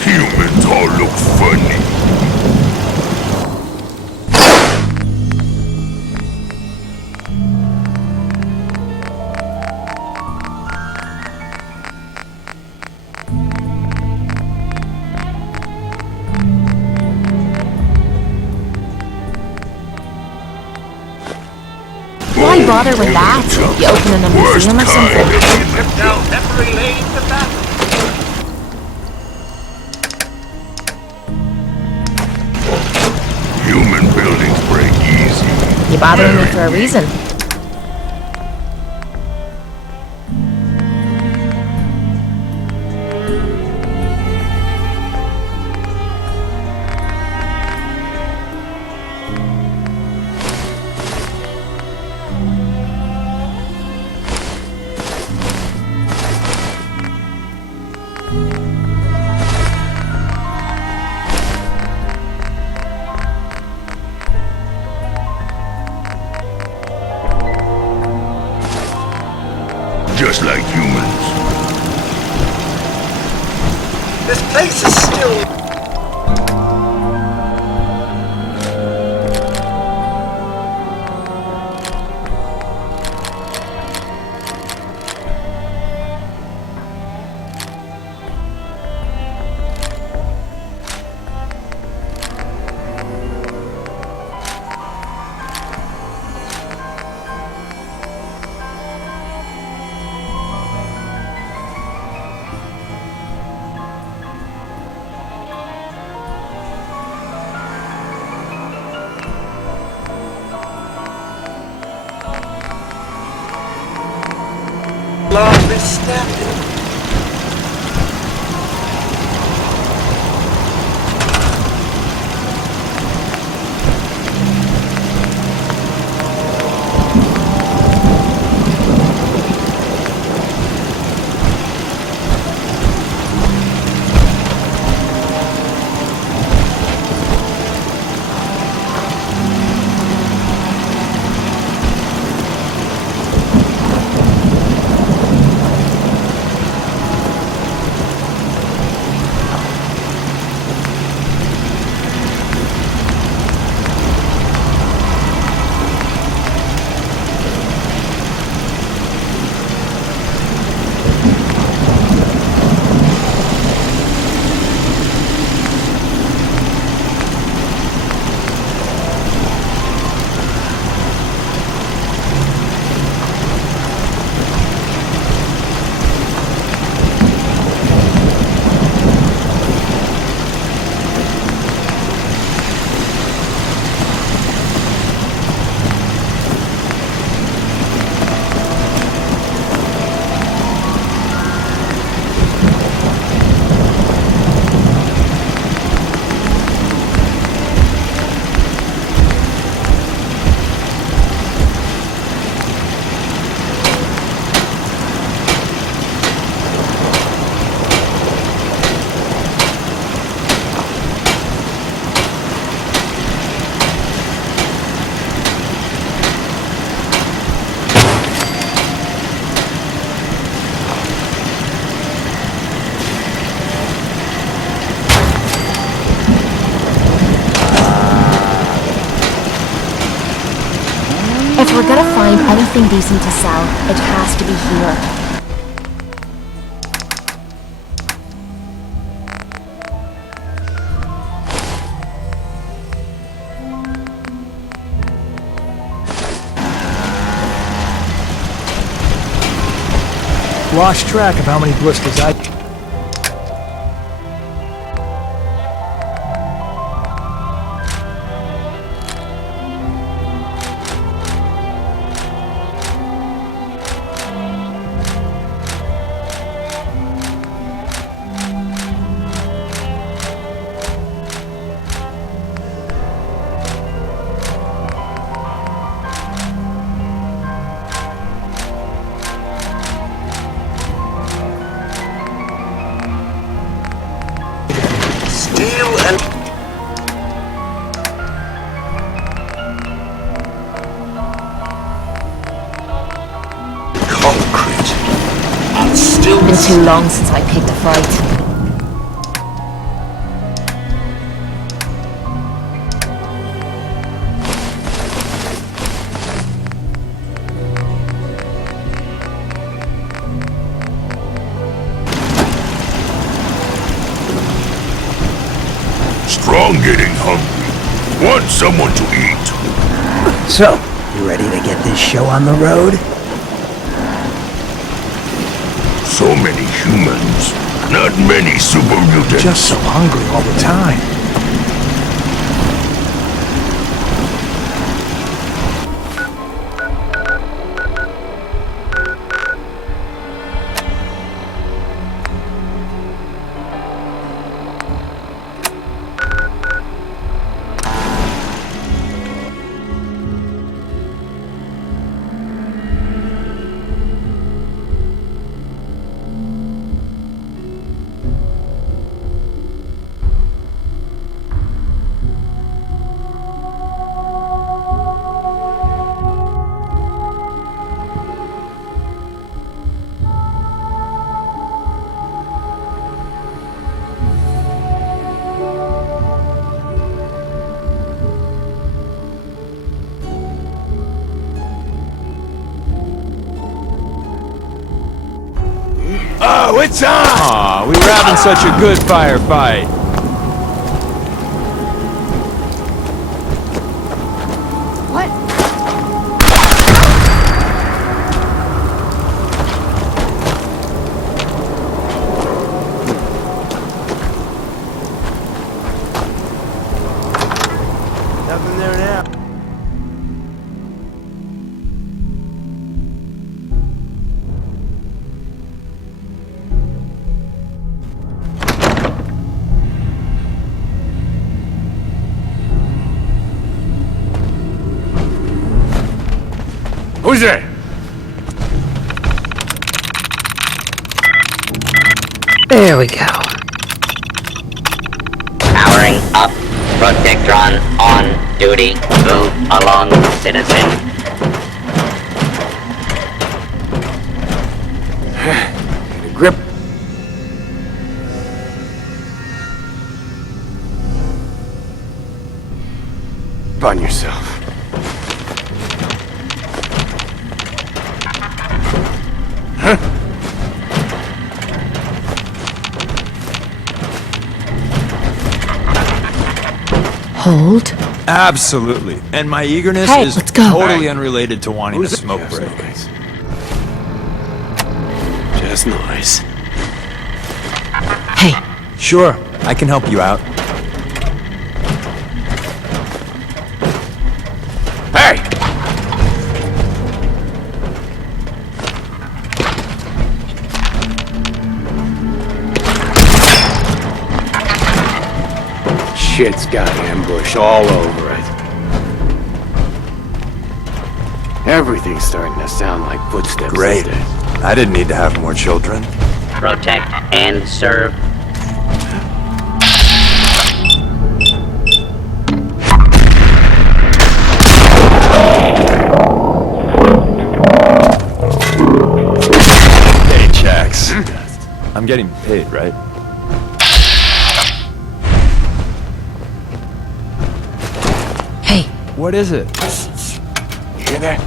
Humans all look funny. Why bother with that? You open in a museum or something? Human buildings break easy. You're bothering me for a reason. This place is still... Lovely stepping. If we're gonna find anything decent to sell, it has to be here. Lost track of how many blisters I... Been too long since I picked a fight. Strong getting hungry. Want someone to eat. So, you ready to get this show on the road? So many humans, not many super mutants. Just so hungry all the time. It's on! Aw, we were having such a good firefight. What? Nothing there now. Who's there? There we go. Powering up. Protectron on duty. Move along, citizen. Get a grip. On yourself. Hold. Absolutely. And my eagerness Hey, is let's go. totally unrelated to wanting to smoke break. Just noise. Hey. Sure, I can help you out. Hey! Shit's got ambush all over it. Everything's starting to sound like footsteps. Great. I didn't need to have more children. Protect and serve. Hey, Jax. I'm getting paid, right? Hey. What is it? Hear that?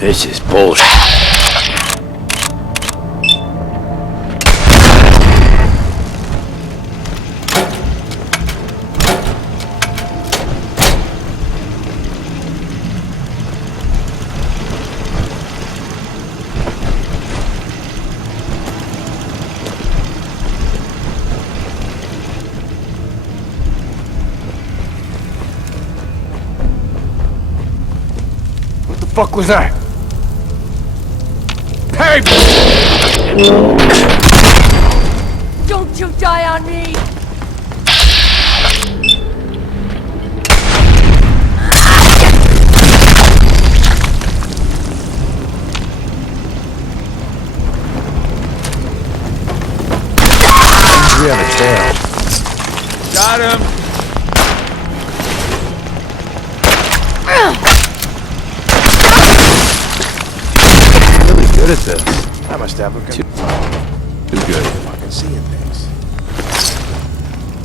This is bullshit. What the fuck was that? Hey! Don't you die on me! We have a tail. Got him! Really good at this. I must have a too good. Fucking seeing things.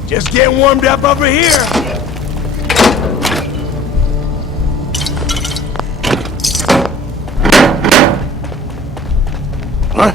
Just getting warmed up over here. Huh?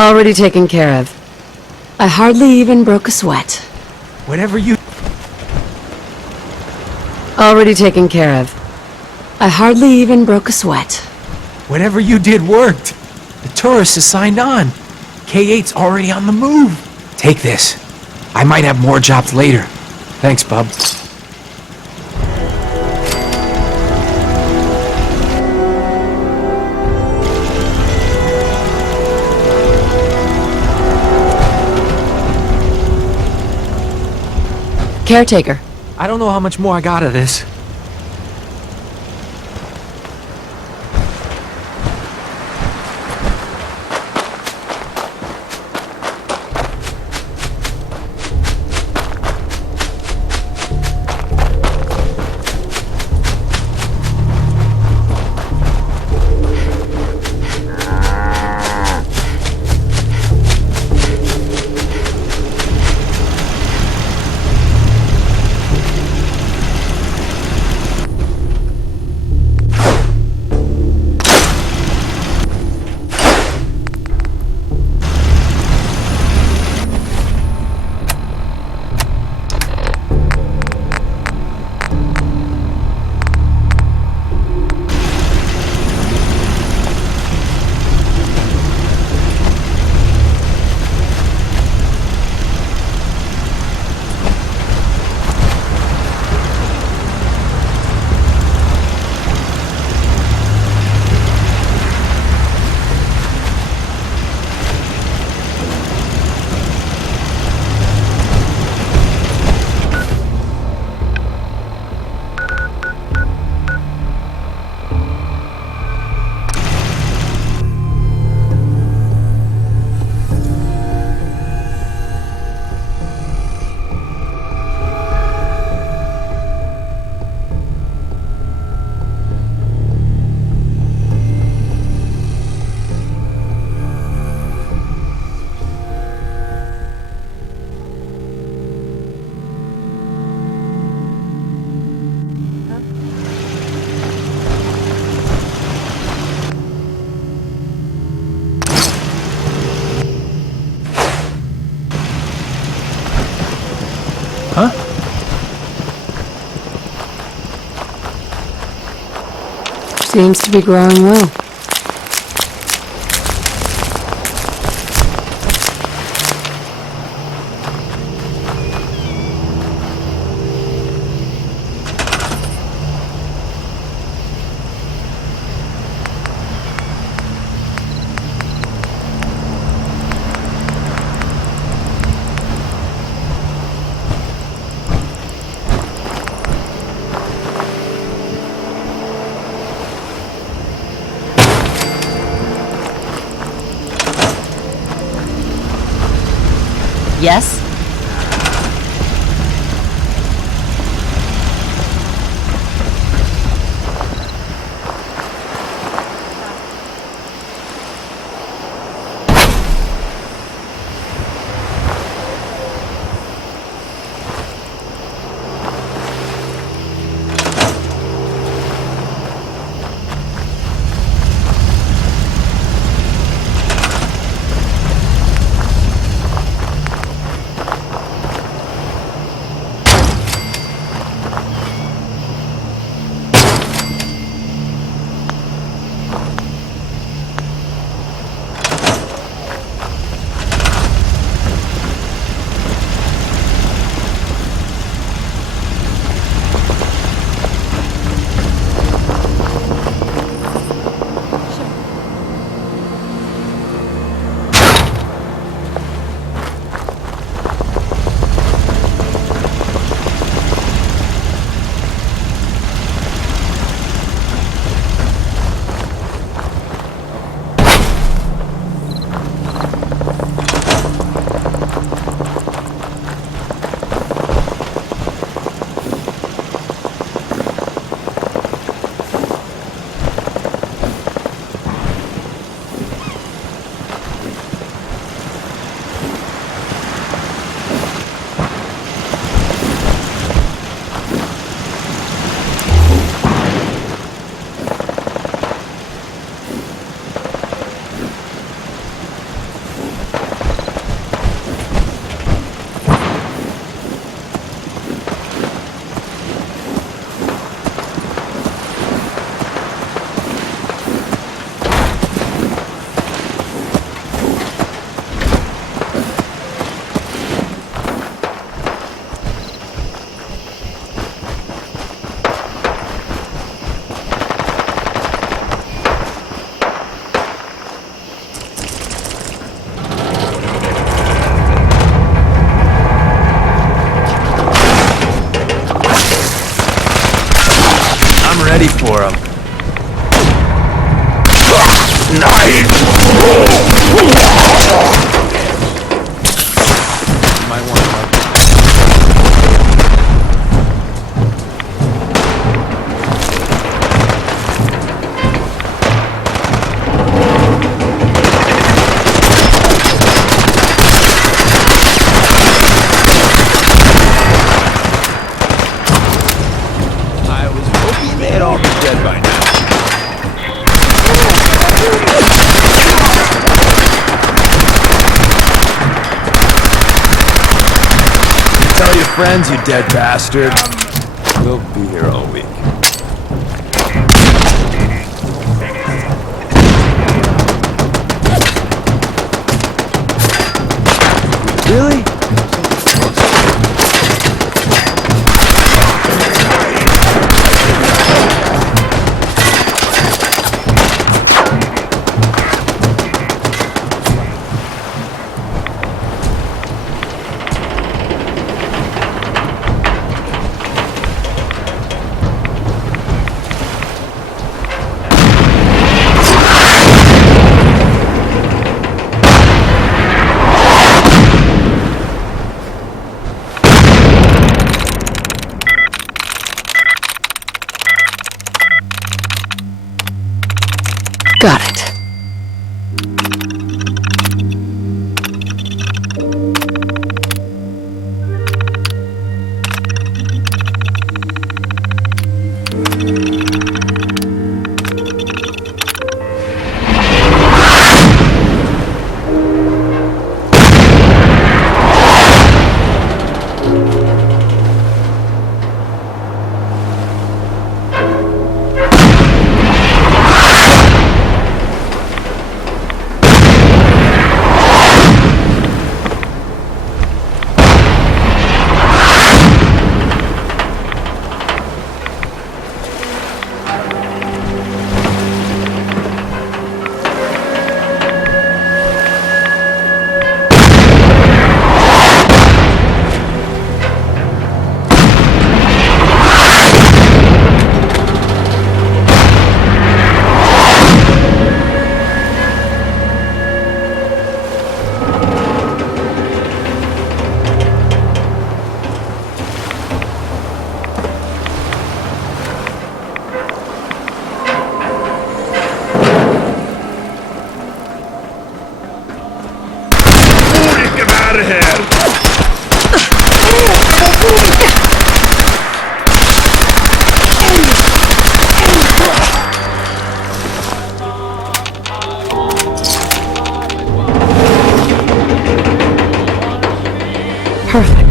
Already taken care of. I hardly even broke a sweat. Whatever you... Already taken care of. I hardly even broke a sweat. Whatever you did worked. The tourist is signed on. K8's already on the move. Take this. I might have more jobs later. Thanks, bub. Caretaker. I don't know how much more I got of this. Huh? Seems to be growing well. Yes? ready for him. Nice! Might want to help. I was hoping they'd all be dead by now. Tell your friends, you dead bastard. We'll be here all week. Really? Got it. Perfect.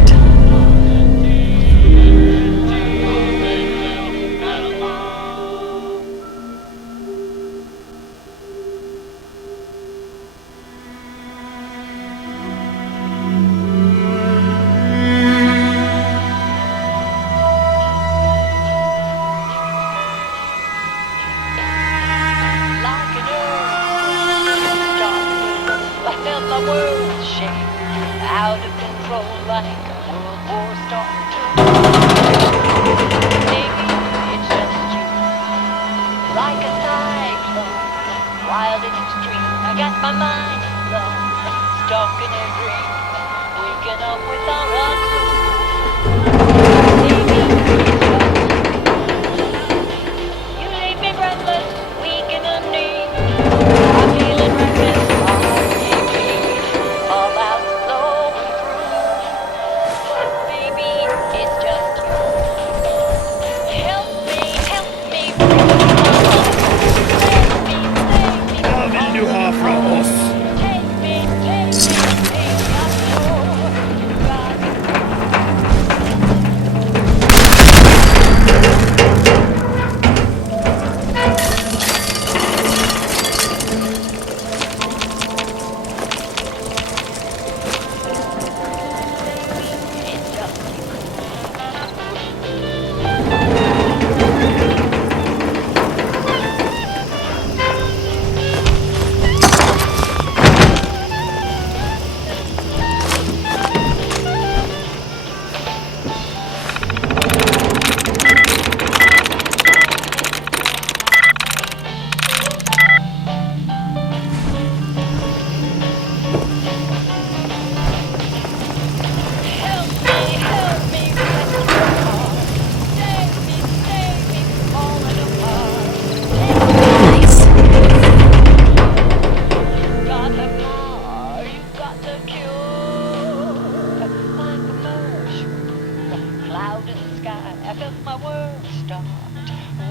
power stopped,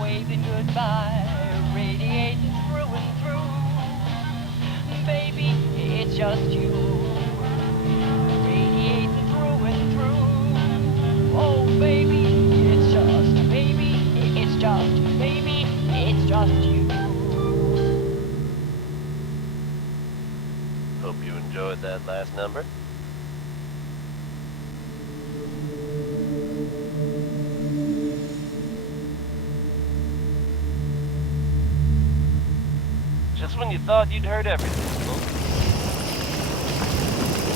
waving goodbye, radiating through and through. Baby, it's just you, radiating through and through. Oh baby, it's just you. Hope you enjoyed that last number. Just when you thought you'd heard everything, folks.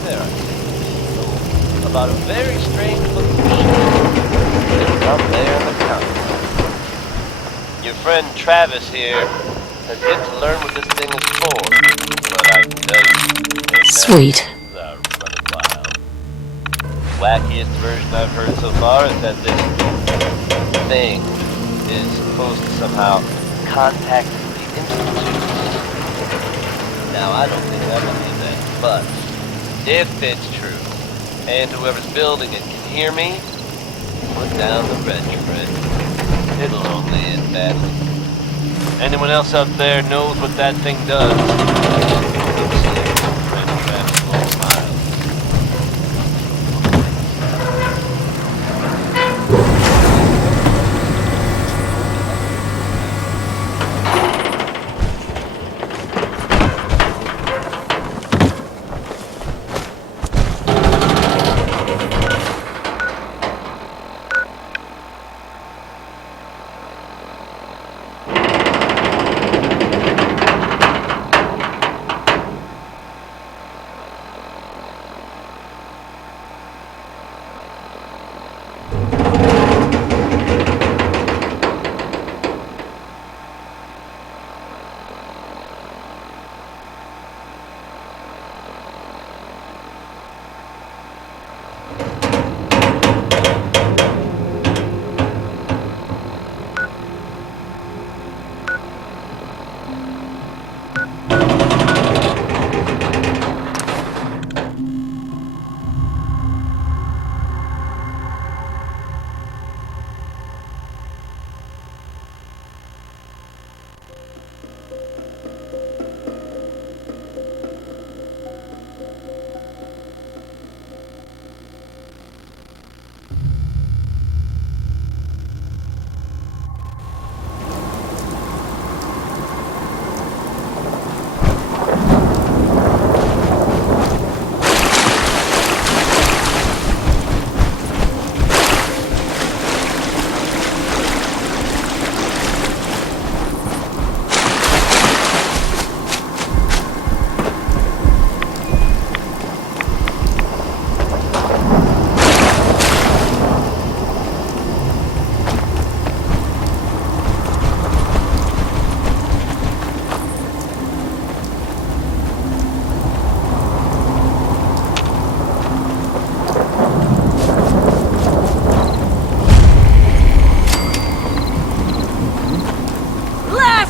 There I see. About a very strange looking machine sitting up there in the counter. Your friend Travis here has yet to learn what this thing is for, but I can tell you, Sweet. Wackiest version I've heard so far is that this thing is supposed to somehow contact the Institute. Now, I don't think I believe that, but if it's true, and whoever's building it can hear me, put down the wrench, friend. It'll only end badly. Anyone else out there knows what that thing does?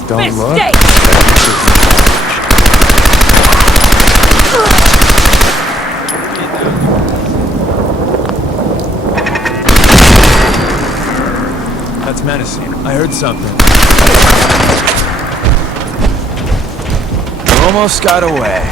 Don't look. That's menacing. I heard something. You almost got away.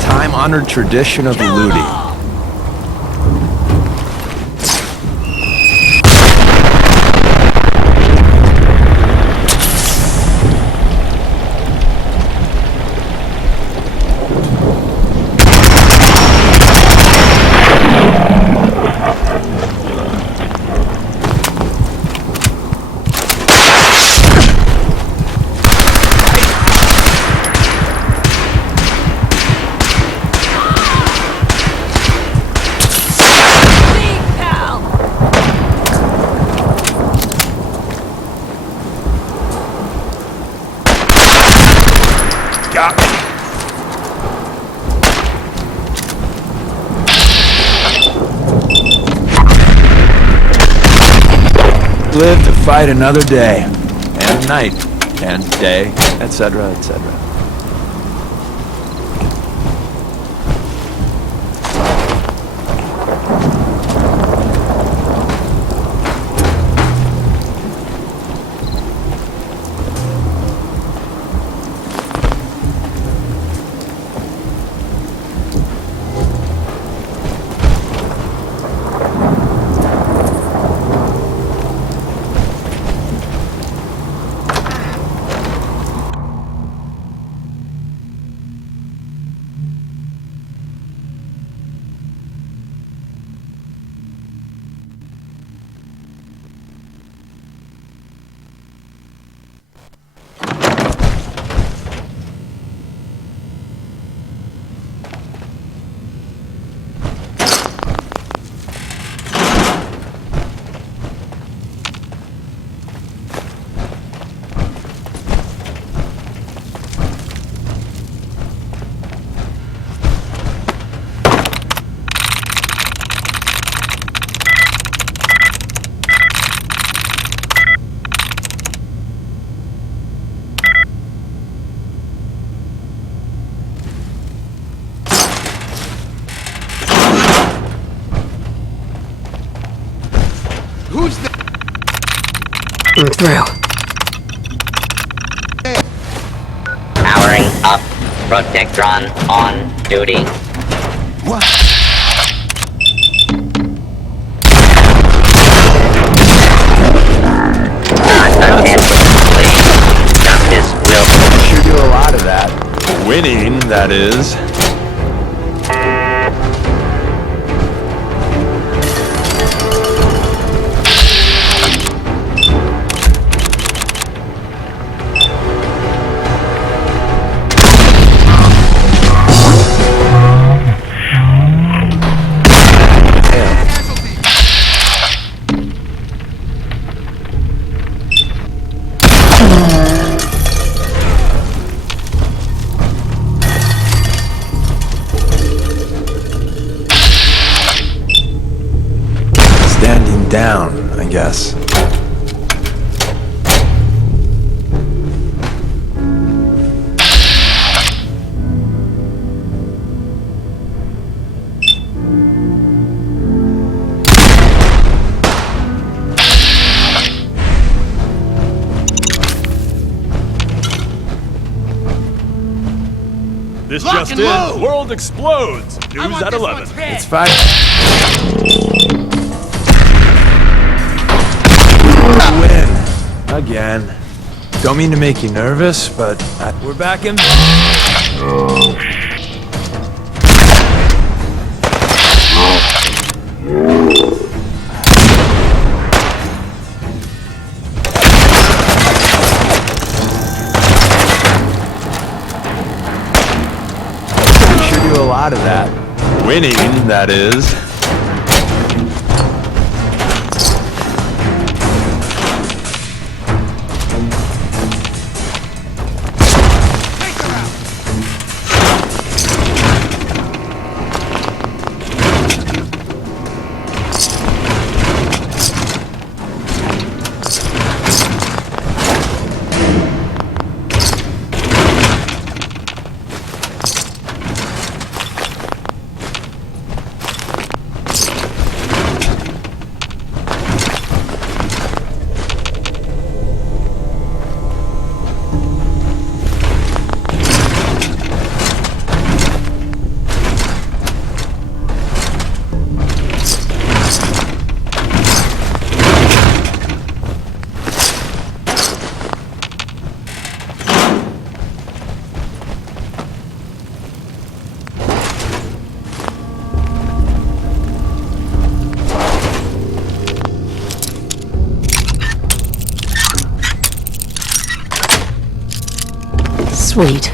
Time-honored tradition of looting. live to fight another day, and night, and day, etc., etc. I'm through. Powering up. Protectron on duty. What? Justice will sure do a lot of that. Winning, that is. Down, I guess. This just in, the world explodes. News at 11. It's fine. Win. Again. Don't mean to make you nervous, but we're back in. We sure do a lot of that. Winning, that is. Sweet.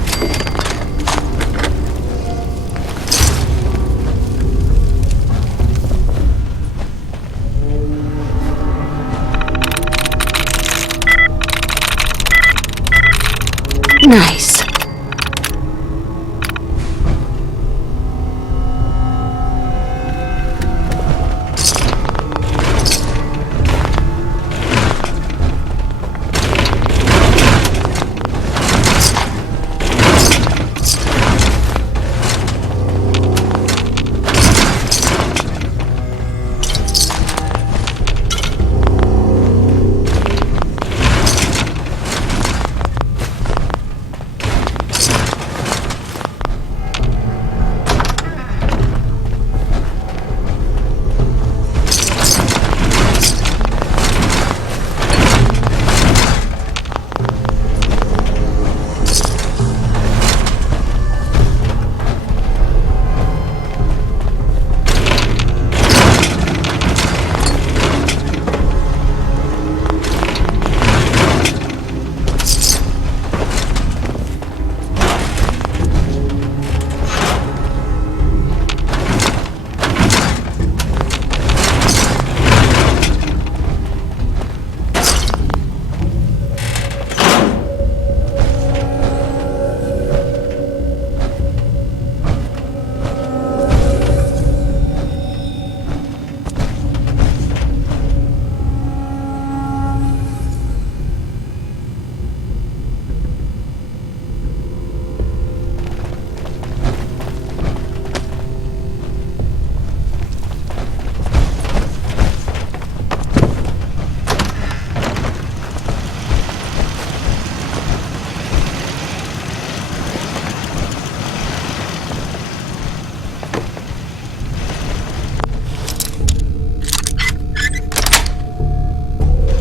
Nice.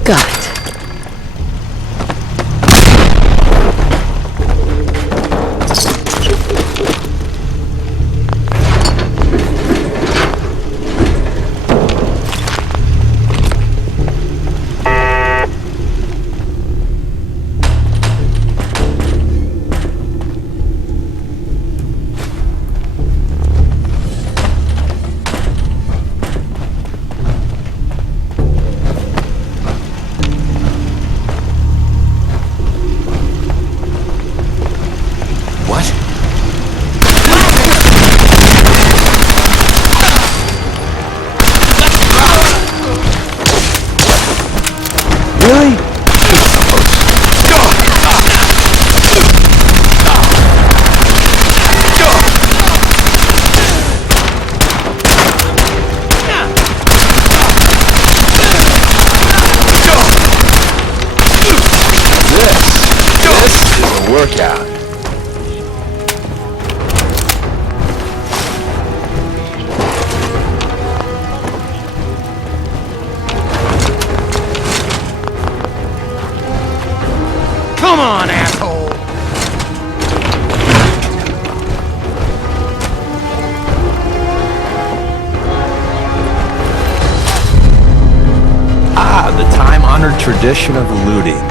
Got it. Really? This is a workout. Come on, asshole! Ah, the time-honored tradition of looting.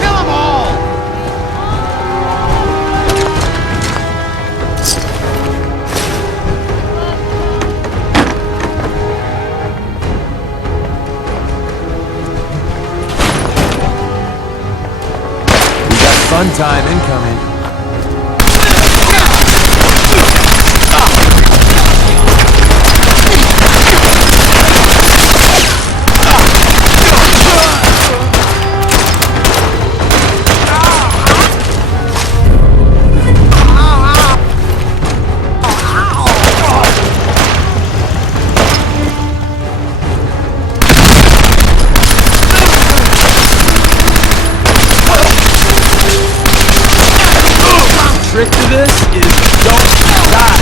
Kill 'em all! Fun time incoming. Trick to this is don't die.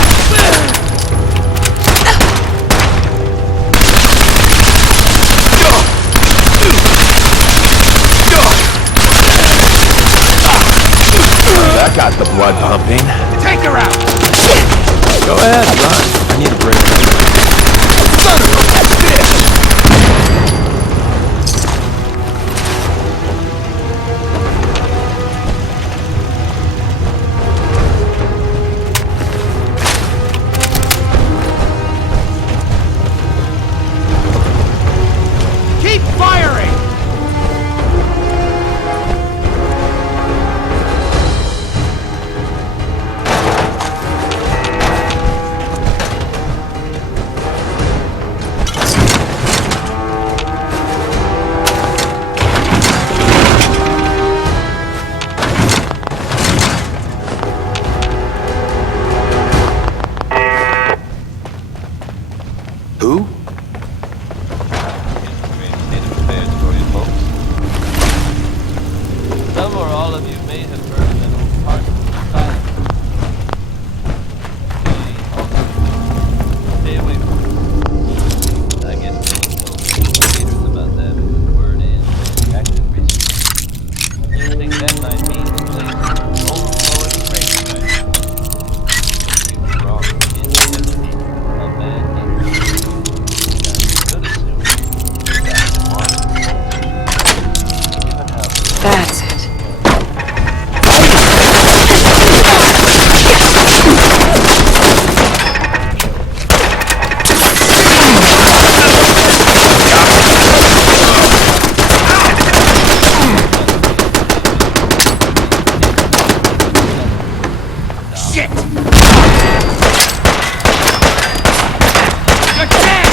That got the blood pumping. Take her out! Go ahead, run. I need a break. Son of a bitch! Keep firing! Who? Some or all of you may have heard of an old part of society. Stay away from it. I guess no one told readers about that, but the word is very active recently. You think that might mean the place is overflowing freight right? You were wrong. It's empty. A bad thing. You could assume that's water. Given how That's it. Shit! You're dead!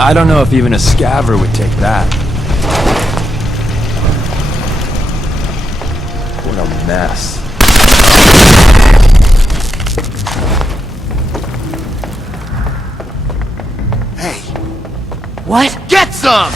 I don't know if even a scaver would take that. What a mess. Hey. What? Get some!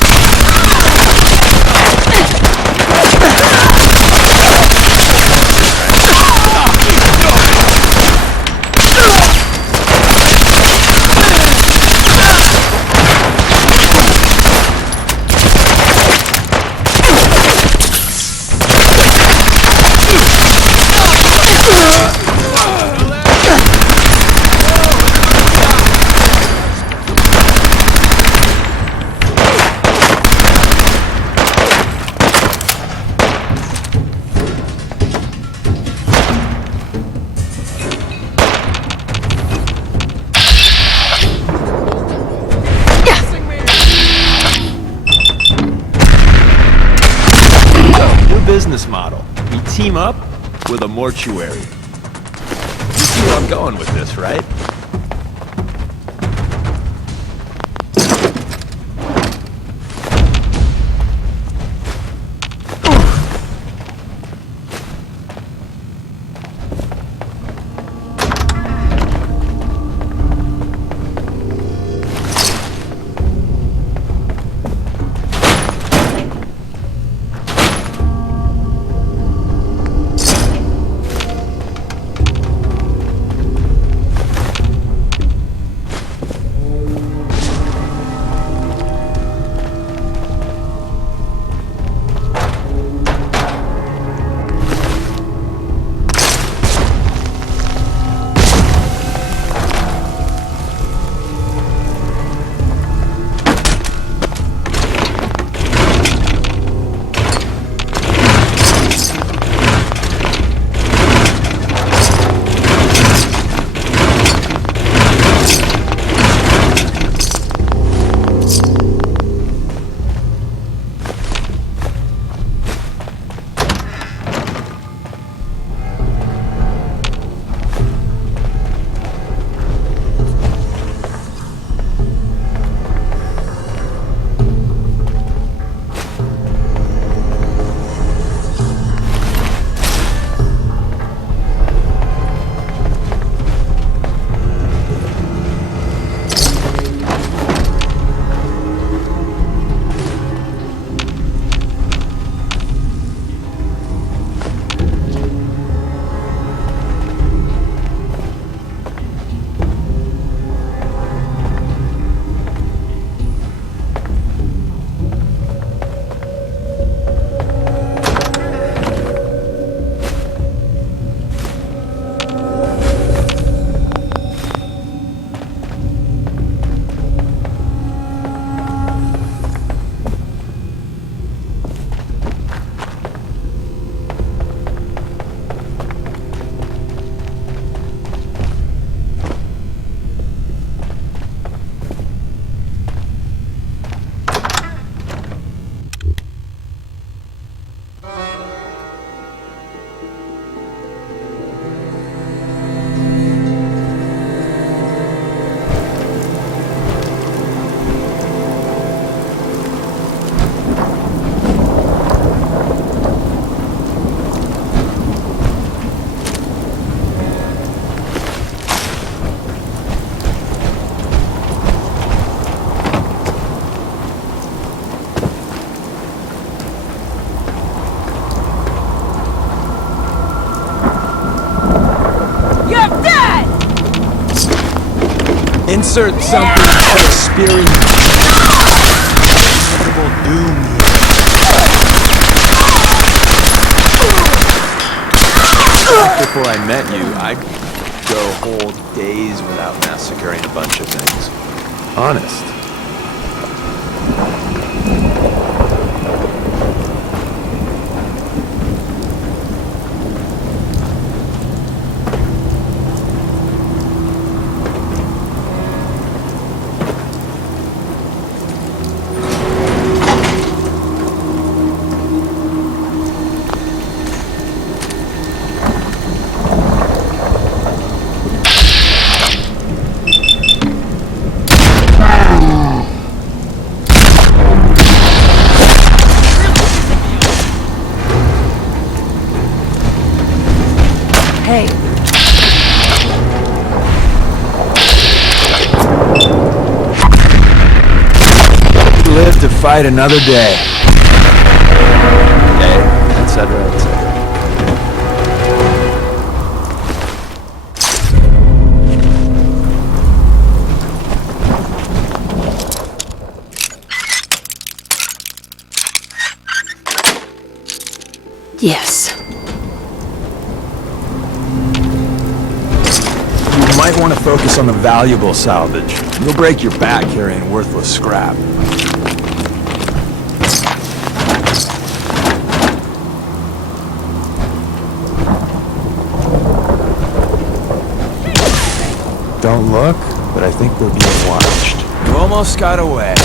Business model. We team up with a mortuary. You see where I'm going with this, right? Insert something for experience. Inevitable doom here. Before I met you, I'd go whole days without massacring a bunch of things. Honest. fight another day. Okay, etc., etc. Yes. You might want to focus on the valuable salvage. You'll break your back carrying worthless scrap. Don't look, but I think we're being watched. You almost got away.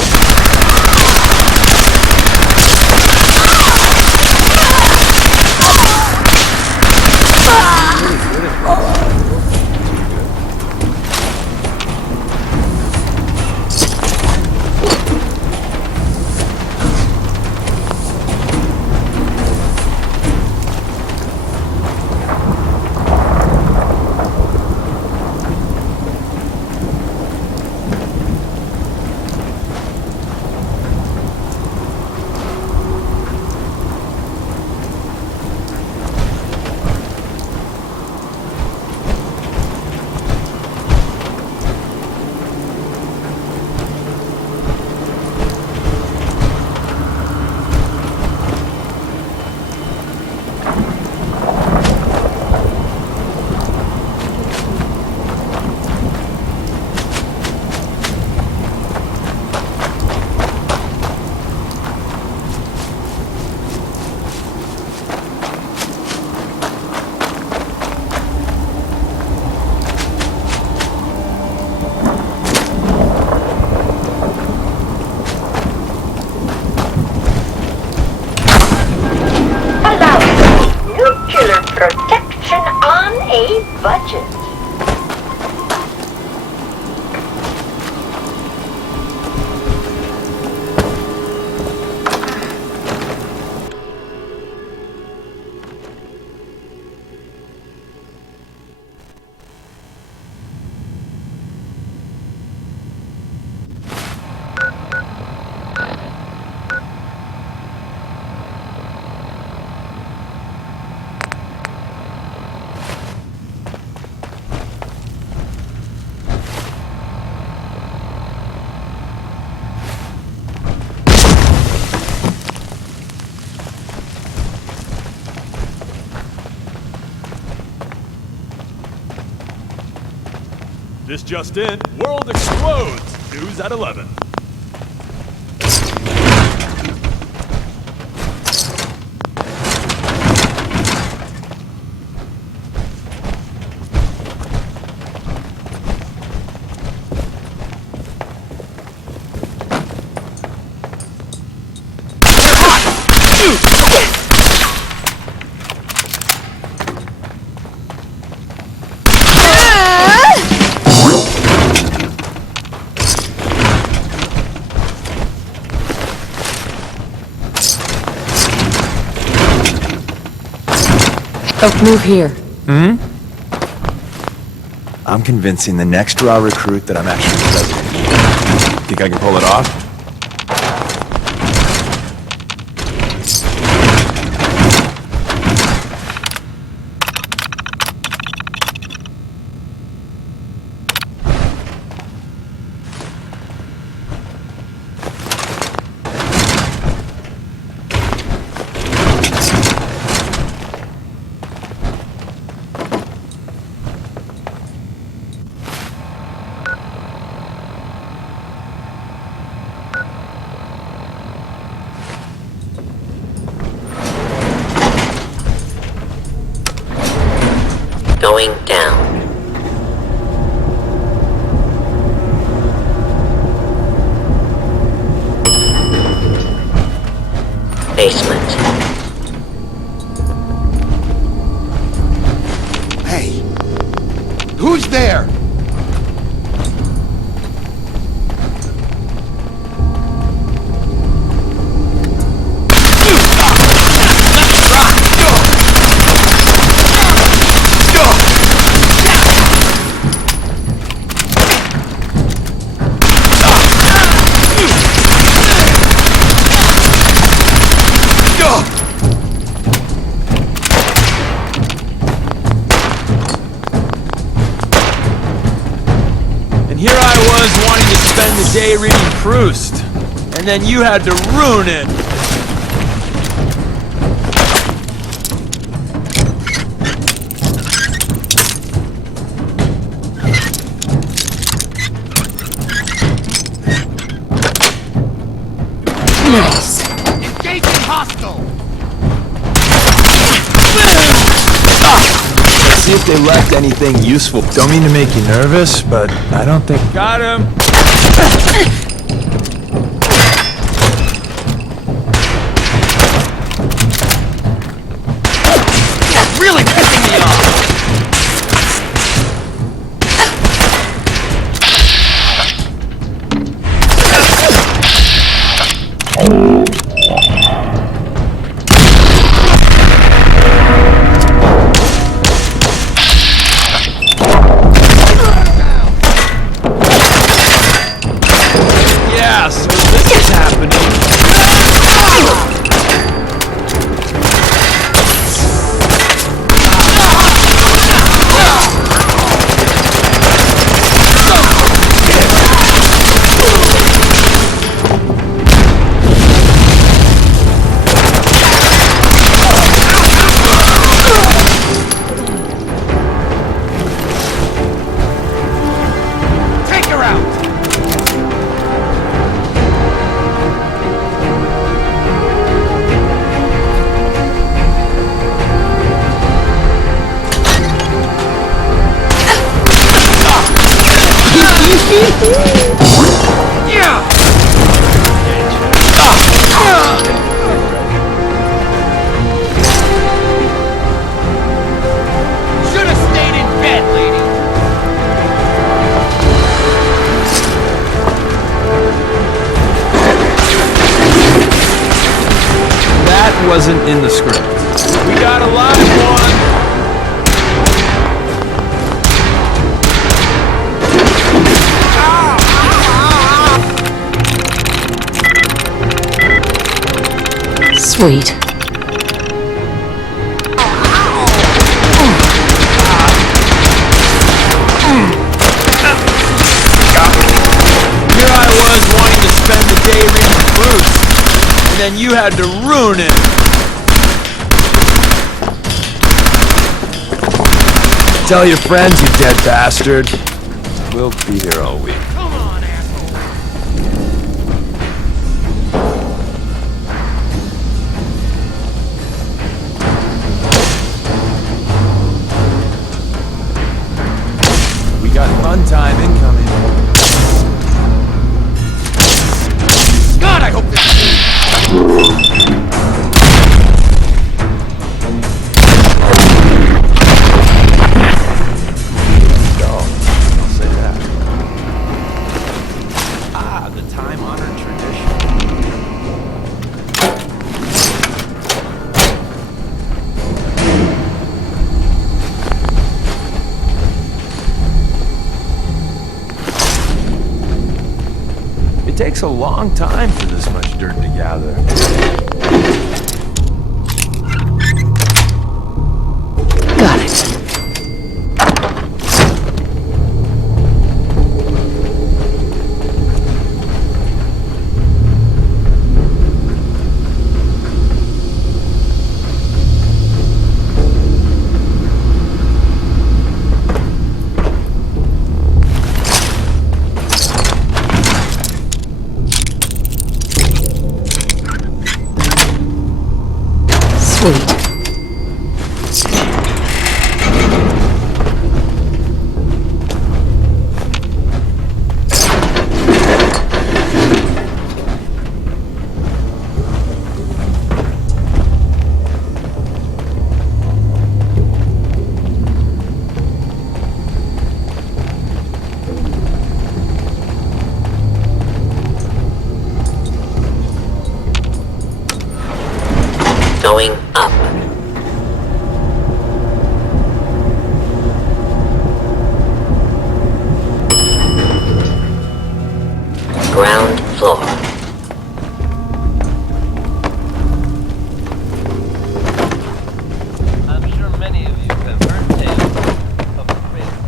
Protection on a budget. This just in, world explodes! News at 11. Don't move here. I'm convincing the next raw recruit that I'm actually president. Think I can pull it off? Going down. Basement. Hey, who's there? Here I was wanting to spend the day reading Proust, and then you had to ruin it. Nice. Engaging hostile! Let's see if they left anything useful. Don't mean to make you nervous, but I don't think... Got him! You're really pissing me off! Yeah, so this is happening. Take her out! Should have stayed in bed, lady. That wasn't in the script. We got a live one. Sweet. Here I was wanting to spend the day reading Proust, and then you had to ruin it. Tell your friends, you dead bastard. We'll be here all week. Come on, asshole. We got fun time incoming. God, I hope this... I'll say that. Ah, the time-honored tradition. It takes a long time for this much dirt to gather. Got it. Sweet. Going up. Ground floor. I'm sure many of you have heard tales of the raiders.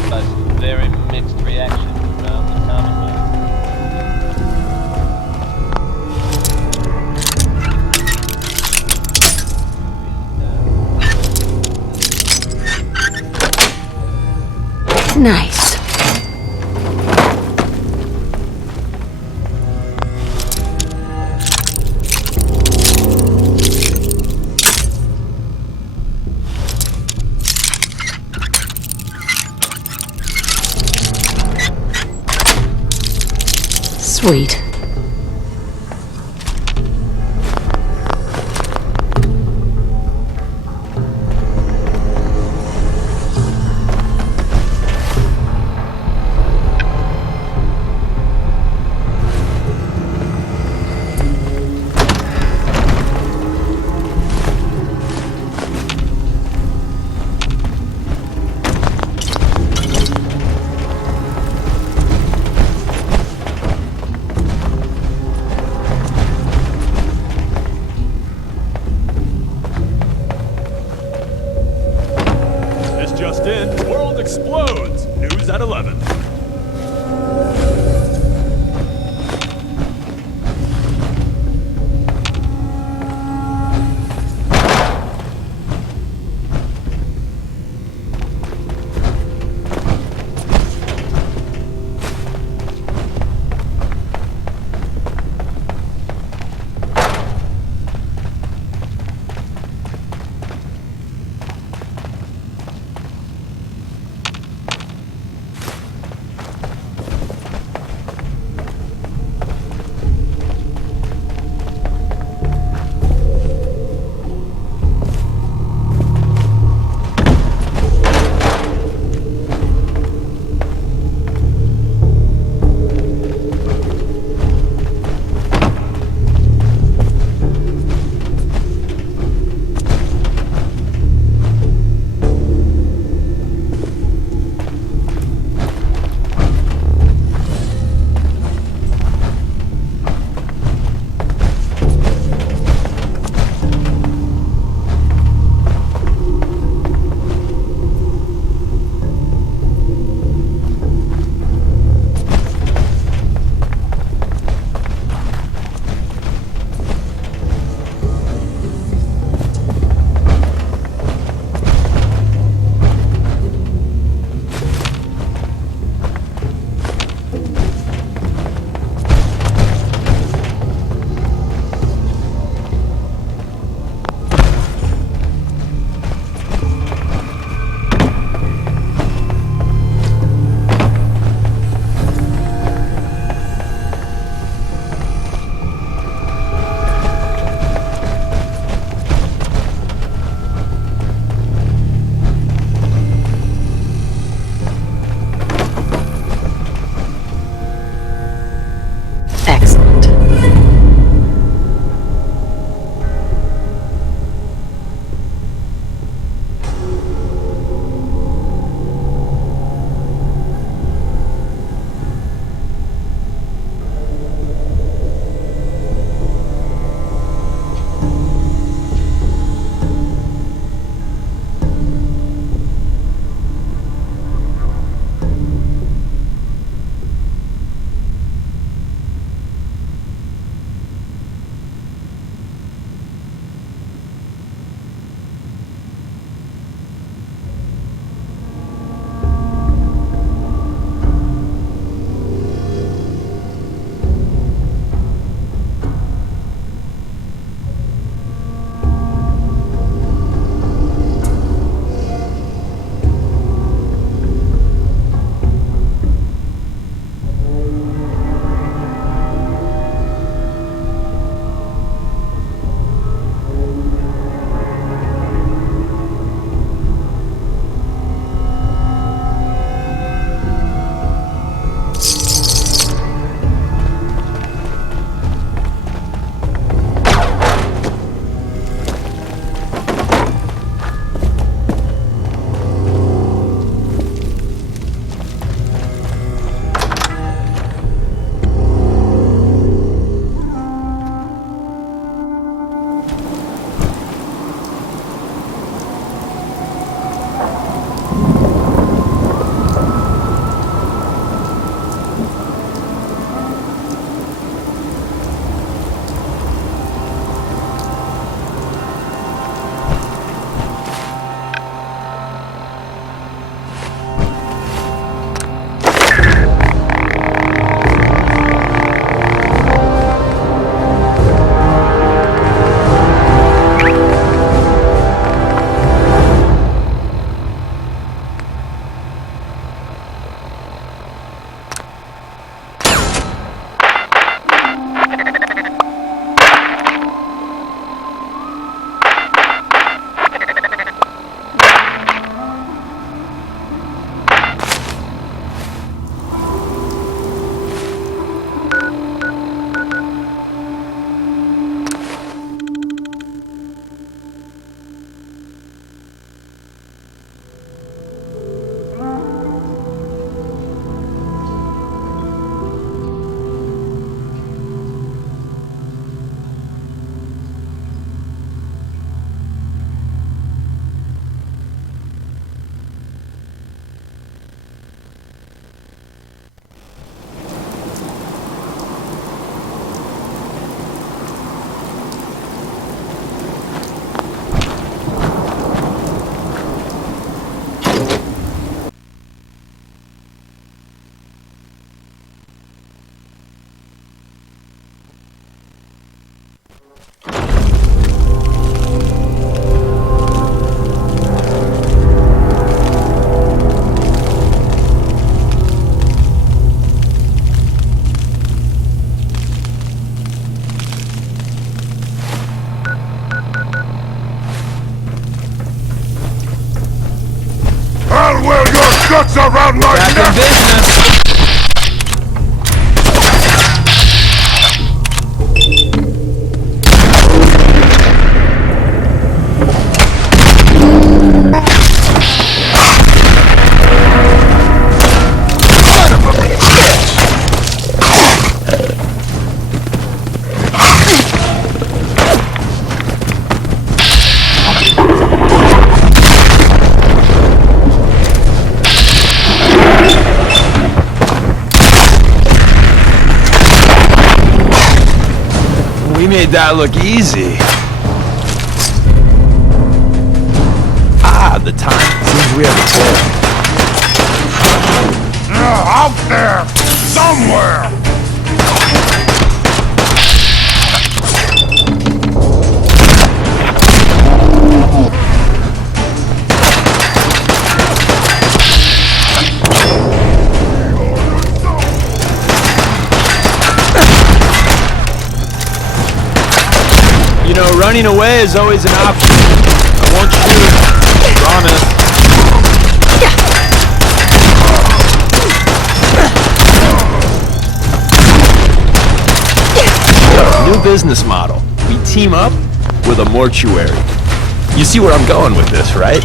met by some very mixed reactions around the Commonwealth. Nice. Sweet. Just in, world explodes! News at 11. Guts around my Back neck! in business! We made that look easy. Ah, the time. Seems we have a tail. Out there! Somewhere! You know, running away is always an option. I won't shoot. Promise. New business model. We team up with a mortuary. You see where I'm going with this, right?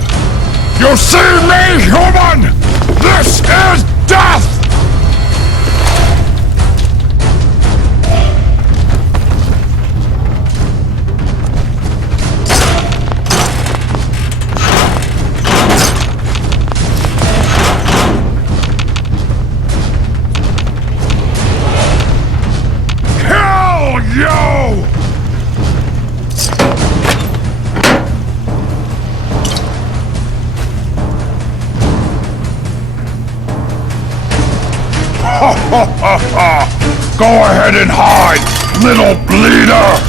You see me, human? This is death! Yo! Ha ha ha ha! Go ahead and hide, little bleeder!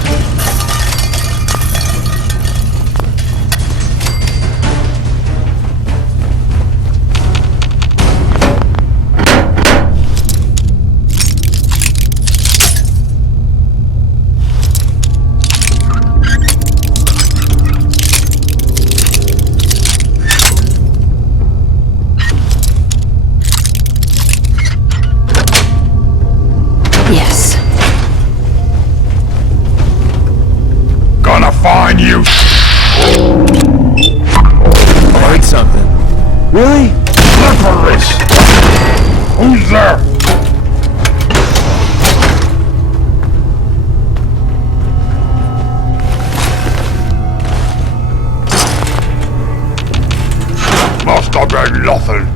Yes. Gonna find you! I heard something. Really? Licorice! Who's there? Must have been nothing.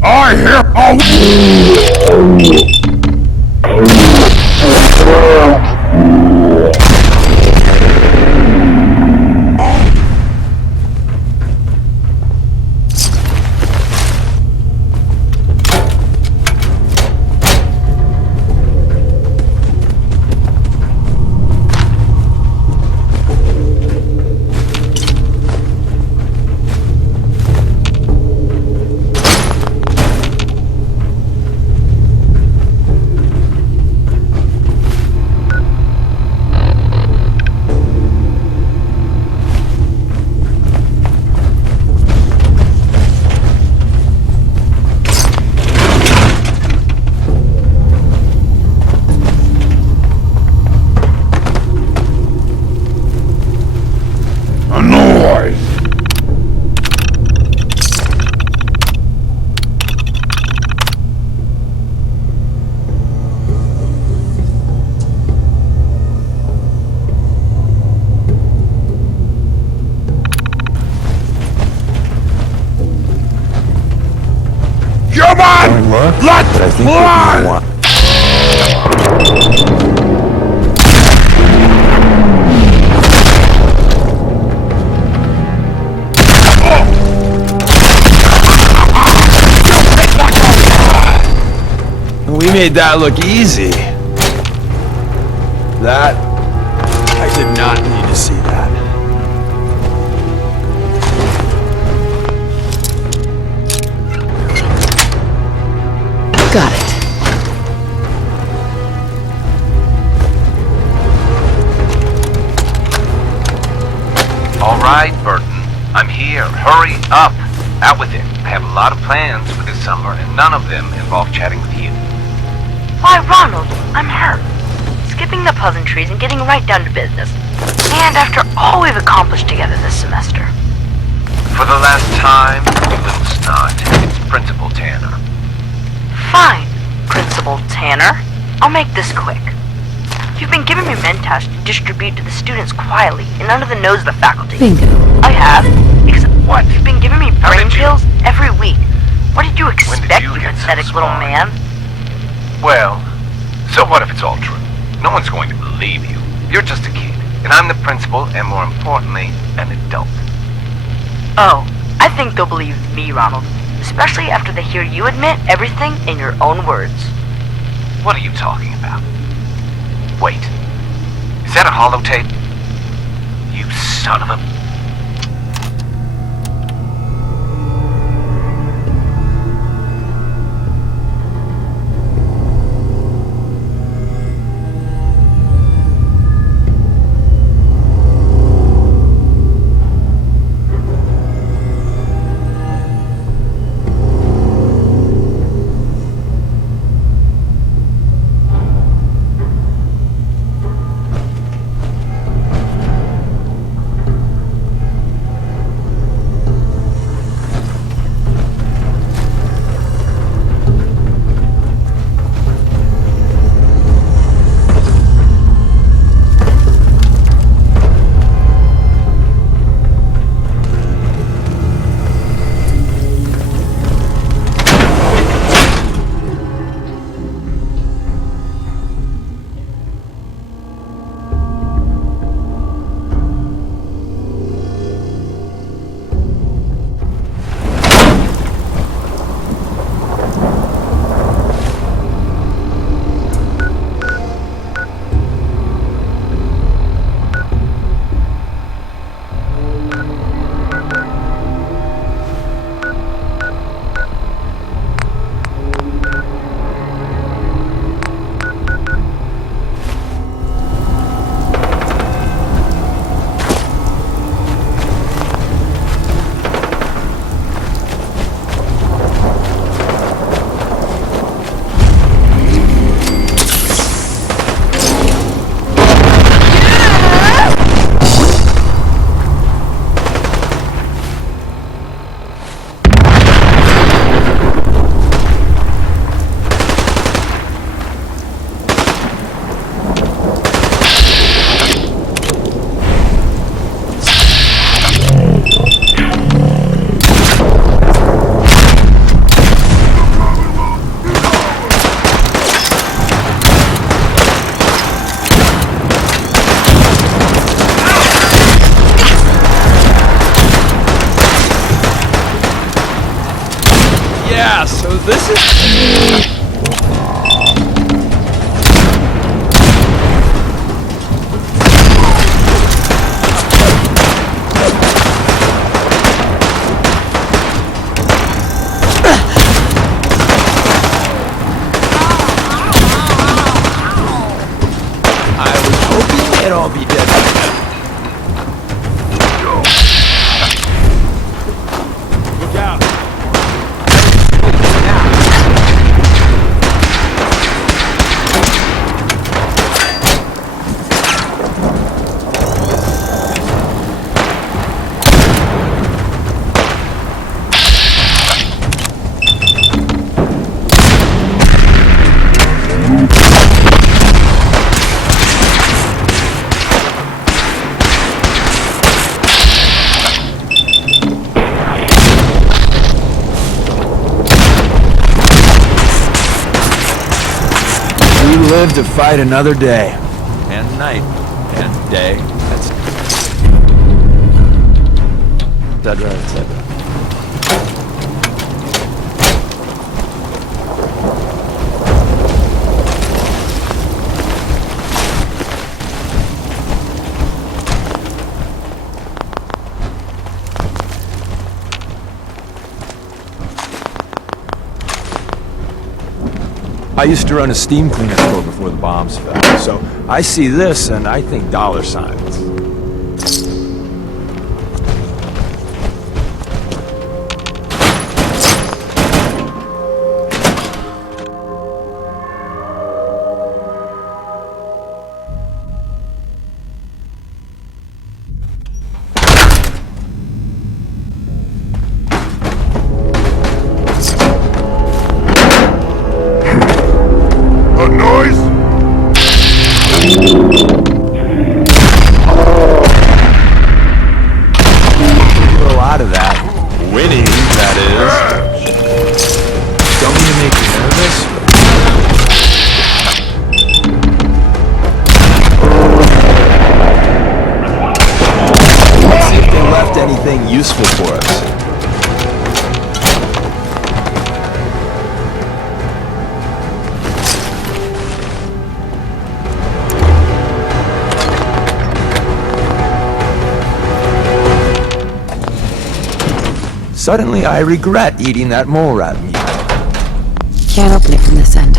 I hear look, but I think we're gonna want... We made that look easy. That... I did not need to see that. Got it. All right, Burton. I'm here. Hurry up. Out with it. I have a lot of plans for this summer, and none of them involve chatting with you. Why, Ronald, I'm hurt. Skipping the pleasantries and getting right down to business. And after all we've accomplished together this semester. For the last time, you little snot, it's Principal Tanner. Fine, Principal Tanner. I'll make this quick. You've been giving me mentats to distribute to the students quietly and under the nose of the faculty. Bingo. I have. Except what? You've been giving me brain pills every week. What did you expect, you pathetic little man? Well, so what if it's all true? No one's going to believe you. You're just a kid, and I'm the principal, and more importantly, an adult. Oh, I think they'll believe me, Ronald. Especially after they hear you admit everything in your own words. What are you talking about? Wait, is that a holotape? You son of a... Yeah, so this is... They'd all be dead by now. Look out. live to fight another day. And night. And day. That's... etc. etc. I used to run a steam cleaner store before the bombs fell, so I see this and I think dollar signs. Useful for us. Suddenly I regret eating that mole rat meat. Can't open it from this end.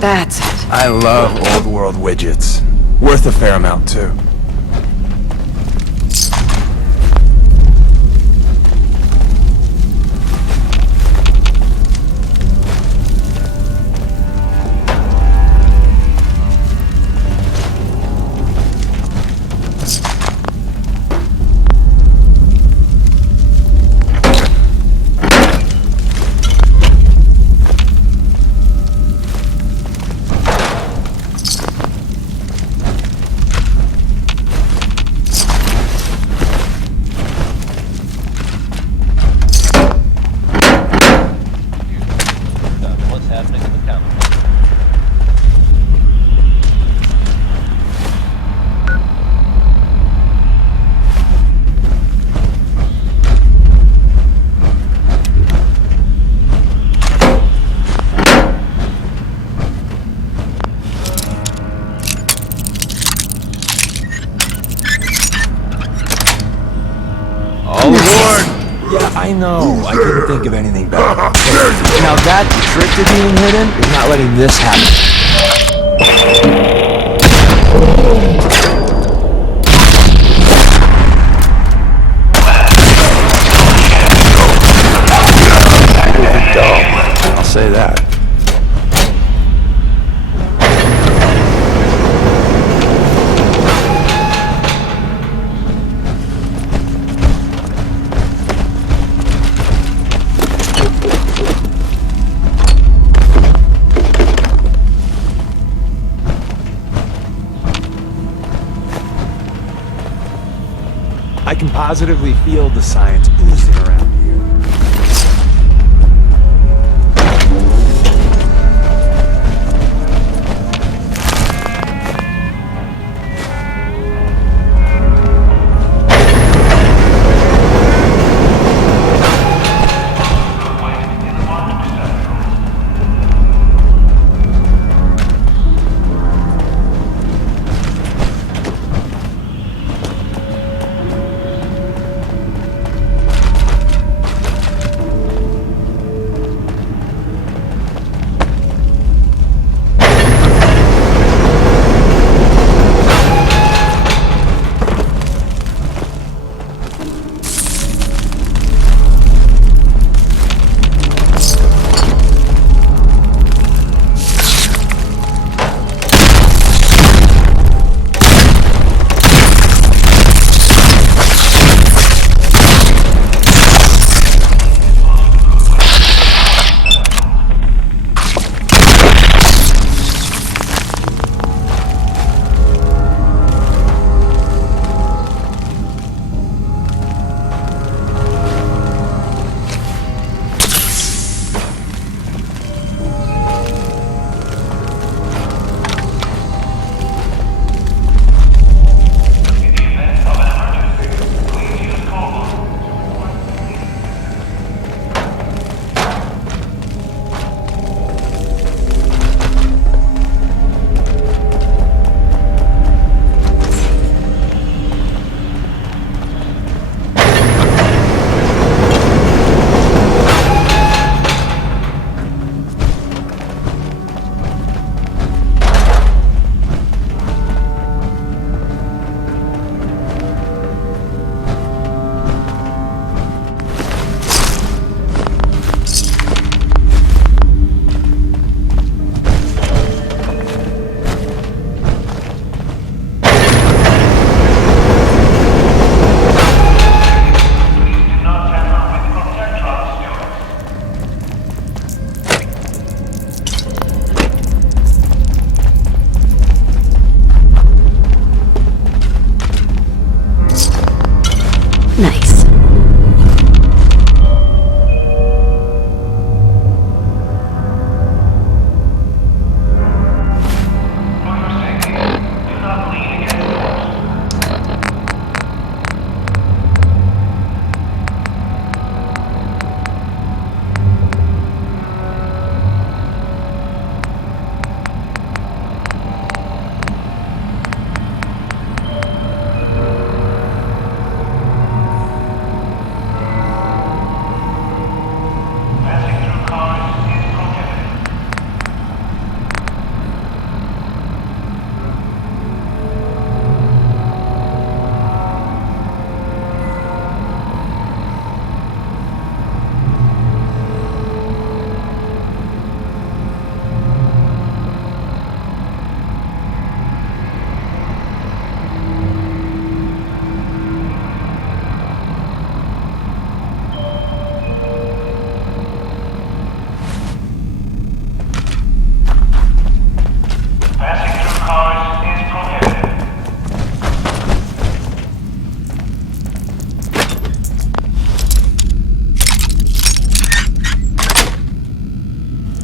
That's it. I love old world widgets. Worth a fair amount, too. I know, I couldn't think of anything better. Now that trick to being hidden is not letting this happen. I'll say that. I can positively feel the science oozing around here. Nice.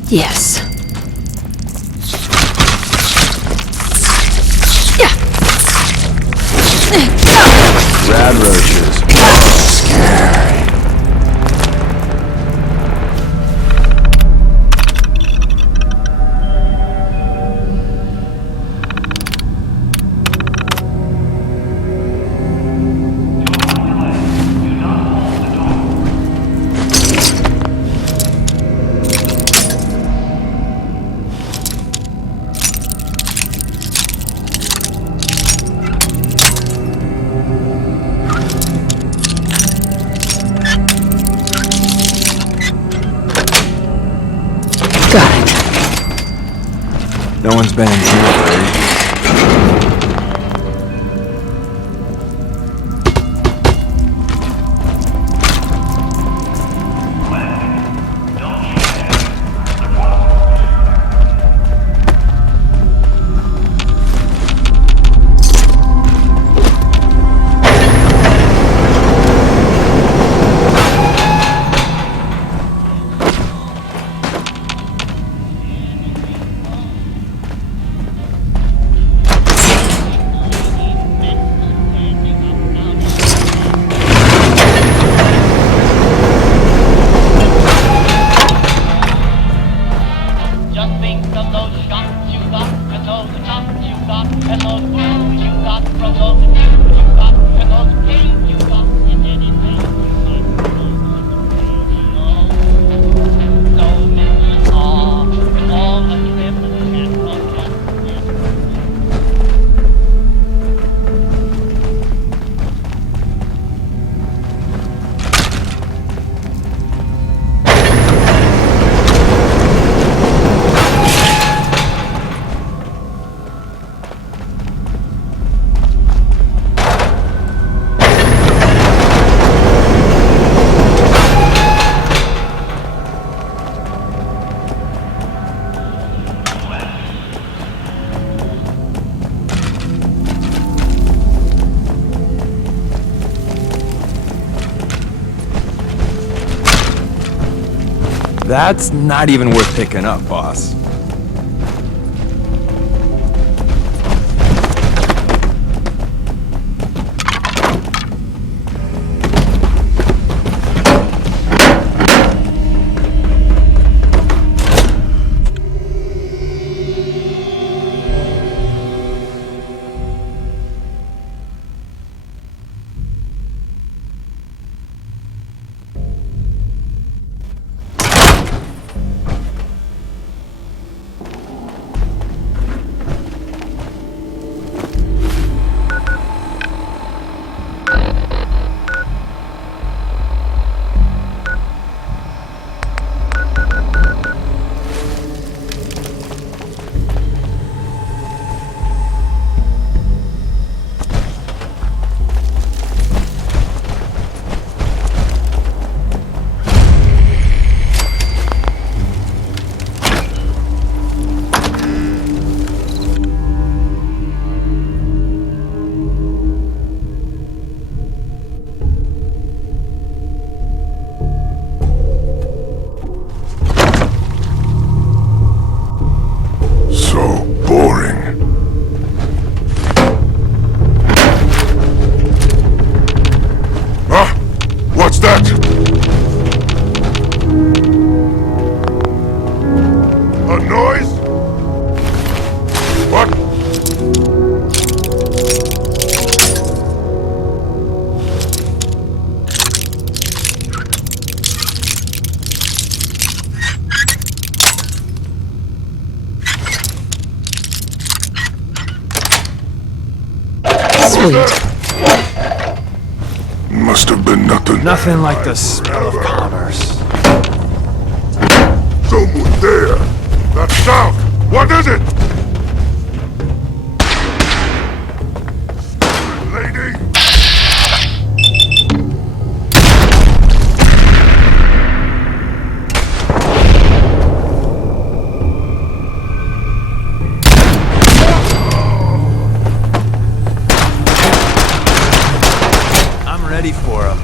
Yes. Rad roaches. Scary. Got it. No one's been in here, right? That's not even worth picking up, boss. Must have been nothing. Nothing like the smell of commerce. Someone there! That sound! What is it? Lady! I'm ready for him.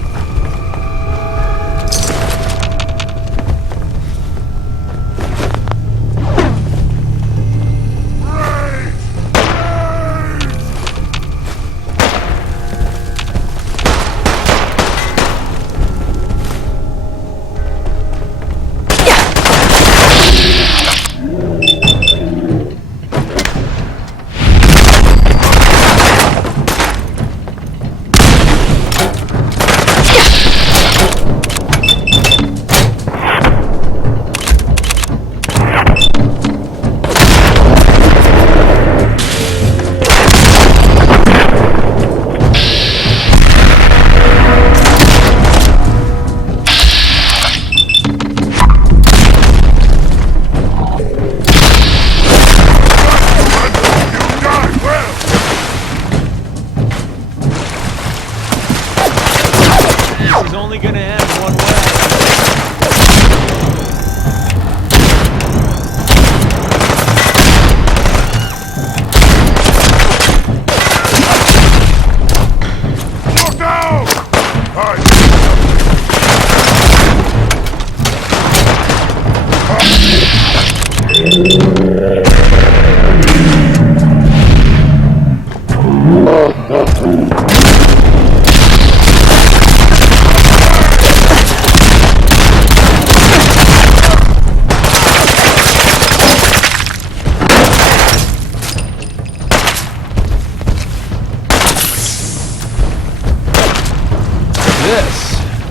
It's only gonna end one way. Look out!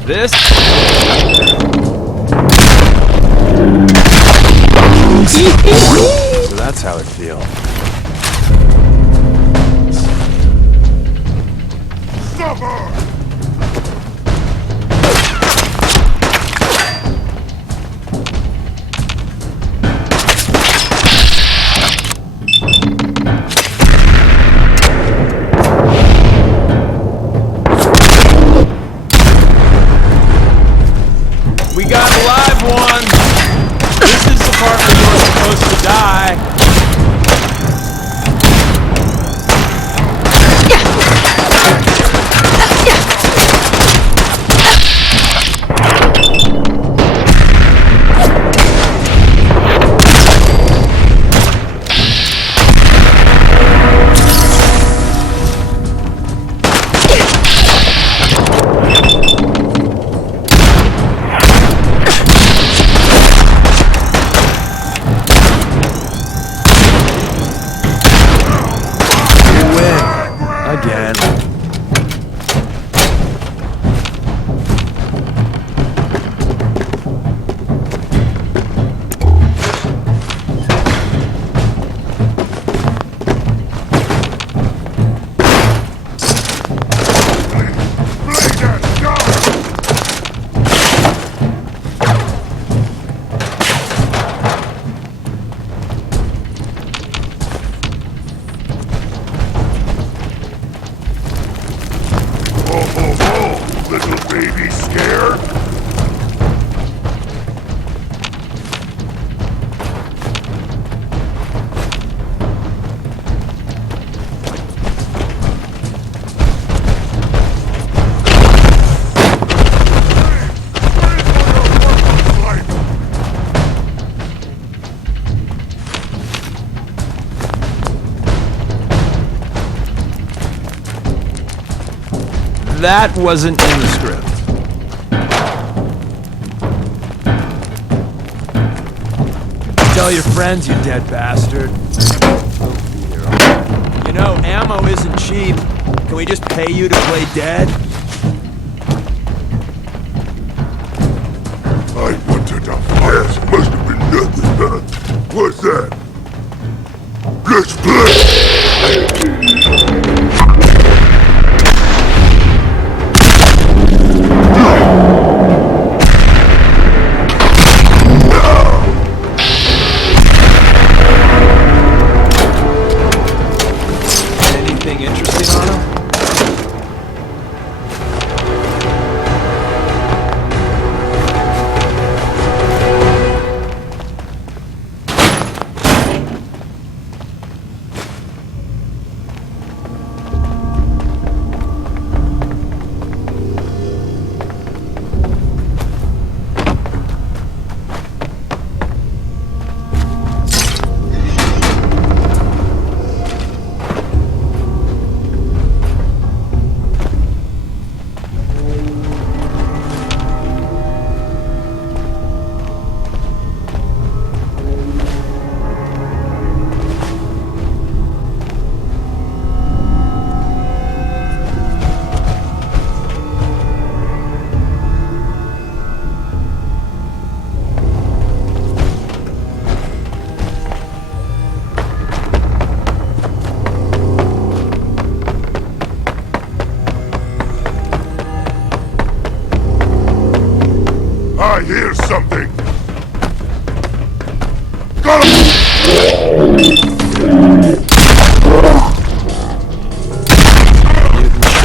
This? So that's how it feels. We got a live one! This is the part where you're supposed to die. little baby scared? That wasn't in the script. Tell your friends, you dead bastard. You know, ammo isn't cheap. Can we just pay you to play dead? I wanted a fight. Must have been nothing, huh? What's that? Let's play! Anything interesting on him? I hear something! Got him!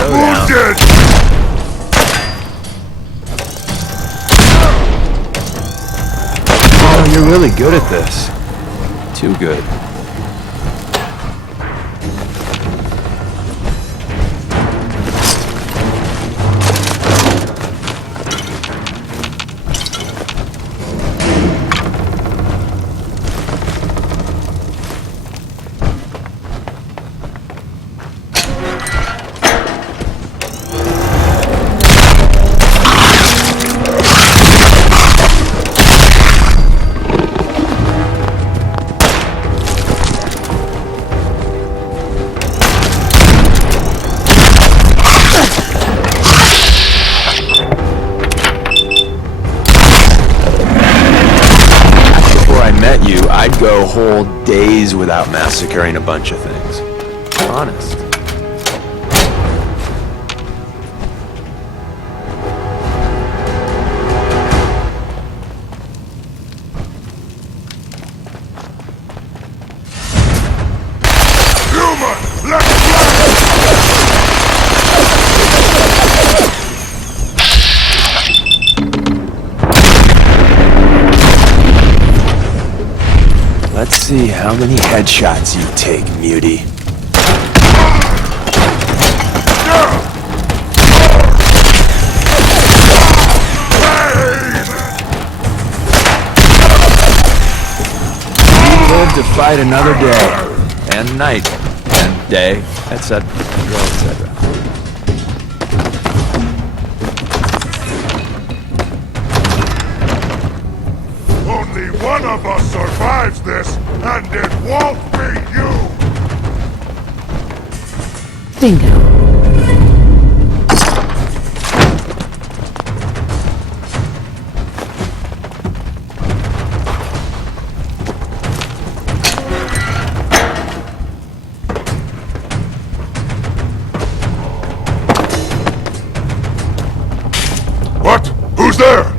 Who's dead? Oh, you're really good at this. Too good. I'd go whole days without massacring a bunch of things. Honest. Let's see how many headshots you take, Mutie. You live to fight another day, and night, and day, etc., etc. Only one of us survives this, and it won't be you! Bingo. What? Who's there?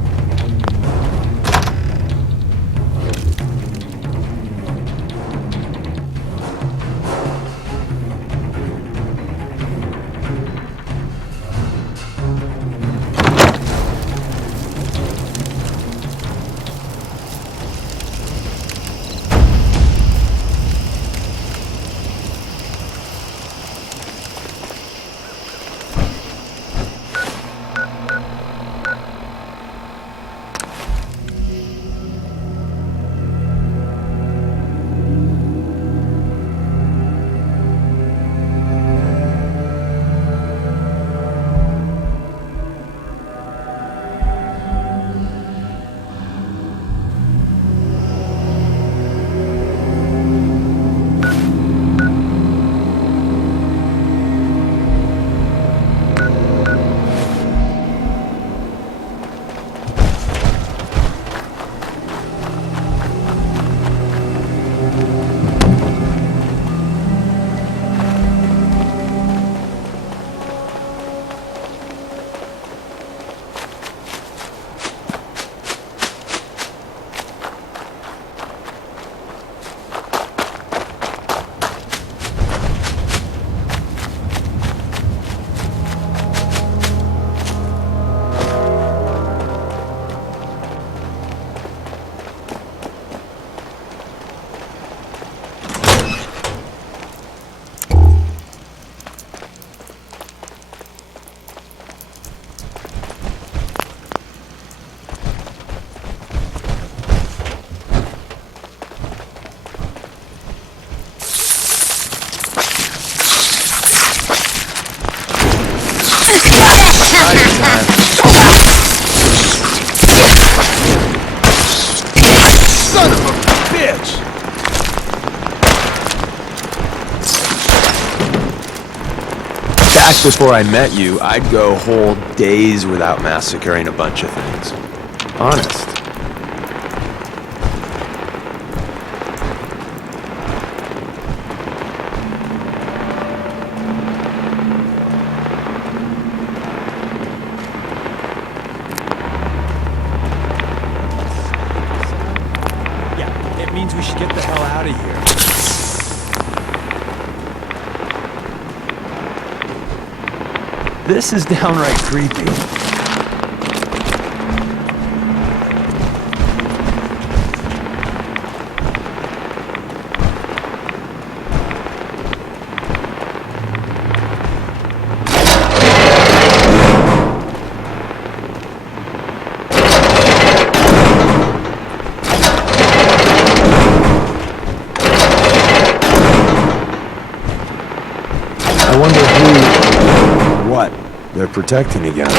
Back before I met you, I'd go whole days without massacring a bunch of things. Honest. Yeah, it means we should get the hell out of here. This is downright creepy. I wonder who... what they're protecting against.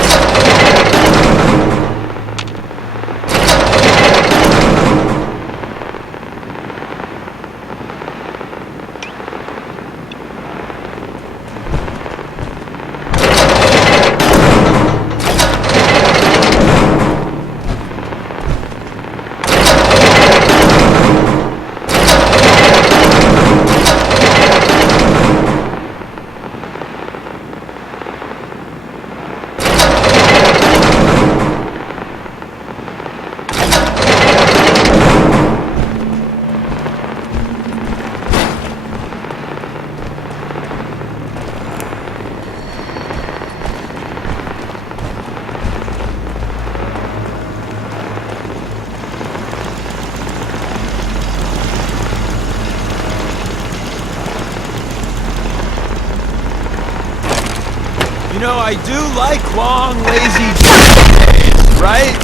You know, I do like long, lazy days, right?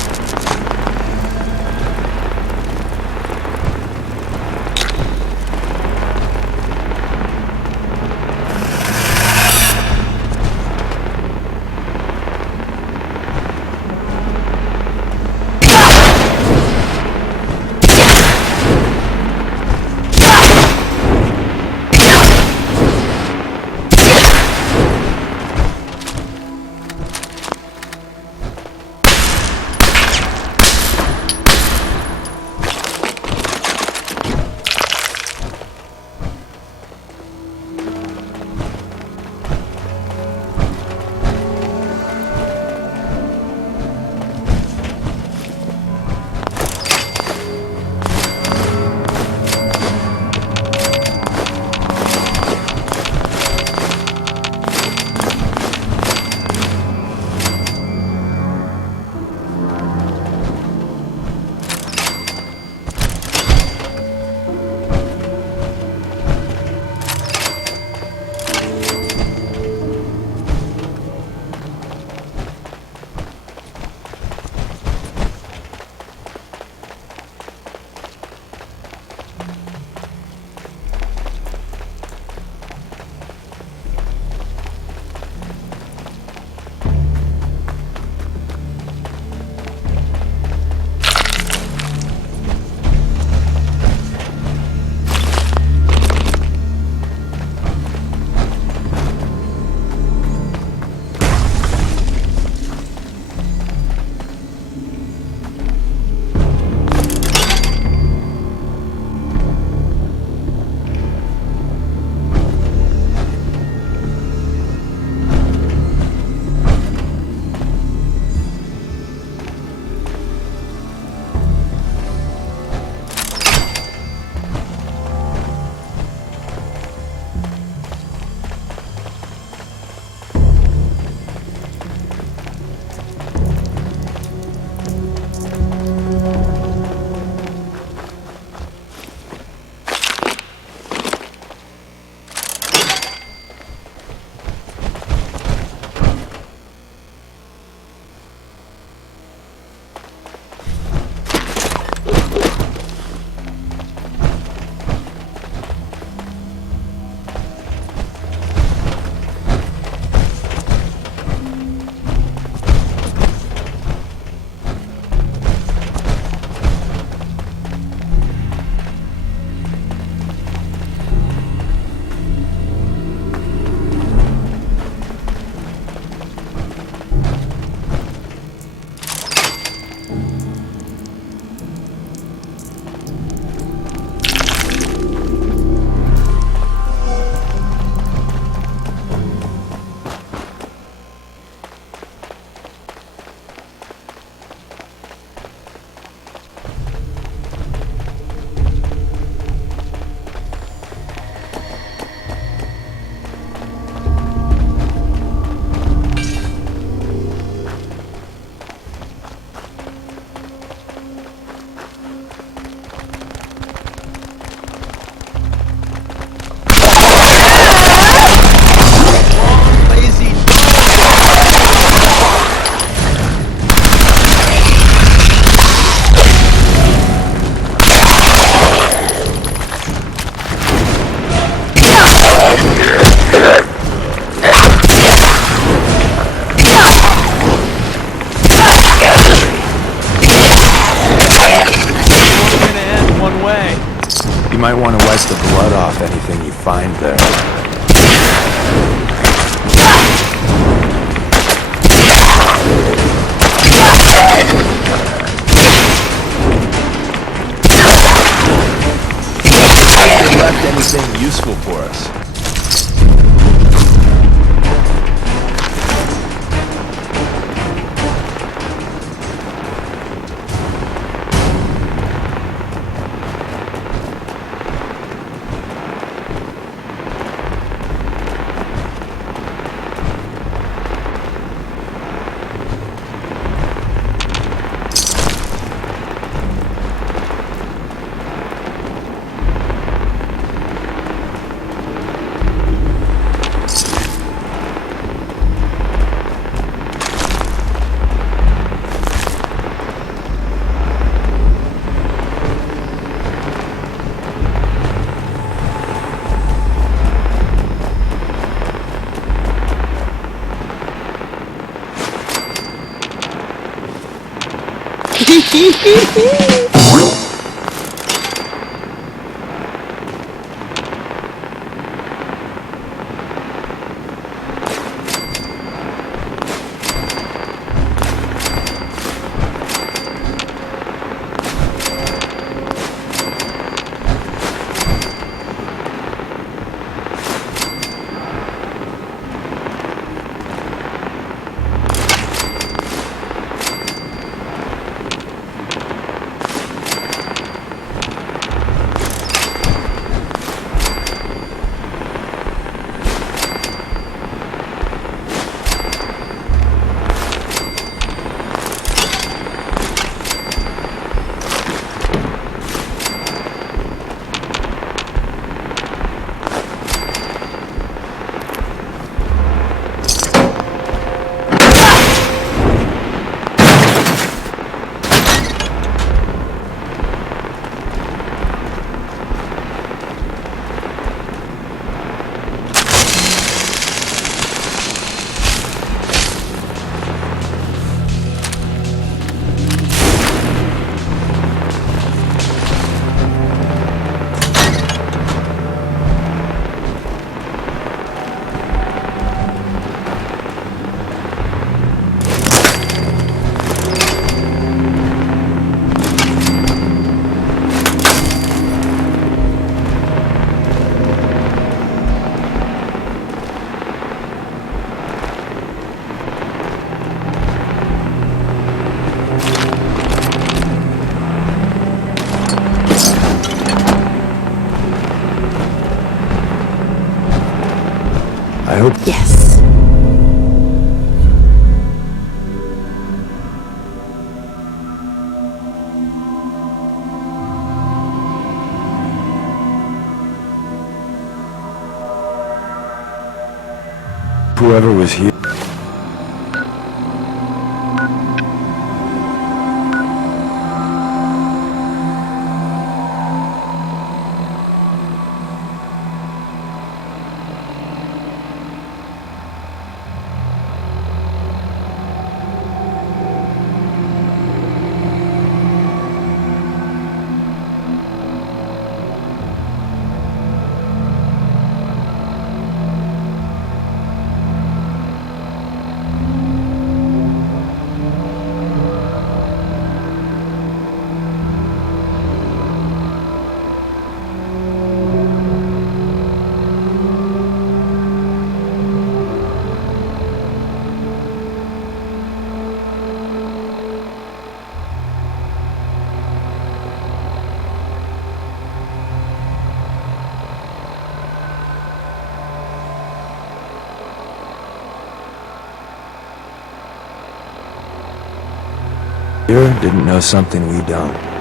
might want to wipe the blood off anything you find there. Have they left anything useful for us? I hope... Yes. Whoever was here... didn't know something we don't.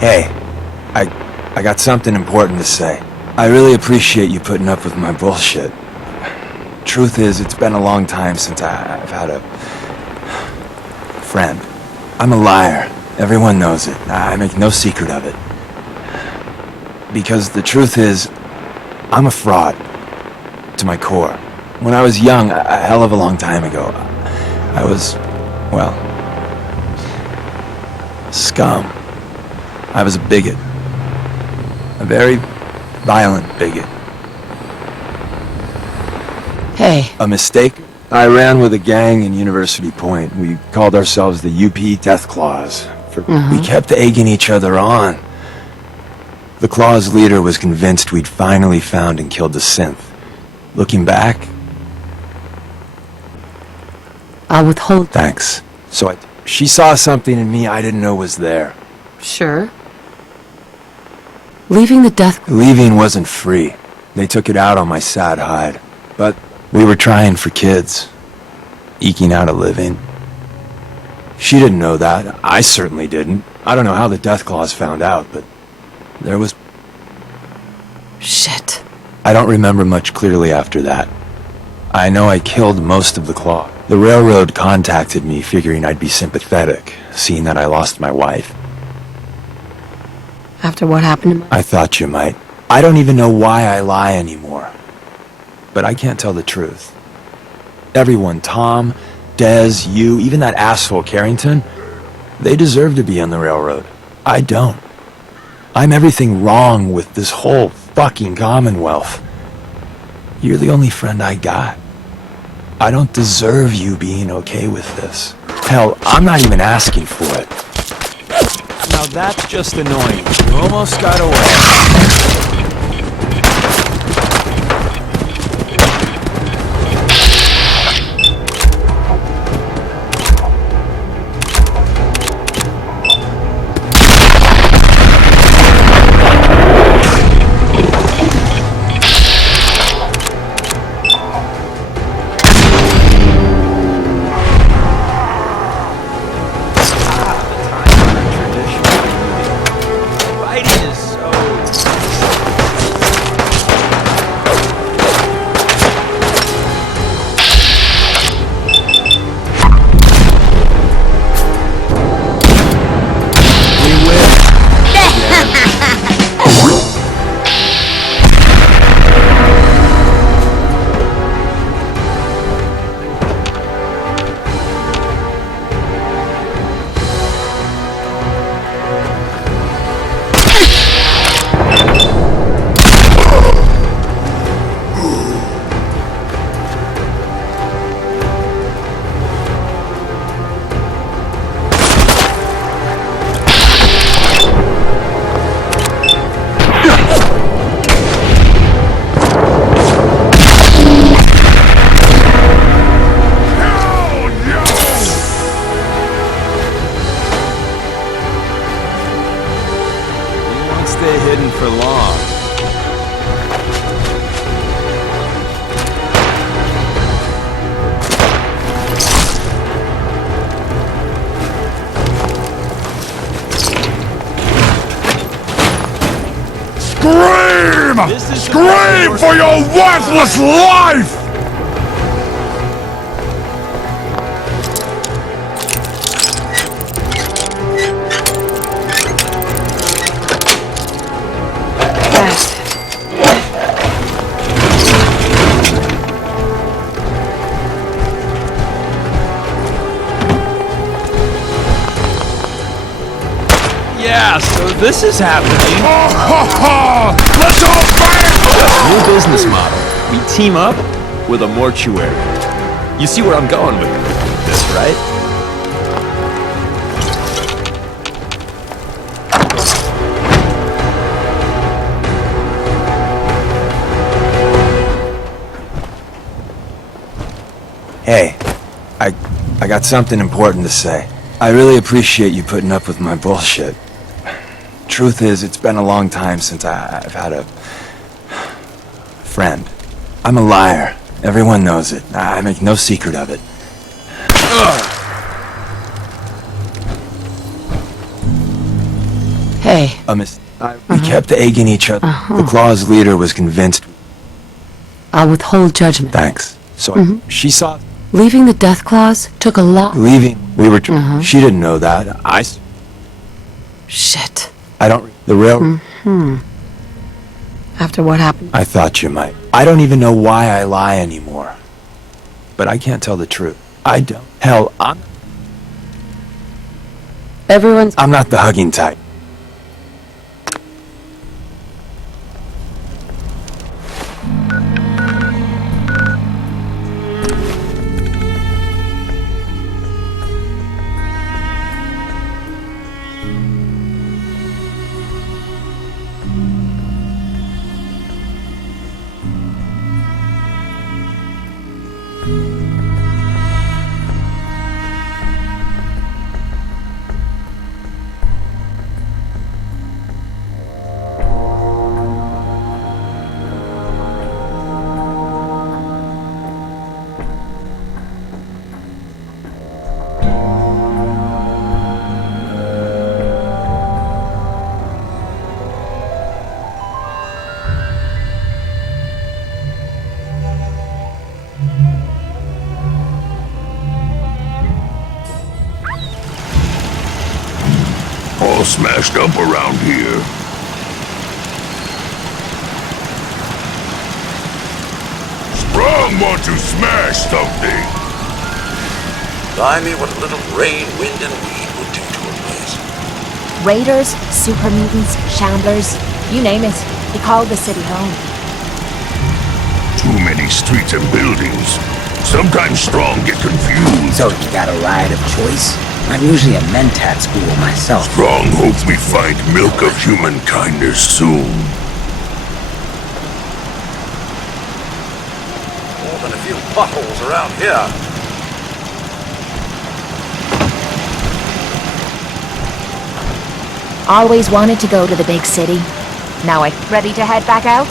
Hey, I got something important to say. I really appreciate you putting up with my bullshit. Truth is, it's been a long time since I've had a friend. I'm a liar. Everyone knows it. I make no secret of it. Because the truth is, I'm a fraud. To my core. When I was young, a hell of a long time ago, I was, well, scum. I was a bigot. A very violent bigot. Hey. A mistake? I ran with a gang in University Point. We called ourselves the UP Death Claws. We kept egging each other on. The Claws' leader was convinced we'd finally found and killed the synth. Looking back... I'll withhold... Thanks. So she saw something in me I didn't know was there. Sure. Leaving the death... Leaving wasn't free. They took it out on my sad hide. But we were trying for kids. Eking out a living. She didn't know that. I certainly didn't. I don't know how the Death Claws found out, but there was... Shit. I don't remember much clearly after that. I know I killed most of the Claw. The railroad contacted me figuring I'd be sympathetic, seeing that I lost my wife. After what happened to my... I thought you might. I don't even know why I lie anymore. But I can't tell the truth. Everyone, Tom, Dez, you, even that asshole Carrington, they deserve to be on the railroad. I don't. I'm everything wrong with this whole fucking Commonwealth. You're the only friend I got. I don't deserve you being okay with this. Hell, I'm not even asking for it. Now that's just annoying. You almost got away. Scream for your worthless life! Yeah, so this is happening. Let's all fight! New business model. We team up with a mortuary. You see where I'm going with this, right? Hey, I got something important to say. I really appreciate you putting up with my bullshit. Truth is, it's been a long time since I've had a friend. I'm a liar. Everyone knows it. I make no secret of it. Hey. We kept egging each other. The Claw's leader was convinced. I'll withhold judgment. Thanks. So she saw. Leaving the Death Claws took a lot. Leaving. We were. She didn't know that. Shit. I don't. The rail. After what happened? I thought you might. I don't even know why I lie anymore. But I can't tell the truth. I don't. Hell, I'm not the hugging type. All smashed up around here. Sprung want to smash something. Blimey, what a little rain, wind, and weed would do to a place. Raiders, super mutants, shamblers, you name it. He called the city home. Too many streets and buildings. Sometimes Strong get confused. So you got a riot of choice? I'm usually a mentat school myself. Strong hopes we find milk of human kindness soon. More than a few potholes around here. Always wanted to go to the big city. Now ready to head back out?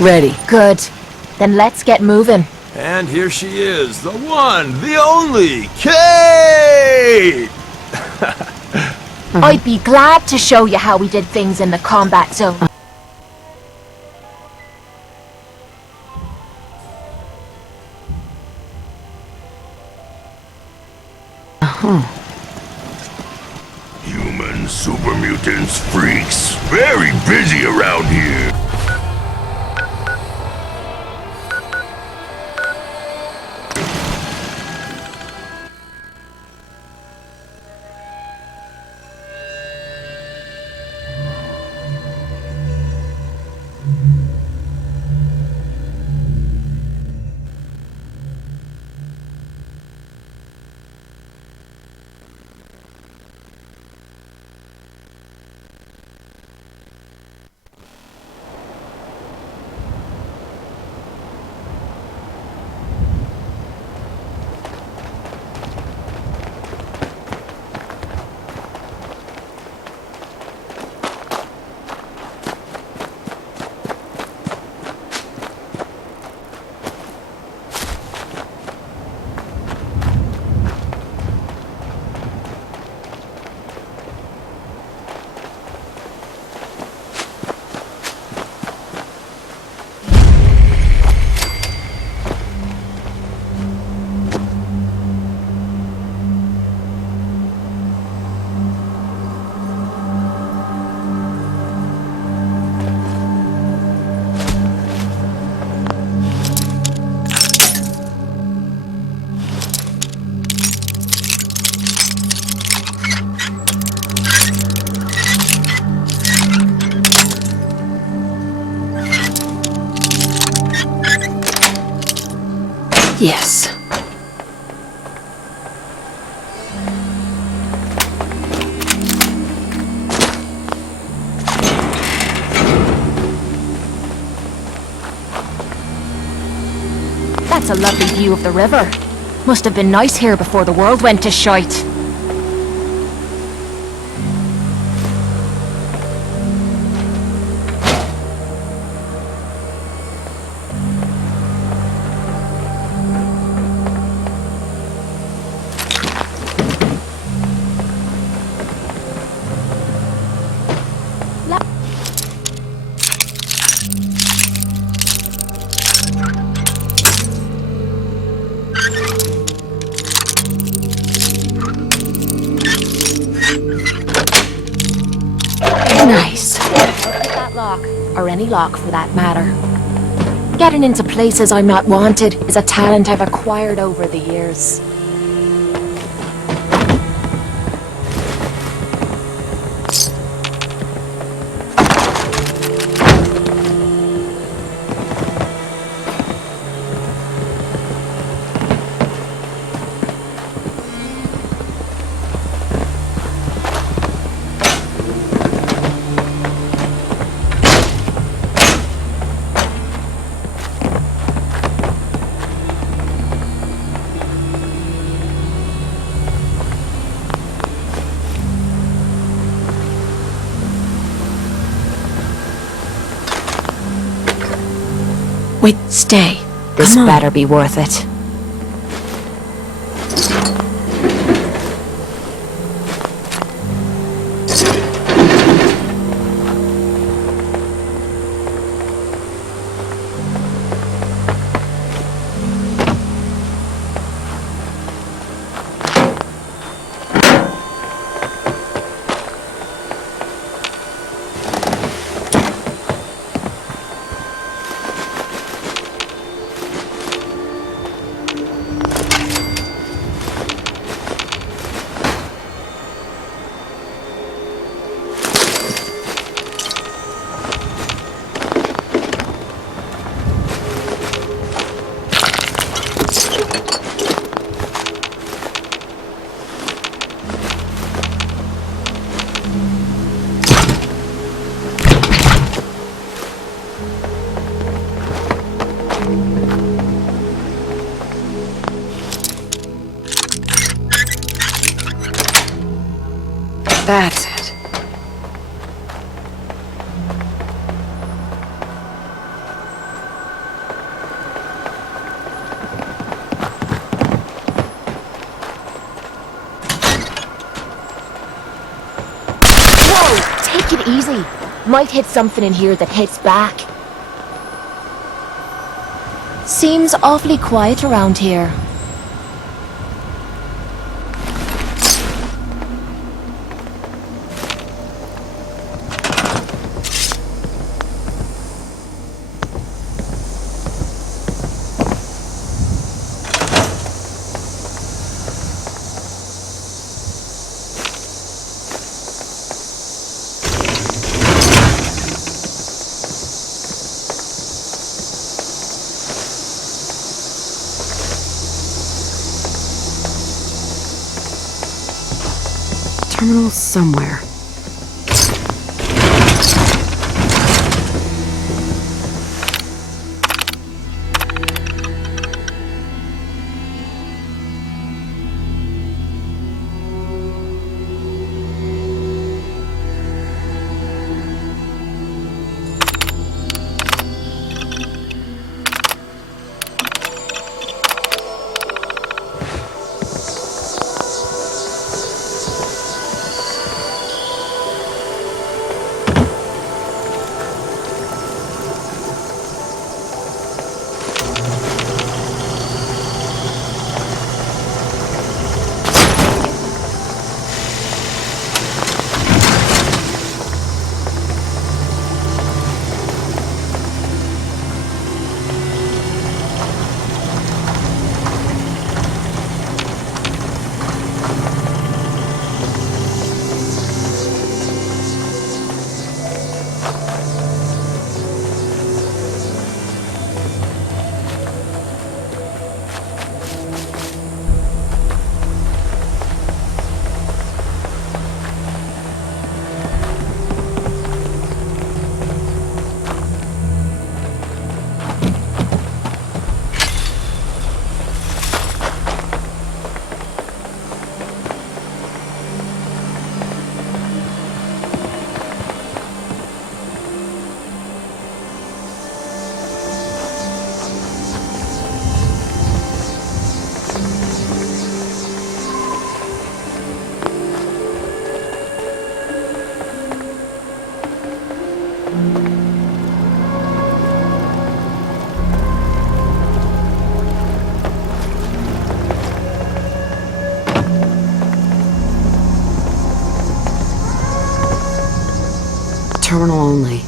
Ready. Good. Then let's get moving. And here she is, the one, the only, Kate! I'd be glad to show you how we did things in the combat zone. Human super mutants, freaks, very busy around here. Yes. That's a lovely view of the river. Must have been nice here before the world went to shite. lock, or any lock for that matter. Getting into places I'm not wanted is a talent I've acquired over the years. Wait, stay. This better be worth it. That's it. Whoa! Take it easy. Might hit something in here that hits back. Seems awfully quiet around here. Terminal somewhere. Terminal only.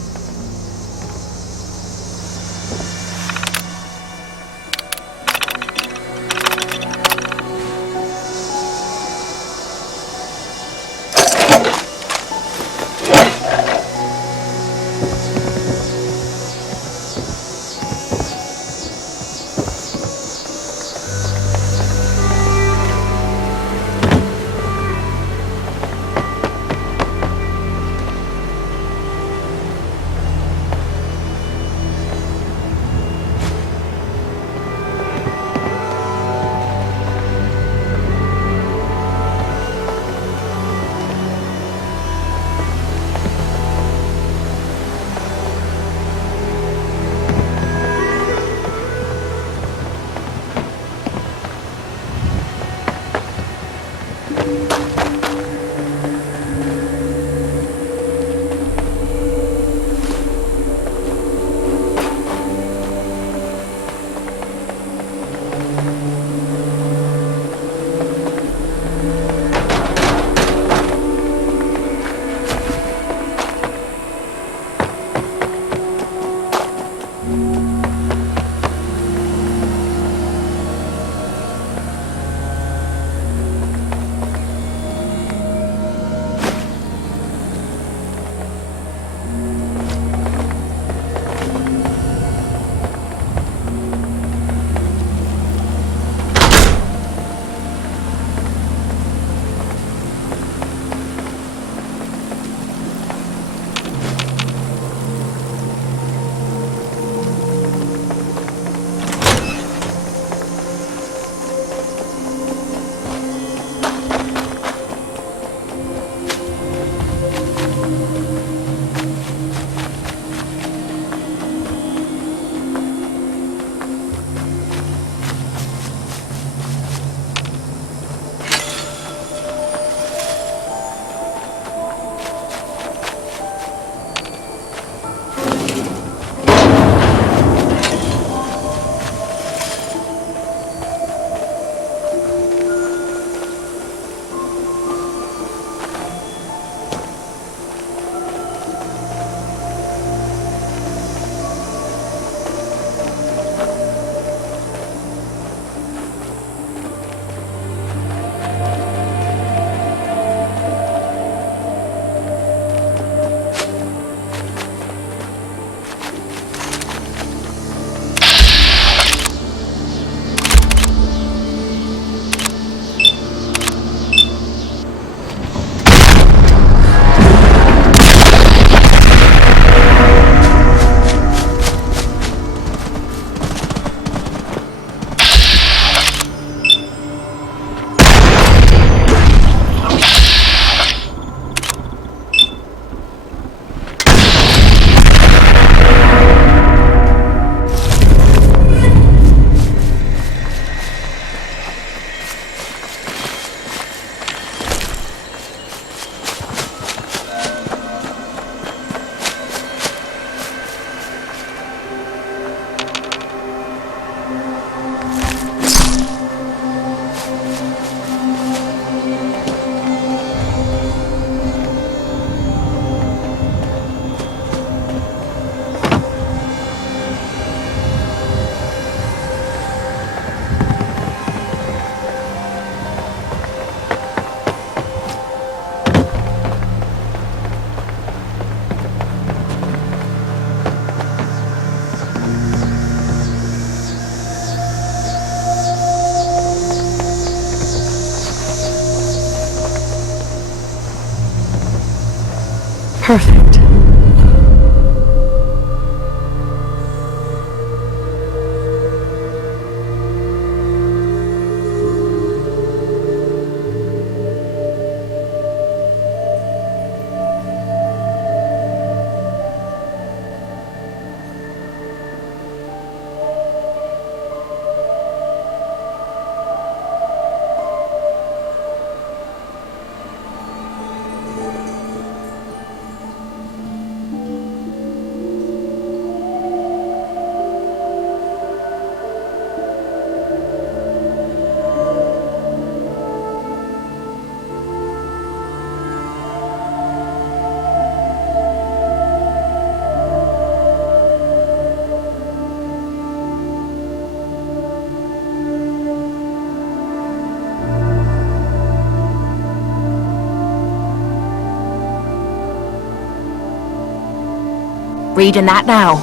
Reading that now?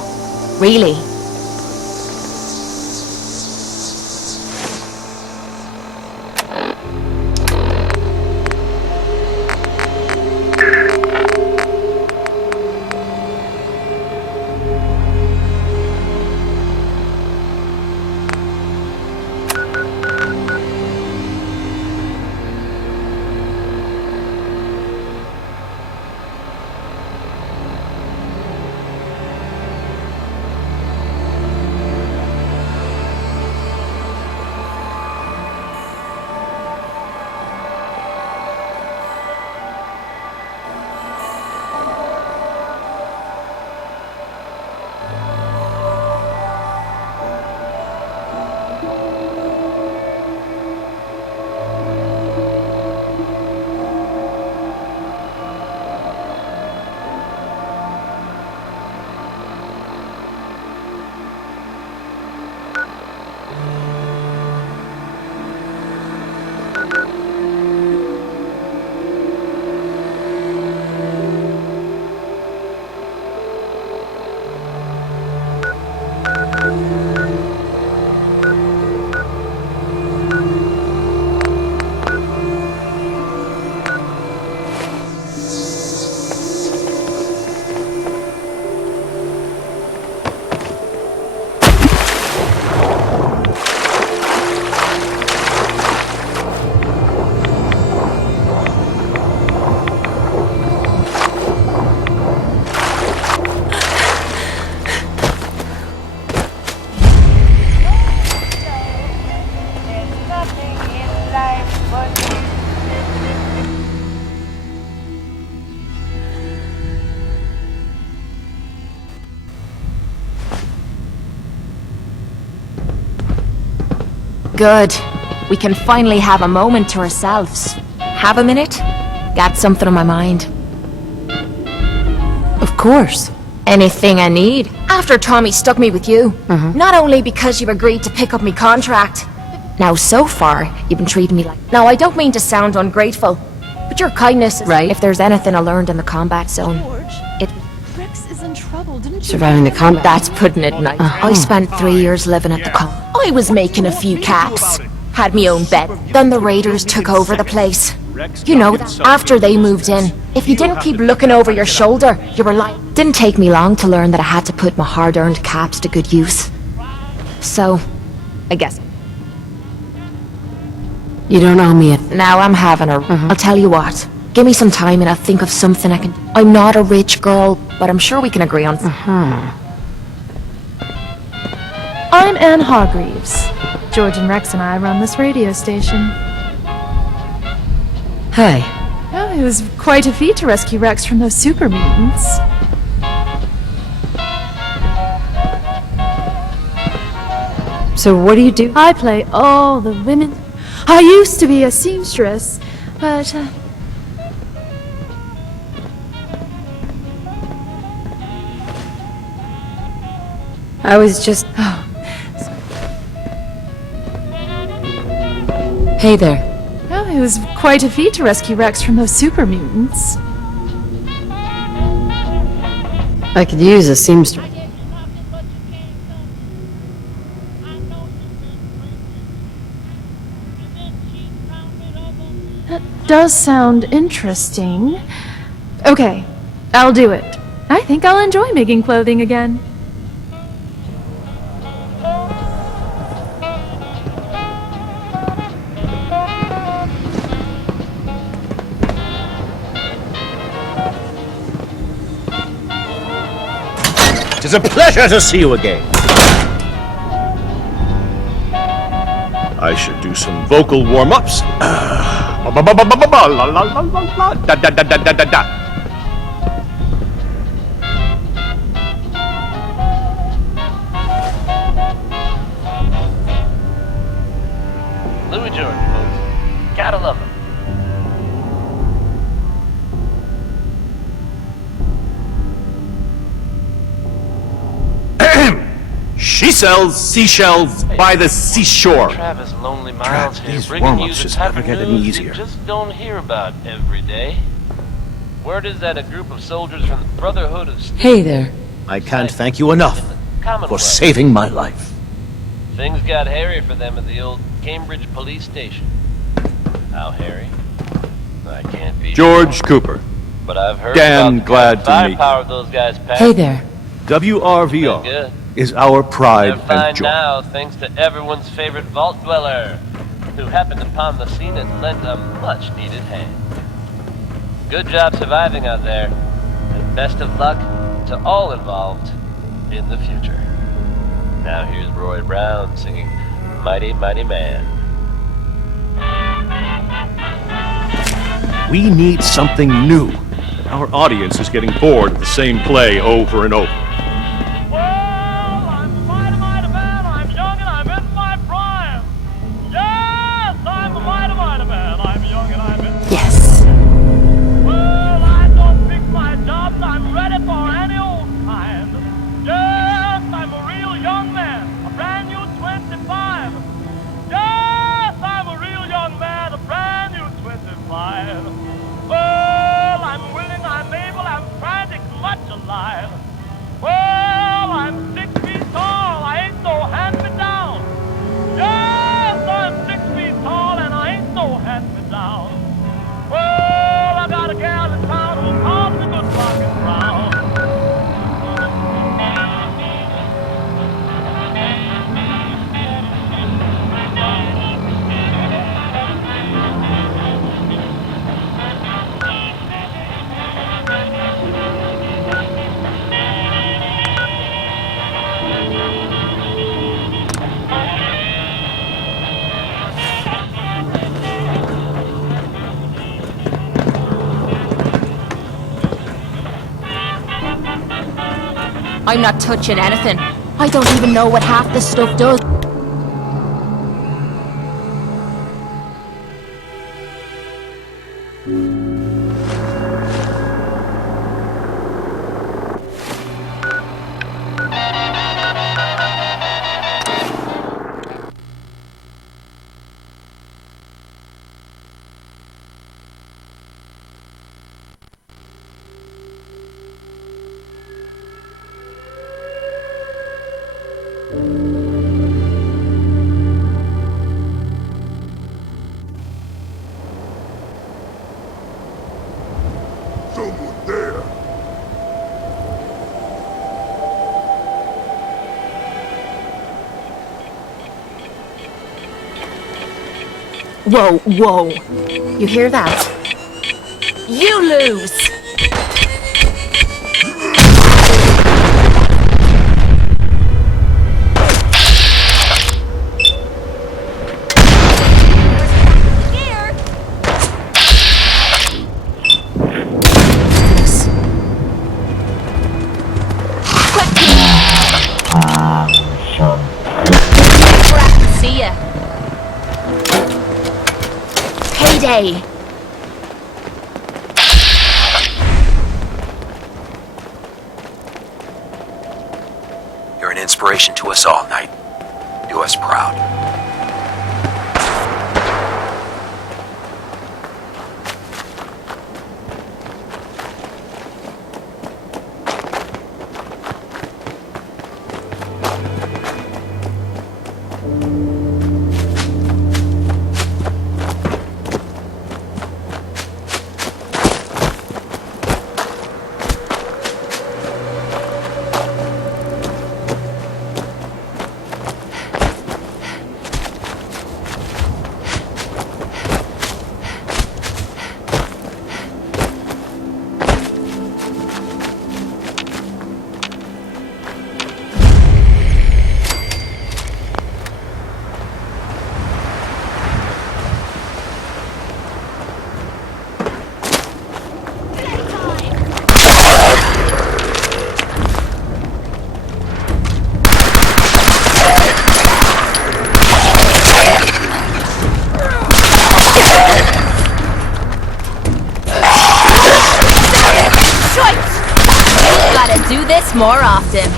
Really? Good. We can finally have a moment to ourselves. Have a minute? Got something on my mind. Of course. Anything I need. After Tommy stuck me with you. Not only because you agreed to pick up me contract. Now, so far, you've been treating me like... Now, I don't mean to sound ungrateful, but your kindness is... Right. If there's anything I learned in the combat zone, it... Rex is in trouble, didn't you? Surviving the combat. That's putting it nice. I spent 3 years living at the I was making a few caps. Had me own bed. Then the raiders took over the place. You know, after they moved in, if you didn't keep looking over your shoulder, you were like... Didn't take me long to learn that I had to put my hard-earned caps to good use. So, I guess... You don't owe me a... Now I'm having a... I'll tell you what. Give me some time and I'll think of something I can... I'm not a rich girl, but I'm sure we can agree on... I'm Anne Hargreaves. George and Rex and I run this radio station. Hey. Oh, it was quite a feat to rescue Rex from those super mutants. So what do you do? I play all the women. I used to be a seamstress, but... I was just... Hey there. Oh, it was quite a feat to rescue Rex from those super mutants. I could use a seamstress. That does sound interesting. Okay, I'll do it. I think I'll enjoy making clothing again. It's a pleasure to see you again. I should do some vocal warm-ups. La la la la la, da da da da da da da. Louis Jordan, folks. Gotta love him. She sells seashells by the seashore. Travis Lonely Miles here, these bringing you warm-ups the just type never of get any news you easier. just don't hear about every day. Word is that a group of soldiers from the Brotherhood of Steel Hey there. I can't thank you enough for saving my life. Things got hairy for them at the old Cambridge police station. How hairy? I can't be George sure. Cooper. But I've heard Damn about glad the to meet you. firepower those guys pack. Hey there. WRVR Good. is our pride They're fine and joy. now, thanks to everyone's favorite vault dweller, who happened upon the scene and lent a much-needed hand. Good job surviving out there, and best of luck to all involved in the future. Now here's Roy Brown singing Mighty Mighty Man. We need something new. Our audience is getting bored of the same play over and over. Yes. Well, I don't pick my jobs, I'm ready for any old kind. Yes, I'm a real young man, a brand new 25. Yes, I'm a real young man, a brand new 25. Well, I'm willing, I'm able, I'm frantic, much alive. Well, I'm 6 feet tall, I ain't no hand-me-down. Yes, I'm 6 feet tall and I ain't no hand-me-down. Well, I got a gal in town who calls me good rockin' brown. I'm not touching anything. I don't even know what half this stuff does. Whoa, whoa. You hear that? You lose! See ya. Payday. You're an inspiration to us all, Knight. Do us proud. Do this more often.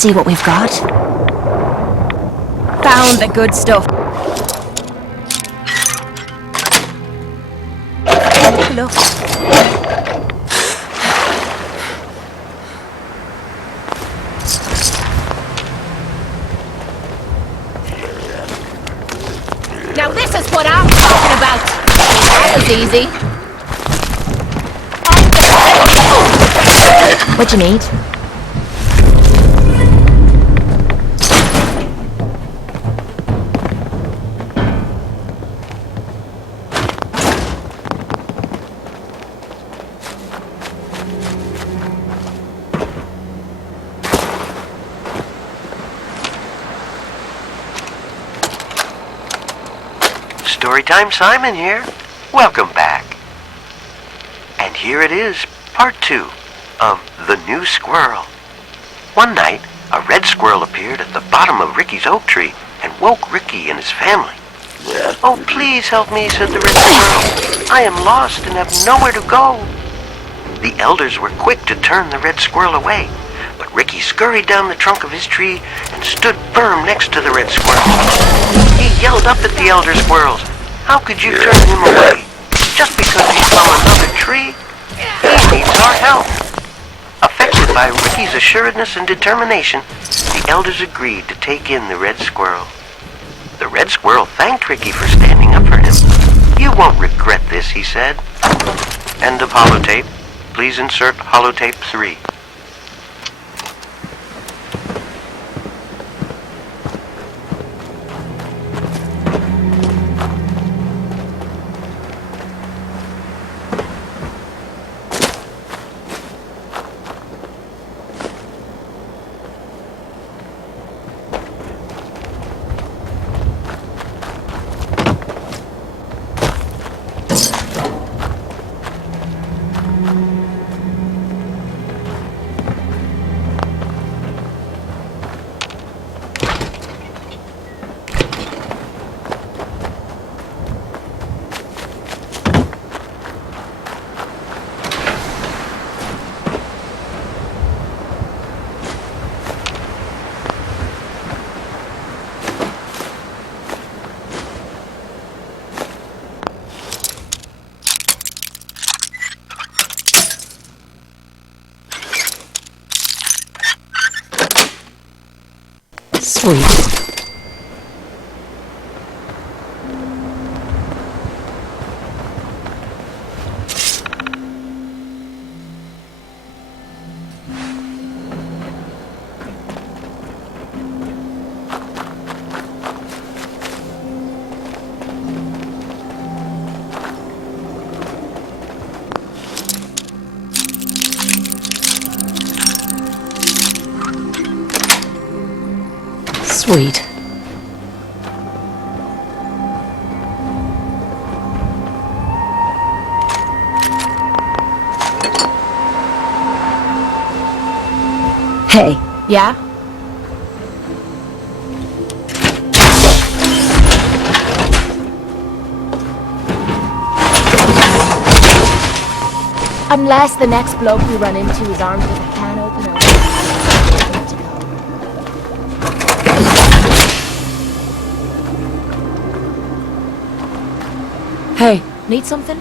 see what we've got. Found the good stuff. Look. Now this is what I'm talking about. That was easy. What you need? Storytime Simon here. Welcome back. And here it is, part 2 of The New Squirrel. One night, a red squirrel appeared at the bottom of Ricky's oak tree and woke Ricky and his family. "Oh, please help me," said the red squirrel. "I am lost and have nowhere to go." The elders were quick to turn the red squirrel away, but Ricky scurried down the trunk of his tree and stood firm next to the red squirrel. He yelled up at the elder squirrels. "How could you turn him away? Just because he's from another tree? He needs our help." Affected by Ricky's assuredness and determination, the elders agreed to take in the red squirrel. The red squirrel thanked Ricky for standing up for him. "You won't regret this," he said. End of holotape. Please insert holotape 3. Sweet. Sweet. Hey. Yeah? Unless the next bloke we run into is armed with a can opener. Hey. Need something?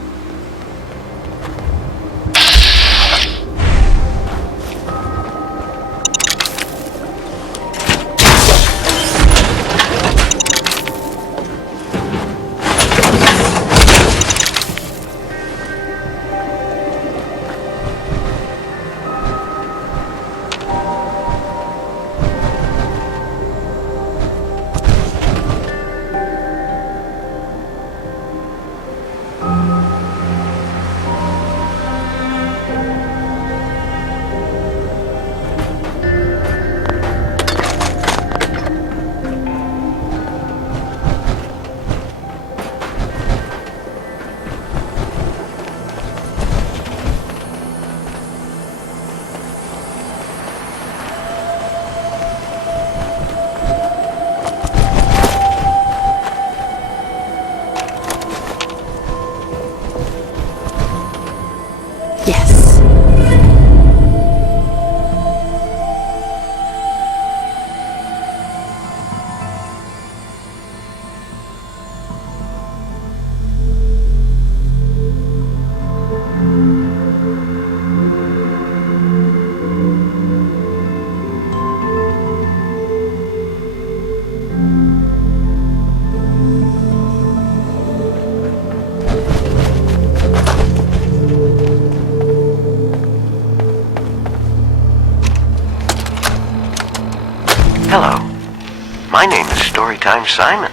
Storytime Simon,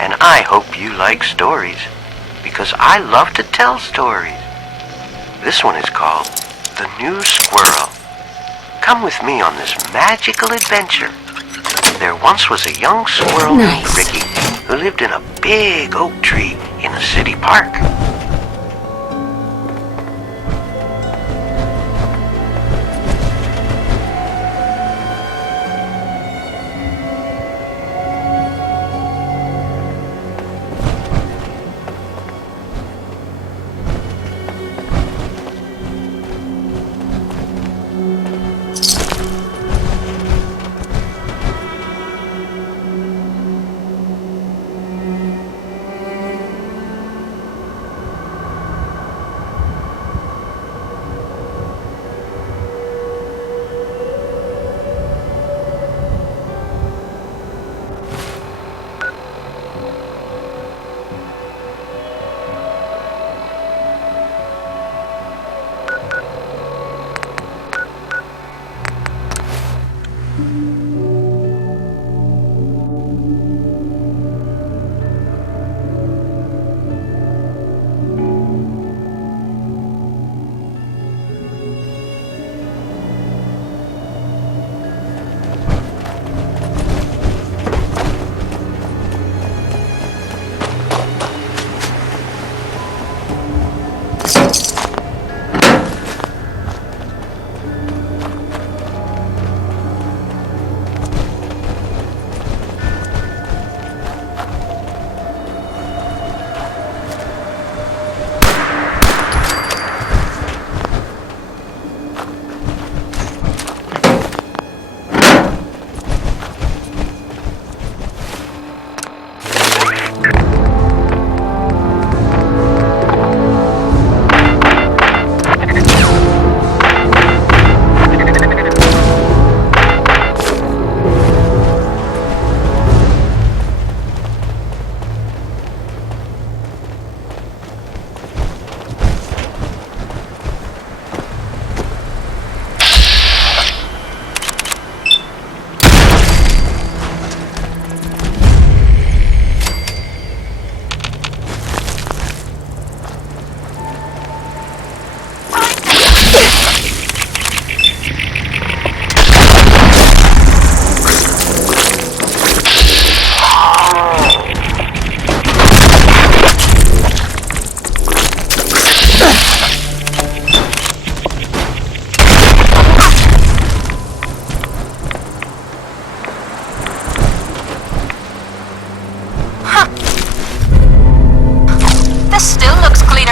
and I hope you like stories, because I love to tell stories. This one is called The New Squirrel. Come with me on this magical adventure. There once was a young squirrel named Ricky who lived in a big oak tree in a city park.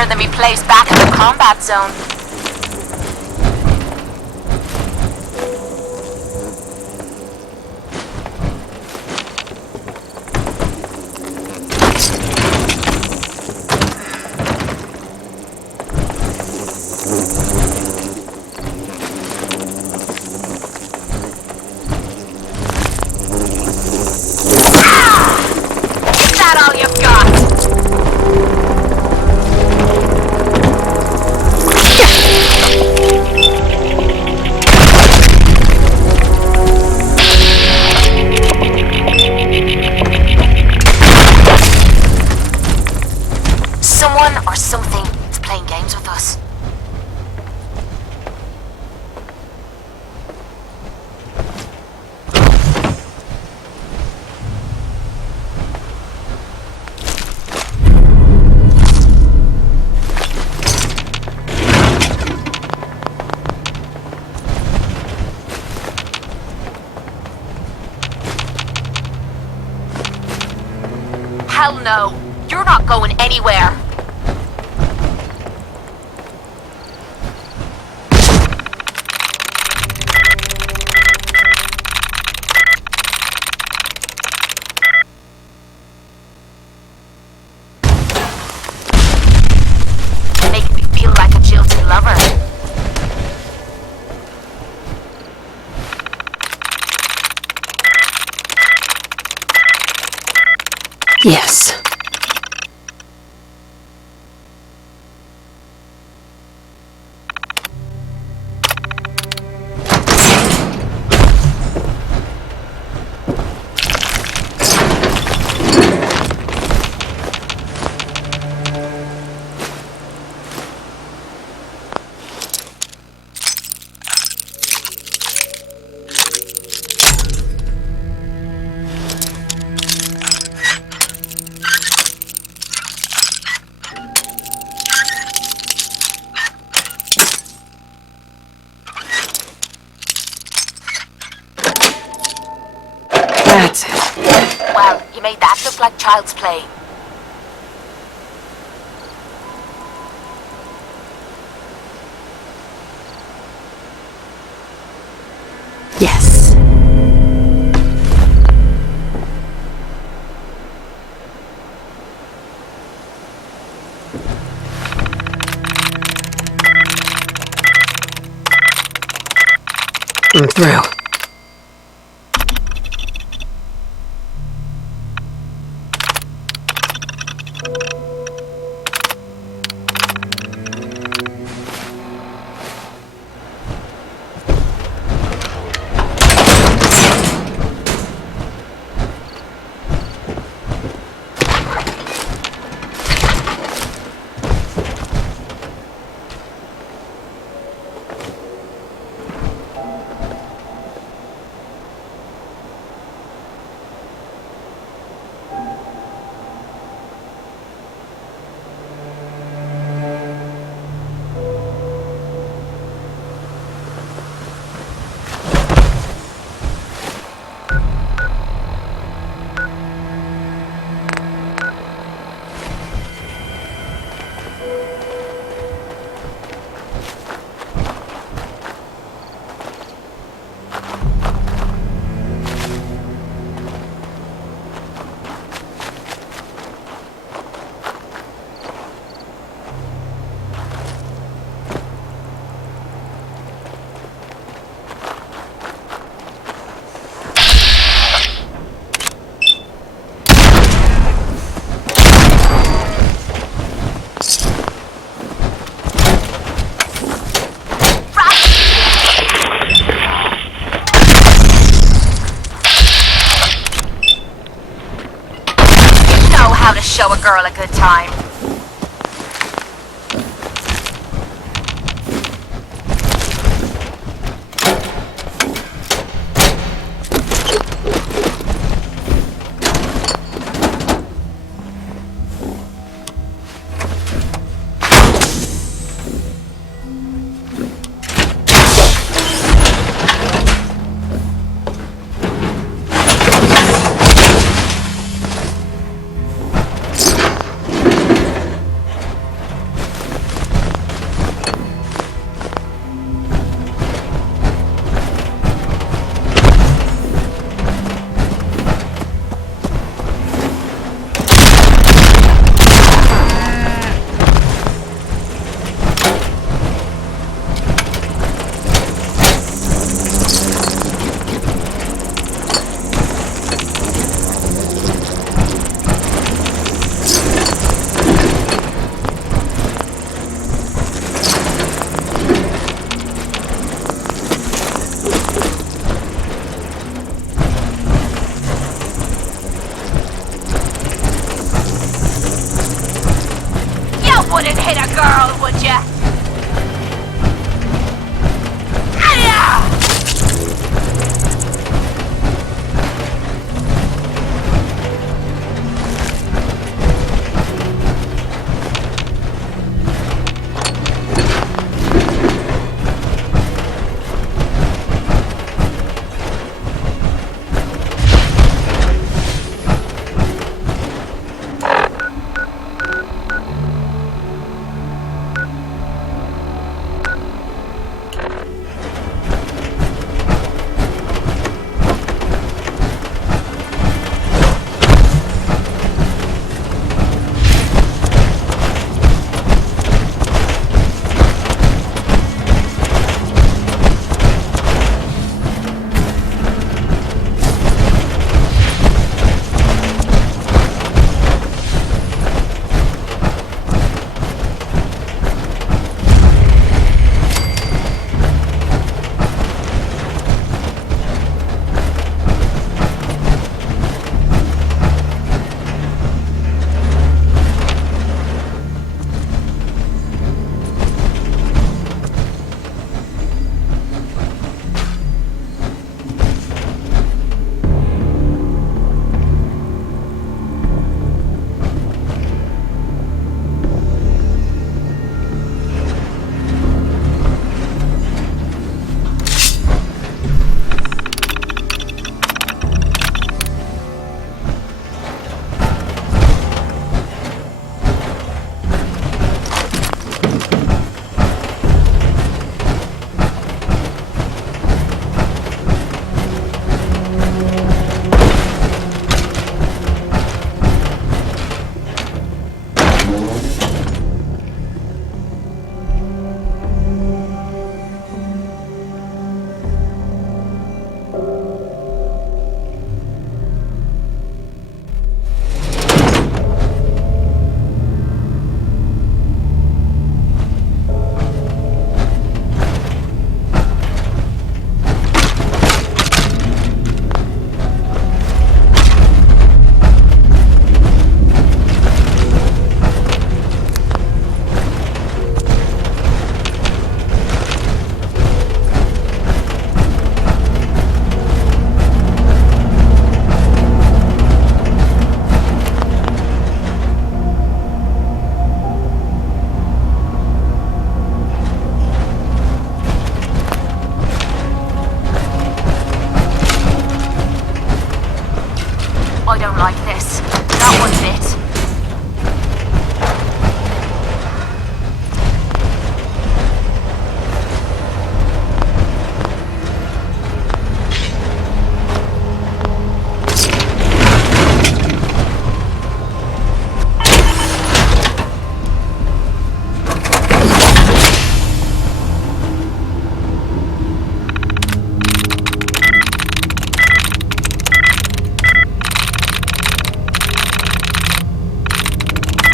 Than be placed back in the combat zone. Is that all you've got? Or something is playing games with us. Hell no! You're not going anywhere! Yes. Well, you made that look like child's play. Yes. I'm through. Show a girl a good time. Wouldn't hit a girl, would ya?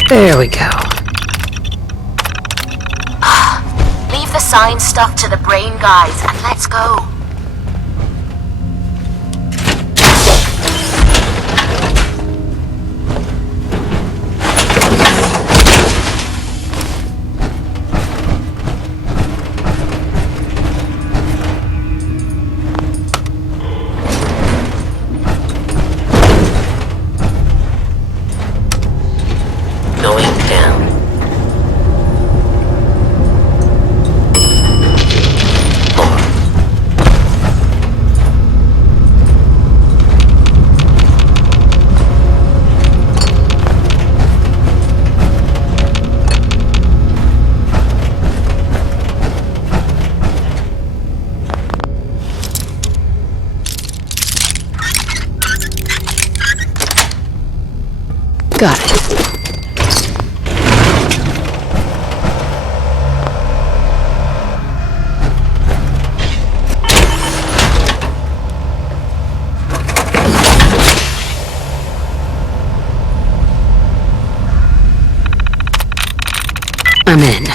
There we go. Leave the sign stuff to the brain guys and let's go. Going down. Got it. I'm in.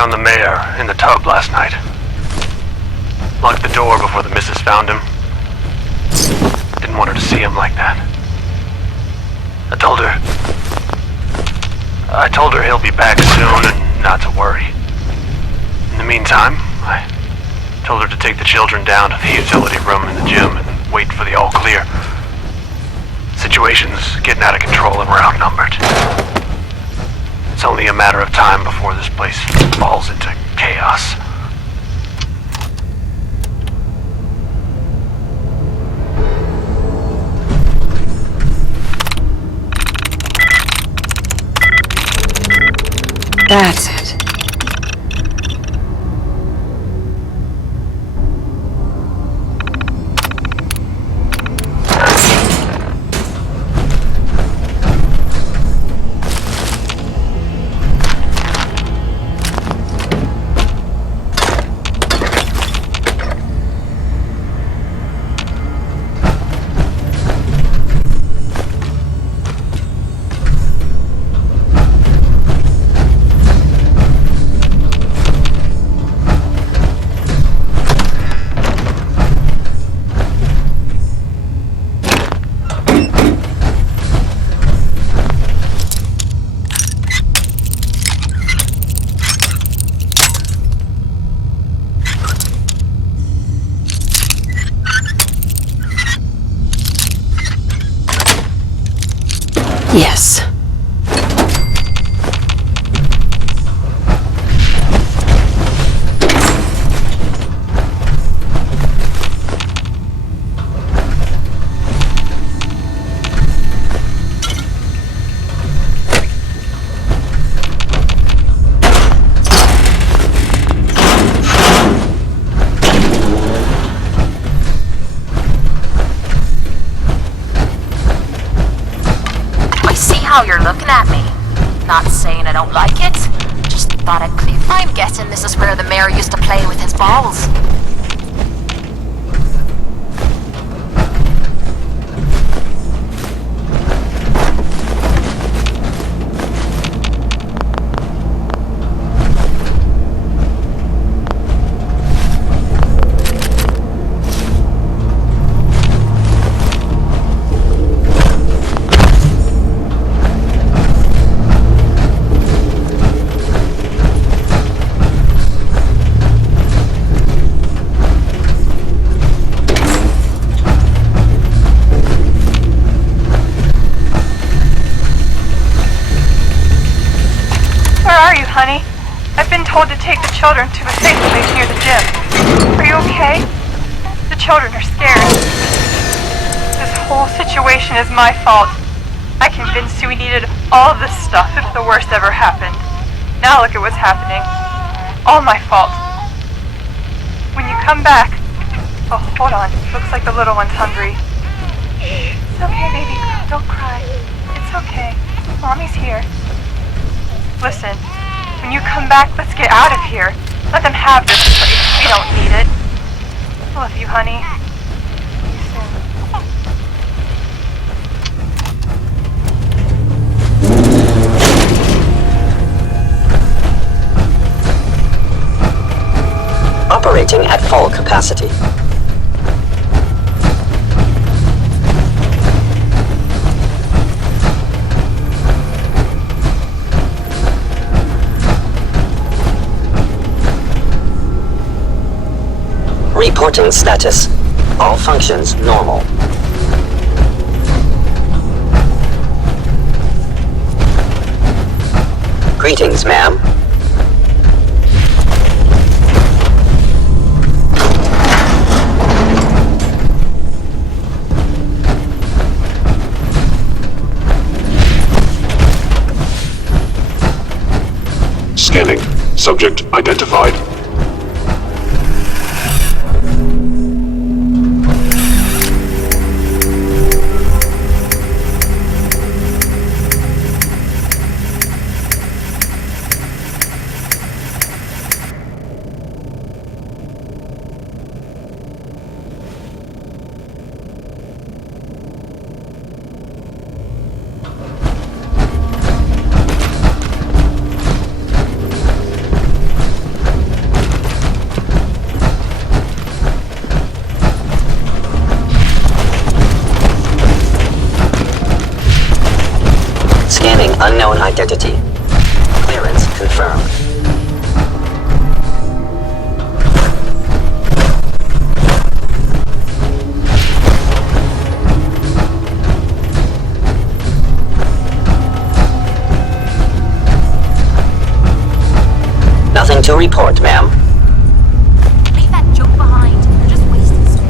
Found the mayor in the tub last night. Locked the door before the missus found him. Didn't want her to see him like that. I told her he'll be back soon and not to worry. In the meantime, I told her to take the children down to the utility room in the gym and wait for the all clear. Situation's getting out of control and we're outnumbered. It's only a matter of time before this place falls into chaos. That's it. how you're looking at me. Not saying I don't like it. Just thought I'd clear. I'm guessing this is where the mayor used to play with his balls. Honey, I've been told to take the children to a safe place near the gym. Are you okay? The children are scared. This whole situation is my fault. I convinced you we needed all of this stuff if the worst ever happened. Now look at what's happening. All my fault. When you come back... Oh, hold on. Looks like the little one's hungry. Shh. It's okay, baby. Don't cry. It's okay. Mommy's here. Listen. When you come back, let's get out of here. Let them have this place. We don't need it. I love you, honey. Operating at full capacity. Reporting status. All functions normal. Greetings, ma'am. Scanning. Subject identified. Unknown identity. Clearance confirmed. Nothing to report, ma'am. Leave that joke behind. You're just wasting space.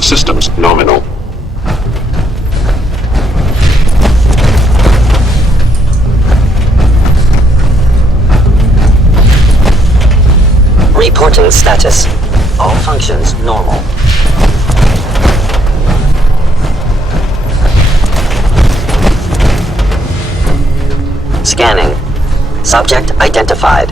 Systems nominal. Reporting status. All functions normal. Scanning. Subject identified.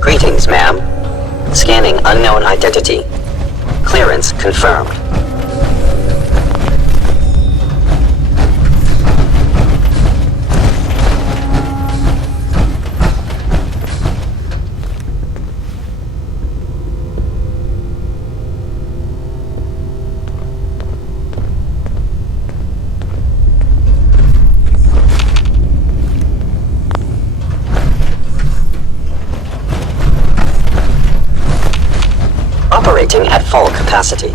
Greetings, ma'am. Scanning unknown identity. Clearance confirmed. Operating at full capacity.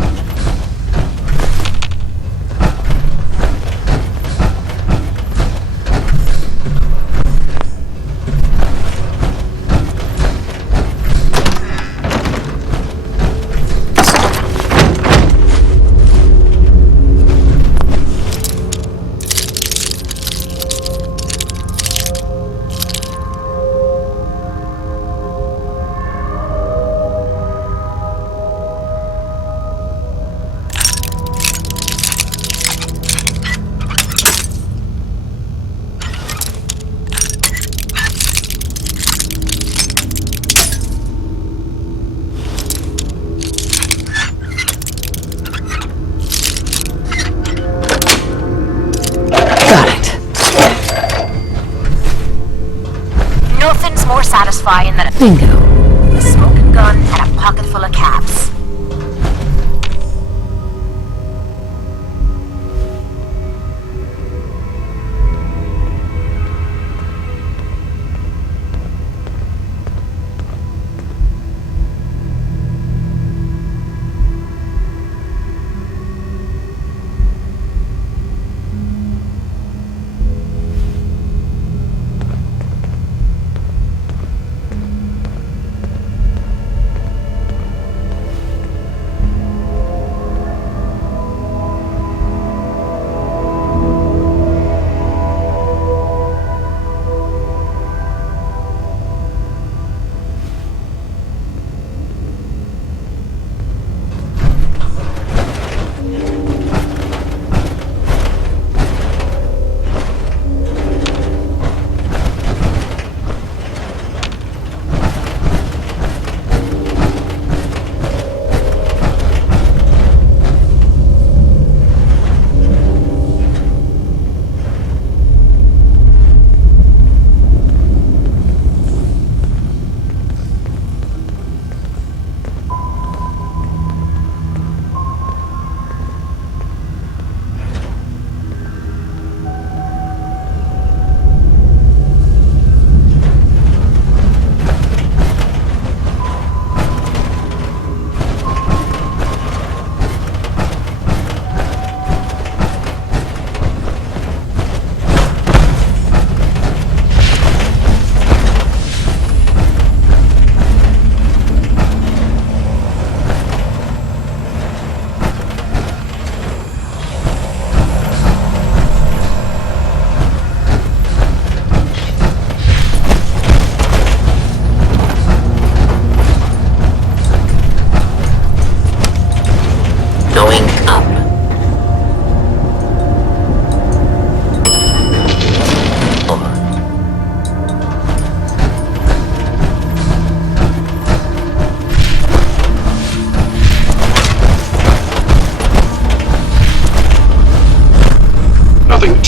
Got it. Nothing's more satisfying than Bingo. a smoking gun and a pocket full of caps.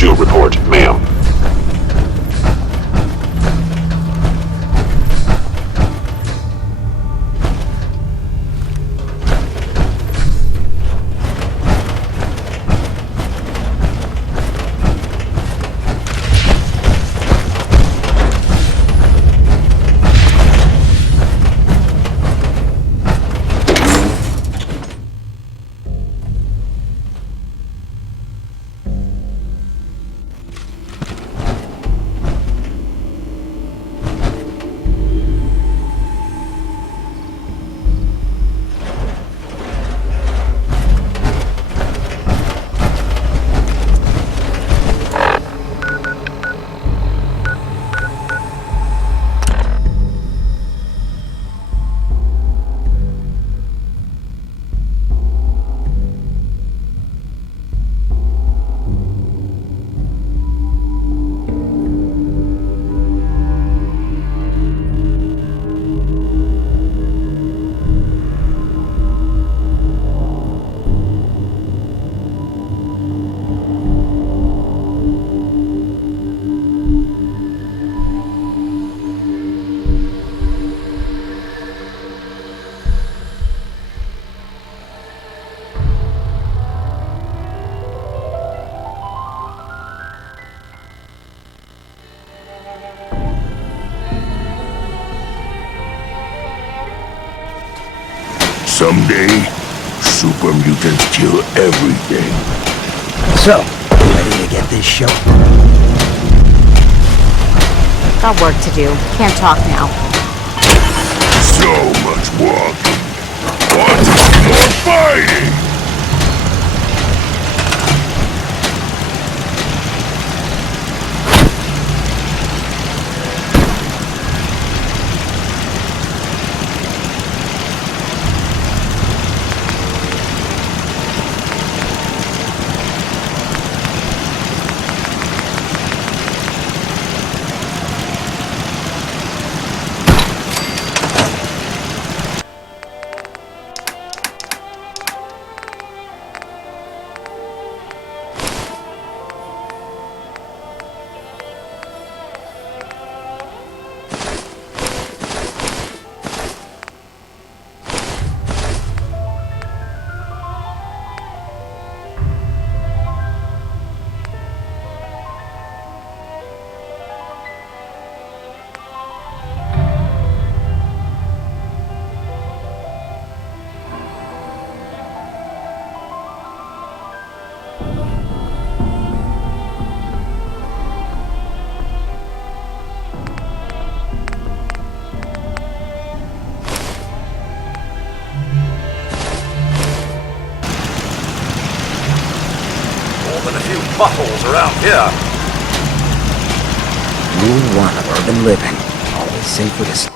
To report, ma'am. Someday, super mutants kill everything. So, you ready to get this show? Got work to do. Can't talk now. So much walking. Want more fighting? around here. Rule 1 of urban living. Always safer to...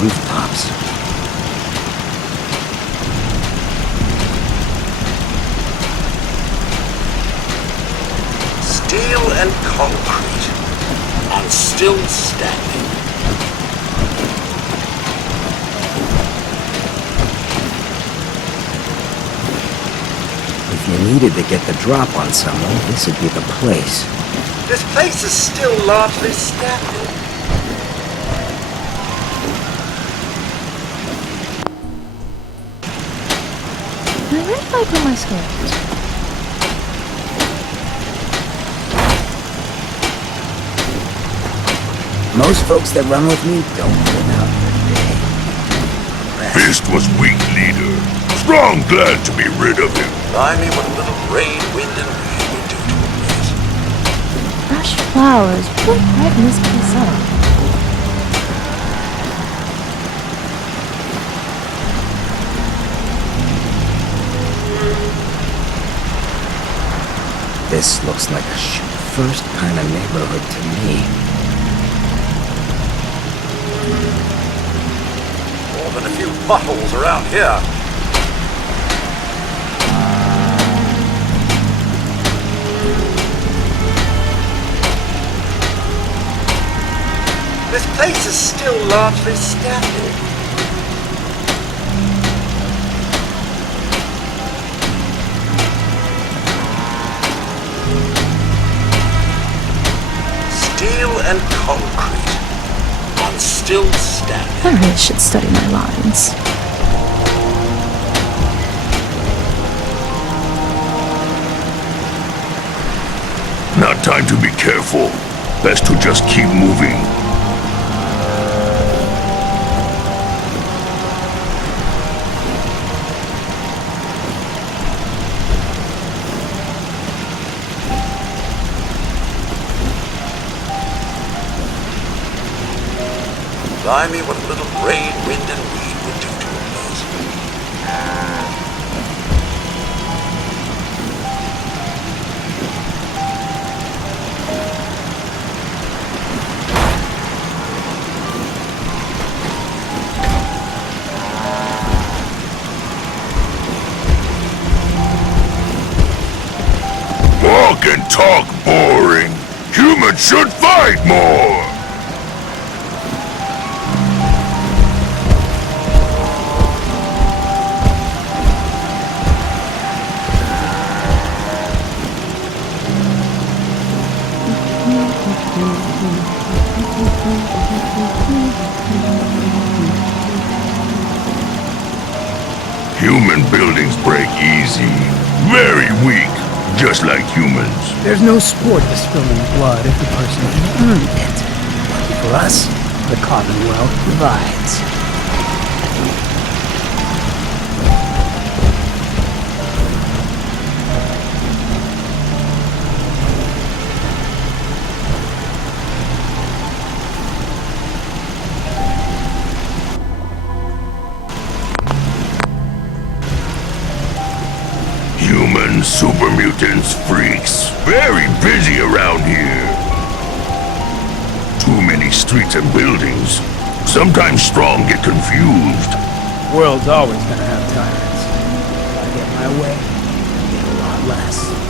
rooftops. Steel and concrete, and still standing. If you needed to get the drop on someone, this would be the place. This place is still largely standing. Where did I put my script? Most folks that run with me don't live out their day. Fist was weak leader. Strong glad to be rid of him. I mean what a little rain, wind, and rain would do to a place. Fresh flowers really brighten this place up. This looks like a shoot-first kind of neighborhood to me. More than a few potholes around here. This place is still largely standing. Steel and concrete, and still standing. I really should study my lines. Not time to be careful. Best to just keep moving. Blimey, what a little rain, wind, and weed would do to a place. Walk and talk boring. Humans should fight more. Human buildings break easy. Very weak, just like humans. There's no sport to spilling blood if the person can earn it. Lucky for us, the Commonwealth provides. Humans, super mutants, freaks. Very busy around here. Too many streets and buildings. Sometimes strong get confused. World's always gonna have tyrants. If I get my way, I get a lot less.